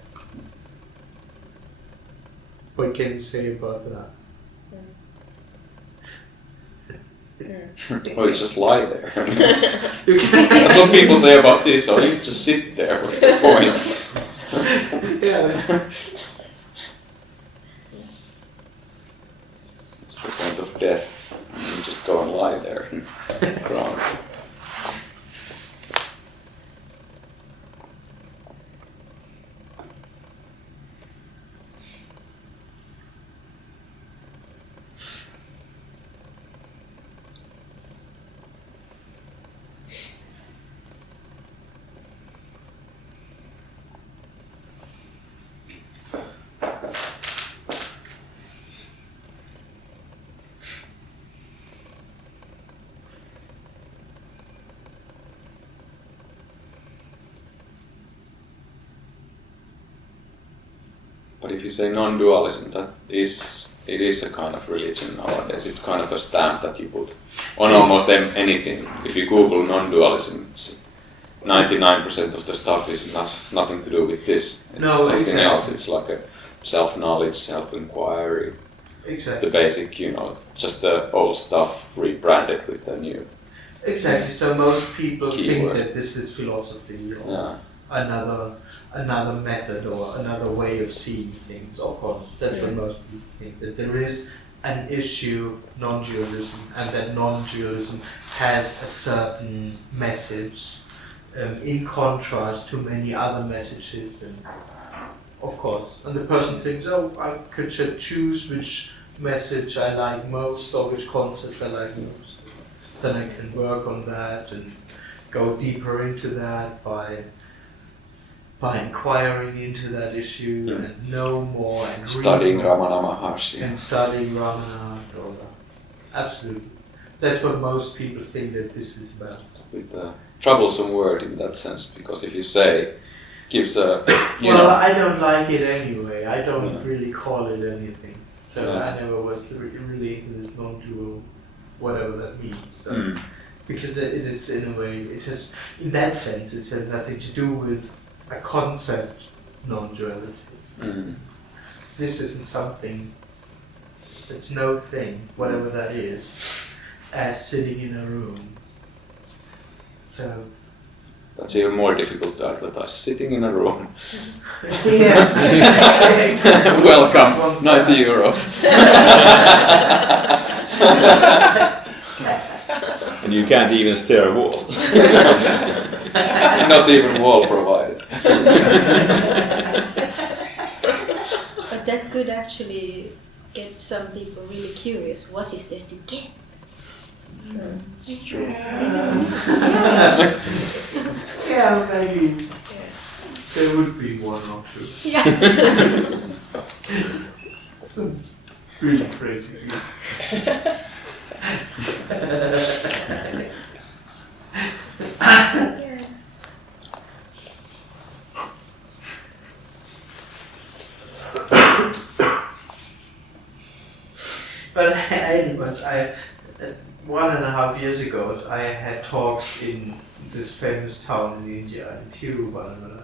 What can you say about that? Well, you just lie there. That's what people say about this, so you just sit there, what's the point? Yeah. It's the point of death. You just go and lie there and ground. But if you say non-dualism, it is a kind of religion nowadays. It's kind of a stamp that you put on almost anything. If you Google non-dualism, it's just 99% of the stuff is nothing to do with this. It's something else. It's like a self-knowledge, self-inquiry. Exactly. The basic, just the old stuff rebranded with the new. Exactly. So most people keyword. think that this is philosophy or another method or another way of seeing things. Of course, that's what most people think, that there is an issue, non-dualism, and that non-dualism has a certain message in contrast to many other messages. And of course, and the person thinks, I could choose which message I like most or which concept I like most. Then I can work on that and go deeper into that by inquiring into that issue and know more and studying Ramana Maharshi. And studying Ramana and all that. Absolutely. That's what most people think that this is about. With a troublesome word in that sense, because if you say, gives a... I don't like it anyway. I don't really call it anything. So I never was really into this non-dual, whatever that means. So, because it is in a way, it has, in that sense, it has nothing to do with a concept, non-duality. This isn't something, it's no thing, whatever that is, as sitting in a room. So That's even more difficult to advertise. Sitting in a room. Yeah. Exactly. Welcome, 90 euros. And you can't even stare a wall. Not even wall provided. But that could actually get some people really curious. What is there to get? Yeah, maybe there would be one or two. Yeah. Some really crazy. But anyways, 1.5 years ago, I had talks in this famous town in India, in Tiruvallur.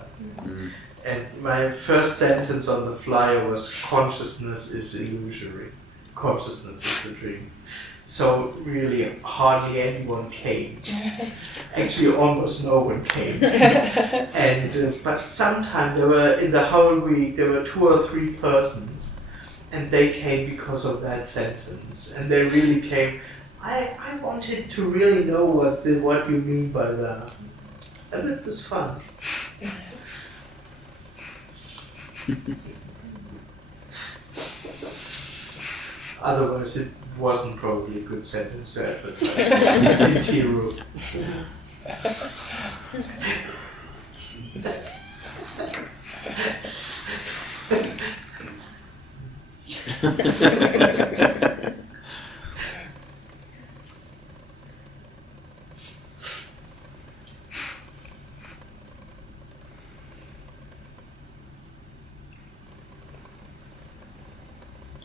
And my first sentence on the flyer was, consciousness is illusory. Consciousness is a dream. So really hardly anyone came. Actually almost no one came. And but sometime there were, in the whole week, there were 2 or 3 persons, and they came because of that sentence. And they really came, I wanted to really know what you mean by that. And it was fun. Otherwise it wasn't probably a good sentence to advertise in Tiru.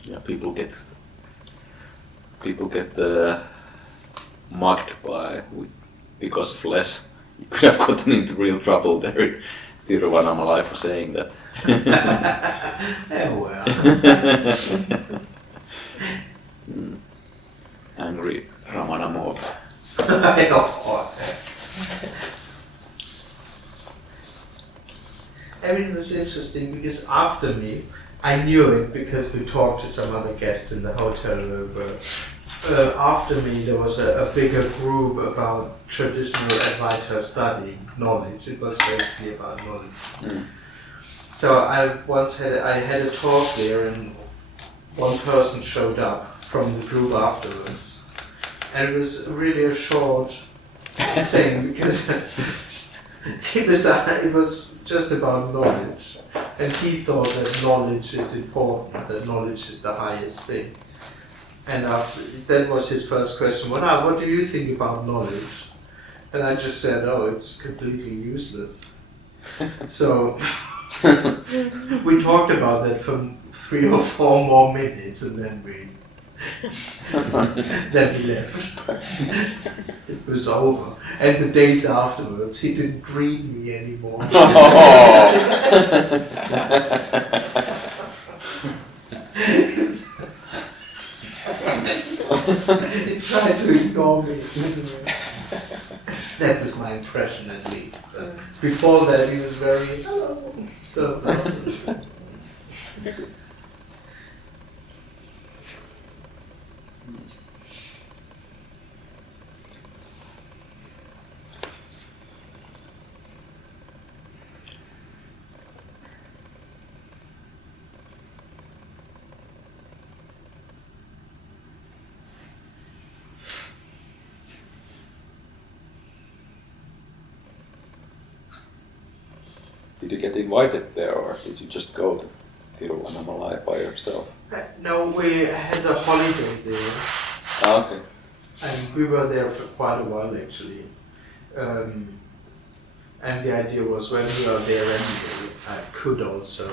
Yeah, people get mugged because of less. You could have gotten into real trouble there in Tiruvannamalai for saying that. Oh well. Angry Ramana mob. I know. I mean, it was interesting because after me, I knew it because we talked to some other guests in the hotel room. But after me, there was a bigger group about traditional Advaita study, knowledge. It was basically about knowledge. So I had a talk there, and one person showed up from the group afterwards, and it was really a short thing because it was just about knowledge. And he thought that knowledge is important, that knowledge is the highest thing. And that was his first question. Well, what do you think about knowledge? And I just said, it's completely useless. So we talked about that for 3 or 4 more minutes, and then we left. It was over. And the days afterwards, he didn't greet me anymore. He tried to ignore me. That was my impression, at least. But before that, he was very hello. So. Did you get invited there, or did you just go to Tiruvannamalai by yourself? No, we had a holiday there. Ah, okay. And we were there for quite a while, actually. And the idea was when we are there anyway, I could also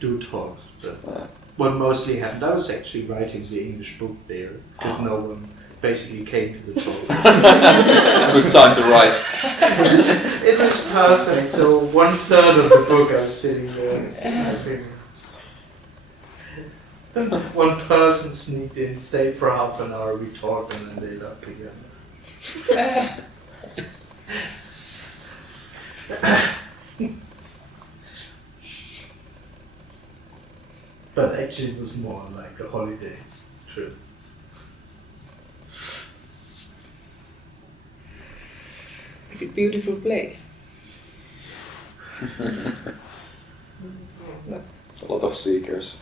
do talks. But what mostly happened, I was actually writing the English book there, because no one basically came to the talk. Good time to write. It was perfect. So 1/3 of the book I was sitting there typing. One person sneaked in, stayed for half an hour, we talked, and then they left again. But actually it was more like a holiday trip. It's a beautiful place. No. A lot of seekers.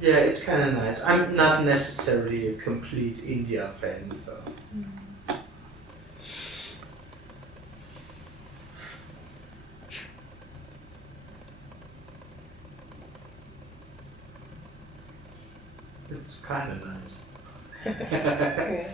Yeah, it's kind of nice. I'm not necessarily a complete India fan, so. It's kind of nice. Yeah.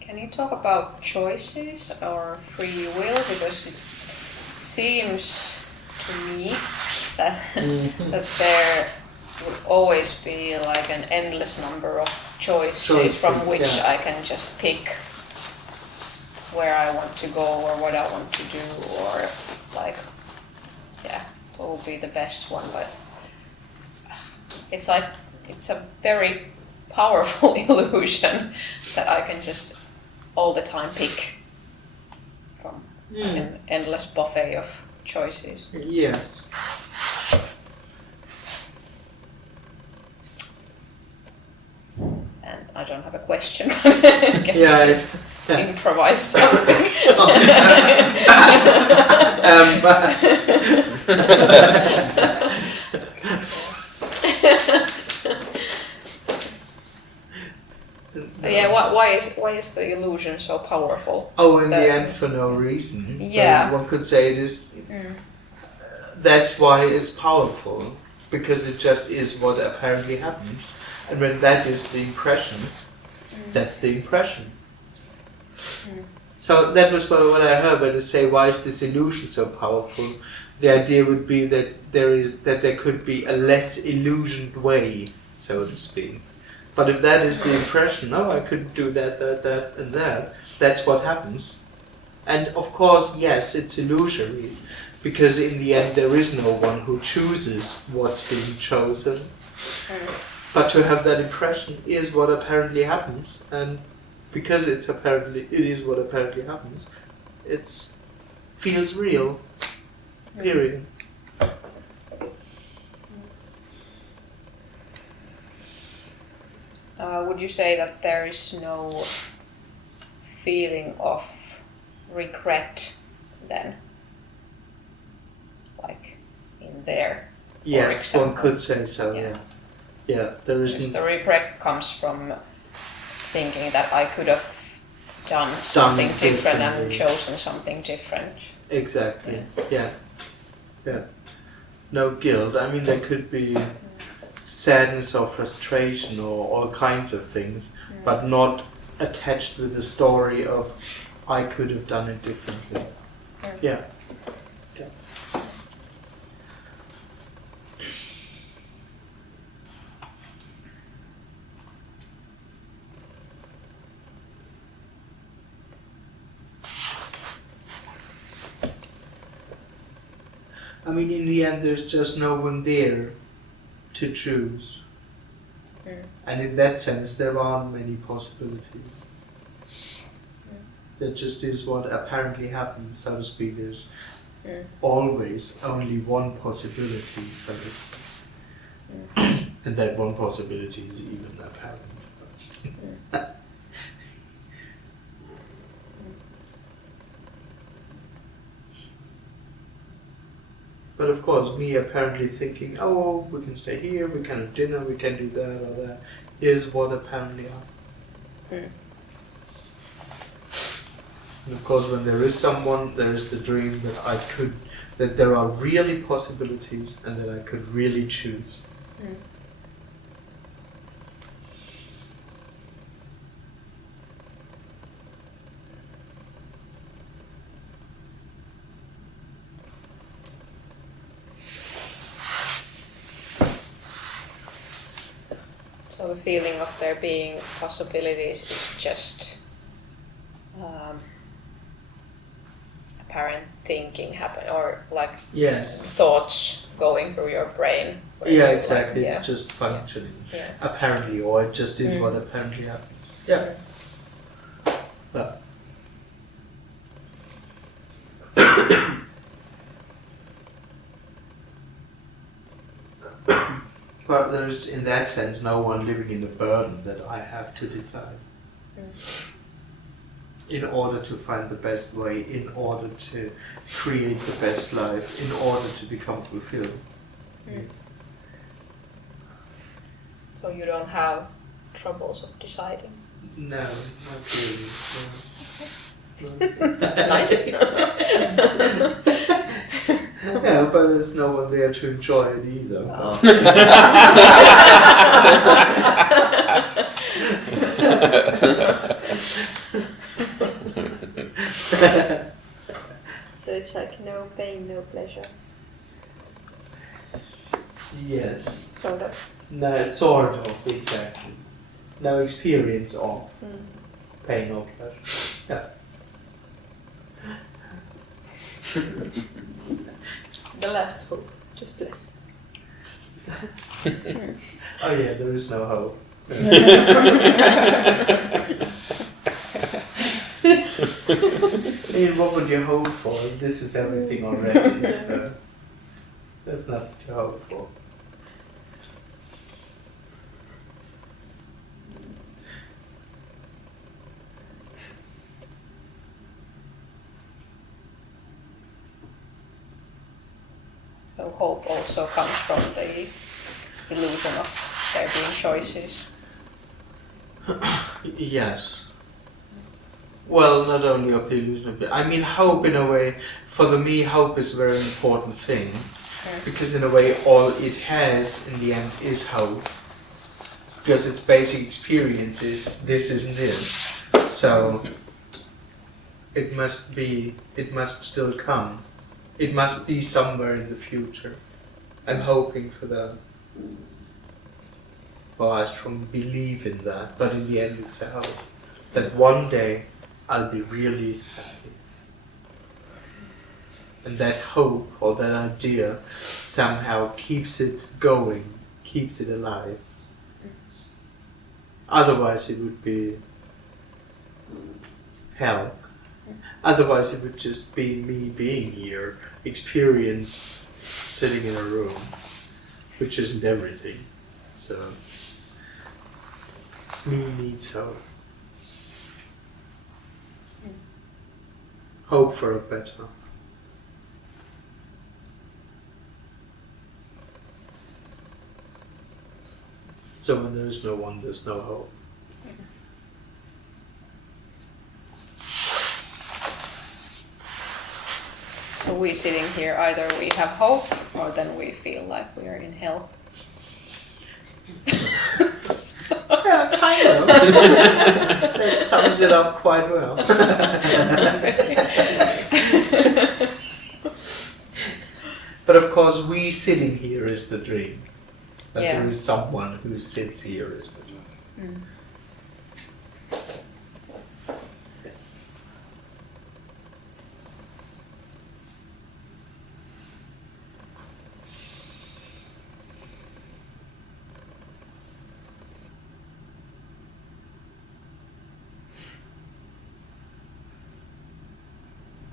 Can you talk about choices or free will? Because it seems to me that that there would always be like an endless number of choices from which yeah. I can just pick where I want to go or what I want to do, or like, yeah, what will be the best one. But it's like, it's a very powerful illusion that I can just all the time pick from like an endless buffet of choices. Yes. And I don't have a question. Can Yeah, you just improvise something? Yeah, why is the illusion so powerful? Oh, in the end, for no reason. Yeah. One could say it is. That's why it's powerful, because it just is what apparently happens, and when that is the impression, that's the impression. So that was what I heard when they say, why is this illusion so powerful? The idea would be that there could be a less illusioned way, so to speak. But if that is the impression, I could do that, and that, that's what happens. And of course, yes, it's illusory, because in the end there is no one who chooses what's being chosen. But to have that impression is what apparently happens, and because it is what apparently happens, it feels real. Period. Would you say that there is no feeling of regret then? Like in there? Yes, one could say so, yeah. Yeah, there Because isn't. the regret comes from thinking that I could have done something different and chosen something different. Exactly, yeah. No guilt. I mean, there could be sadness or frustration or all kinds of things, but not attached with the story of I could have done it differently. Yeah. I mean, in the end, there's just no one there to choose. And in that sense, there aren't many possibilities. That just is what apparently happens, so to speak. There's always only one possibility, so to speak. And that one possibility is even apparent. But of course, me apparently thinking, oh, we can stay here, we can have dinner, we can do that or that, is what apparently happens. And of course, when there is someone, there is the dream that there are really possibilities and that I could really choose. So the feeling of there being possibilities is just apparent thinking happen, or like Yes. thoughts going through your brain. where Yeah, you, exactly. Like, It's just functioning. Yeah. Apparently, or it just is what apparently happens. Yeah. But but there's, in that sense, no one living in the burden that I have to decide. In order to find the best way, in order to create the best life, in order to become fulfilled. So you don't have troubles of deciding. No, not really. No. That's nice. Yeah, but there's no one there to enjoy it either. So it's like no pain, no pleasure. Yes. Sort of. No, sort of, exactly. No experience of pain or pleasure. Yeah. The last hope, just left. Oh yeah, there is no hope. I mean, what would you hope for? This is everything already, so there's nothing to hope for. So hope also comes from the illusion of there being choices. Yes. Well, not only of the illusion of it. I mean, hope in a way, for me, hope is a very important thing. Because in a way, all it has in the end is hope. Because its basic experience is, this isn't it. So, it must still come. It must be somewhere in the future. I'm hoping for that. Well, I strongly believe in that, but in the end it's a hope. That one day I'll be really happy. And that hope or that idea somehow keeps it going, keeps it alive. Otherwise it would be hell. Otherwise it would just be me being here, experience sitting in a room, which isn't everything. So, me needs hope. Hope for a better. So when there is no one, there's no hope. So we sitting here, either we have hope or then we feel like we are in hell. Yeah, kind of. That sums it up quite well. But of course, we sitting here is the dream. That there is someone who sits here is the dream.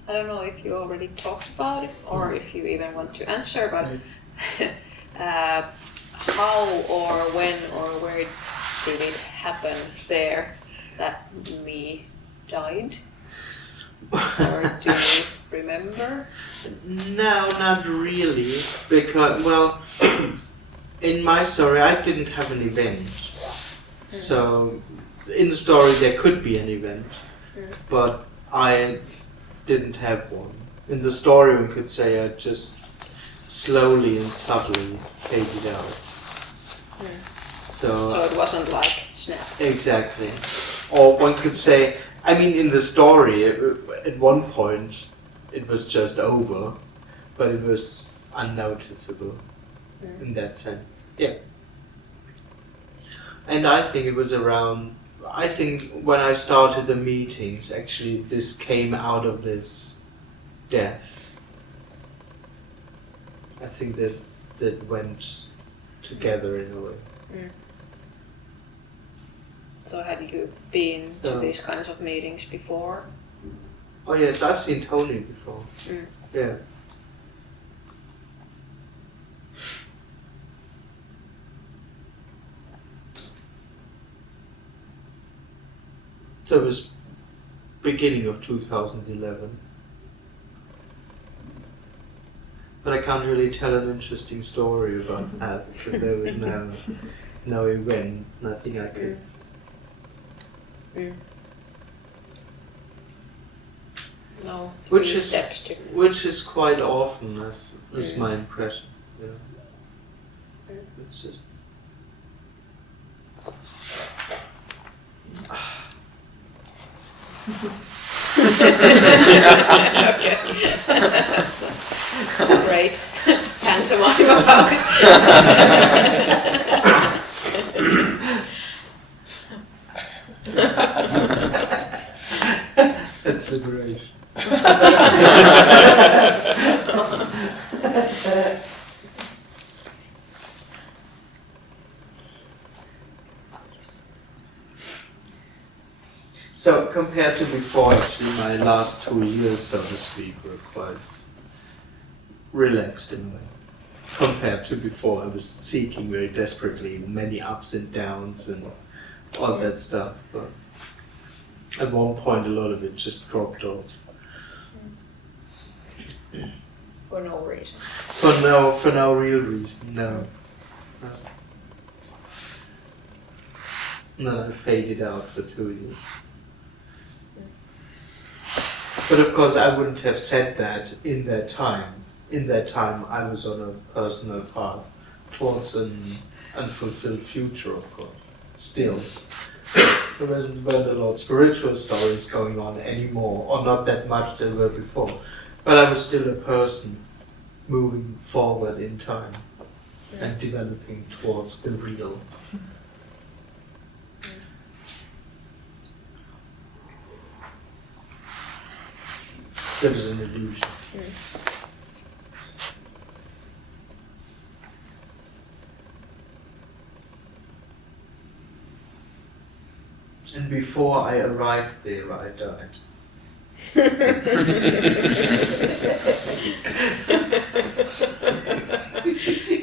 I don't know if you already talked about it or if you even want to answer, but how or when or where did it happen there that me died? Or do you remember? No, not really. Because, well, in my story, I didn't have an event. So, in the story, there could be an event, but I didn't have one. In the story, we could say I just slowly and subtly faded out. So it wasn't like snap. Exactly. Or one could say, I mean, in the story, at one point, it was just over, but it was unnoticeable in that sense. Yeah. And I think it was around, I think when I started the meetings, actually this came out of this death. I think that went together in a way. So had you been to these kinds of meetings before? Oh yes, I've seen Tony before. Yeah. So it was beginning of 2011. But I can't really tell an interesting story about that because there was no event, nothing I could. No, Which is steps to. Which is quite often, is my impression. Yeah. It's just. Okay. That's a great pantomime about it. That's liberation. So compared to before, actually, my last 2 years, so to speak, were quite relaxed in a way. Compared to before, I was seeking very desperately many ups and downs and all that stuff. But at one point, a lot of it just dropped off. For no reason. For no real reason, no. No, I faded out for 2 years. But of course, I wouldn't have said that in that time. In that time, I was on a personal path towards an unfulfilled future, of course. Still. There weren't a lot of spiritual stories going on anymore, or not that much there were before. But I was still a person moving forward in time and developing towards the real. That was an illusion. And before I arrived there, I died. I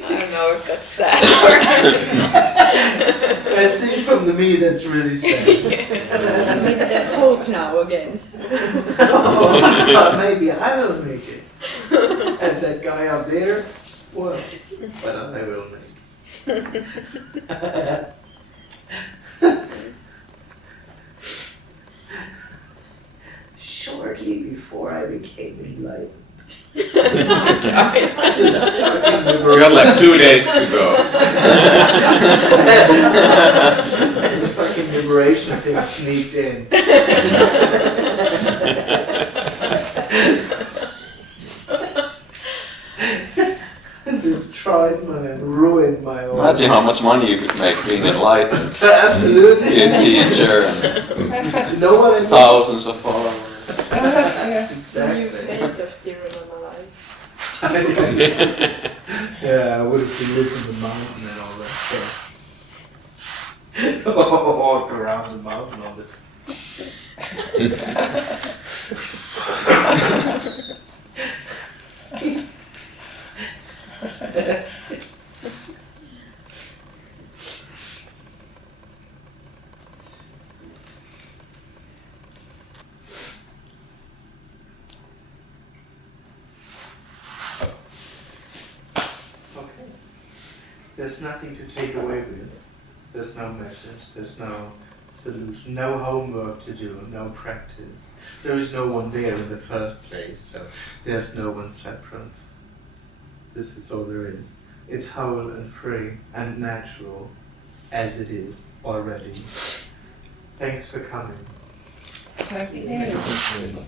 don't know if that's sad I see from the me that's really sad. Maybe there's hope now again. Maybe I will make it. And that guy up there, well, but I will make it. Shortly before I became enlightened. We got like 2 days to go. This fucking liberation thing sneaked in. Ruined my own. Imagine how much money you could make being enlightened. Absolutely. Be a teacher and You know what I mean? thousands of followers. Exactly. New phase of Tirunama life. Yeah, I would have been living in the mountain and all that stuff. Walk around the mountain all the time. There's nothing to take away with. There's no message, there's no solution, no homework to do, no practice. There is no one there in the first place, so there's no one separate. This is all there is. It's whole and free and natural as it is already. Thanks for coming. Thank you.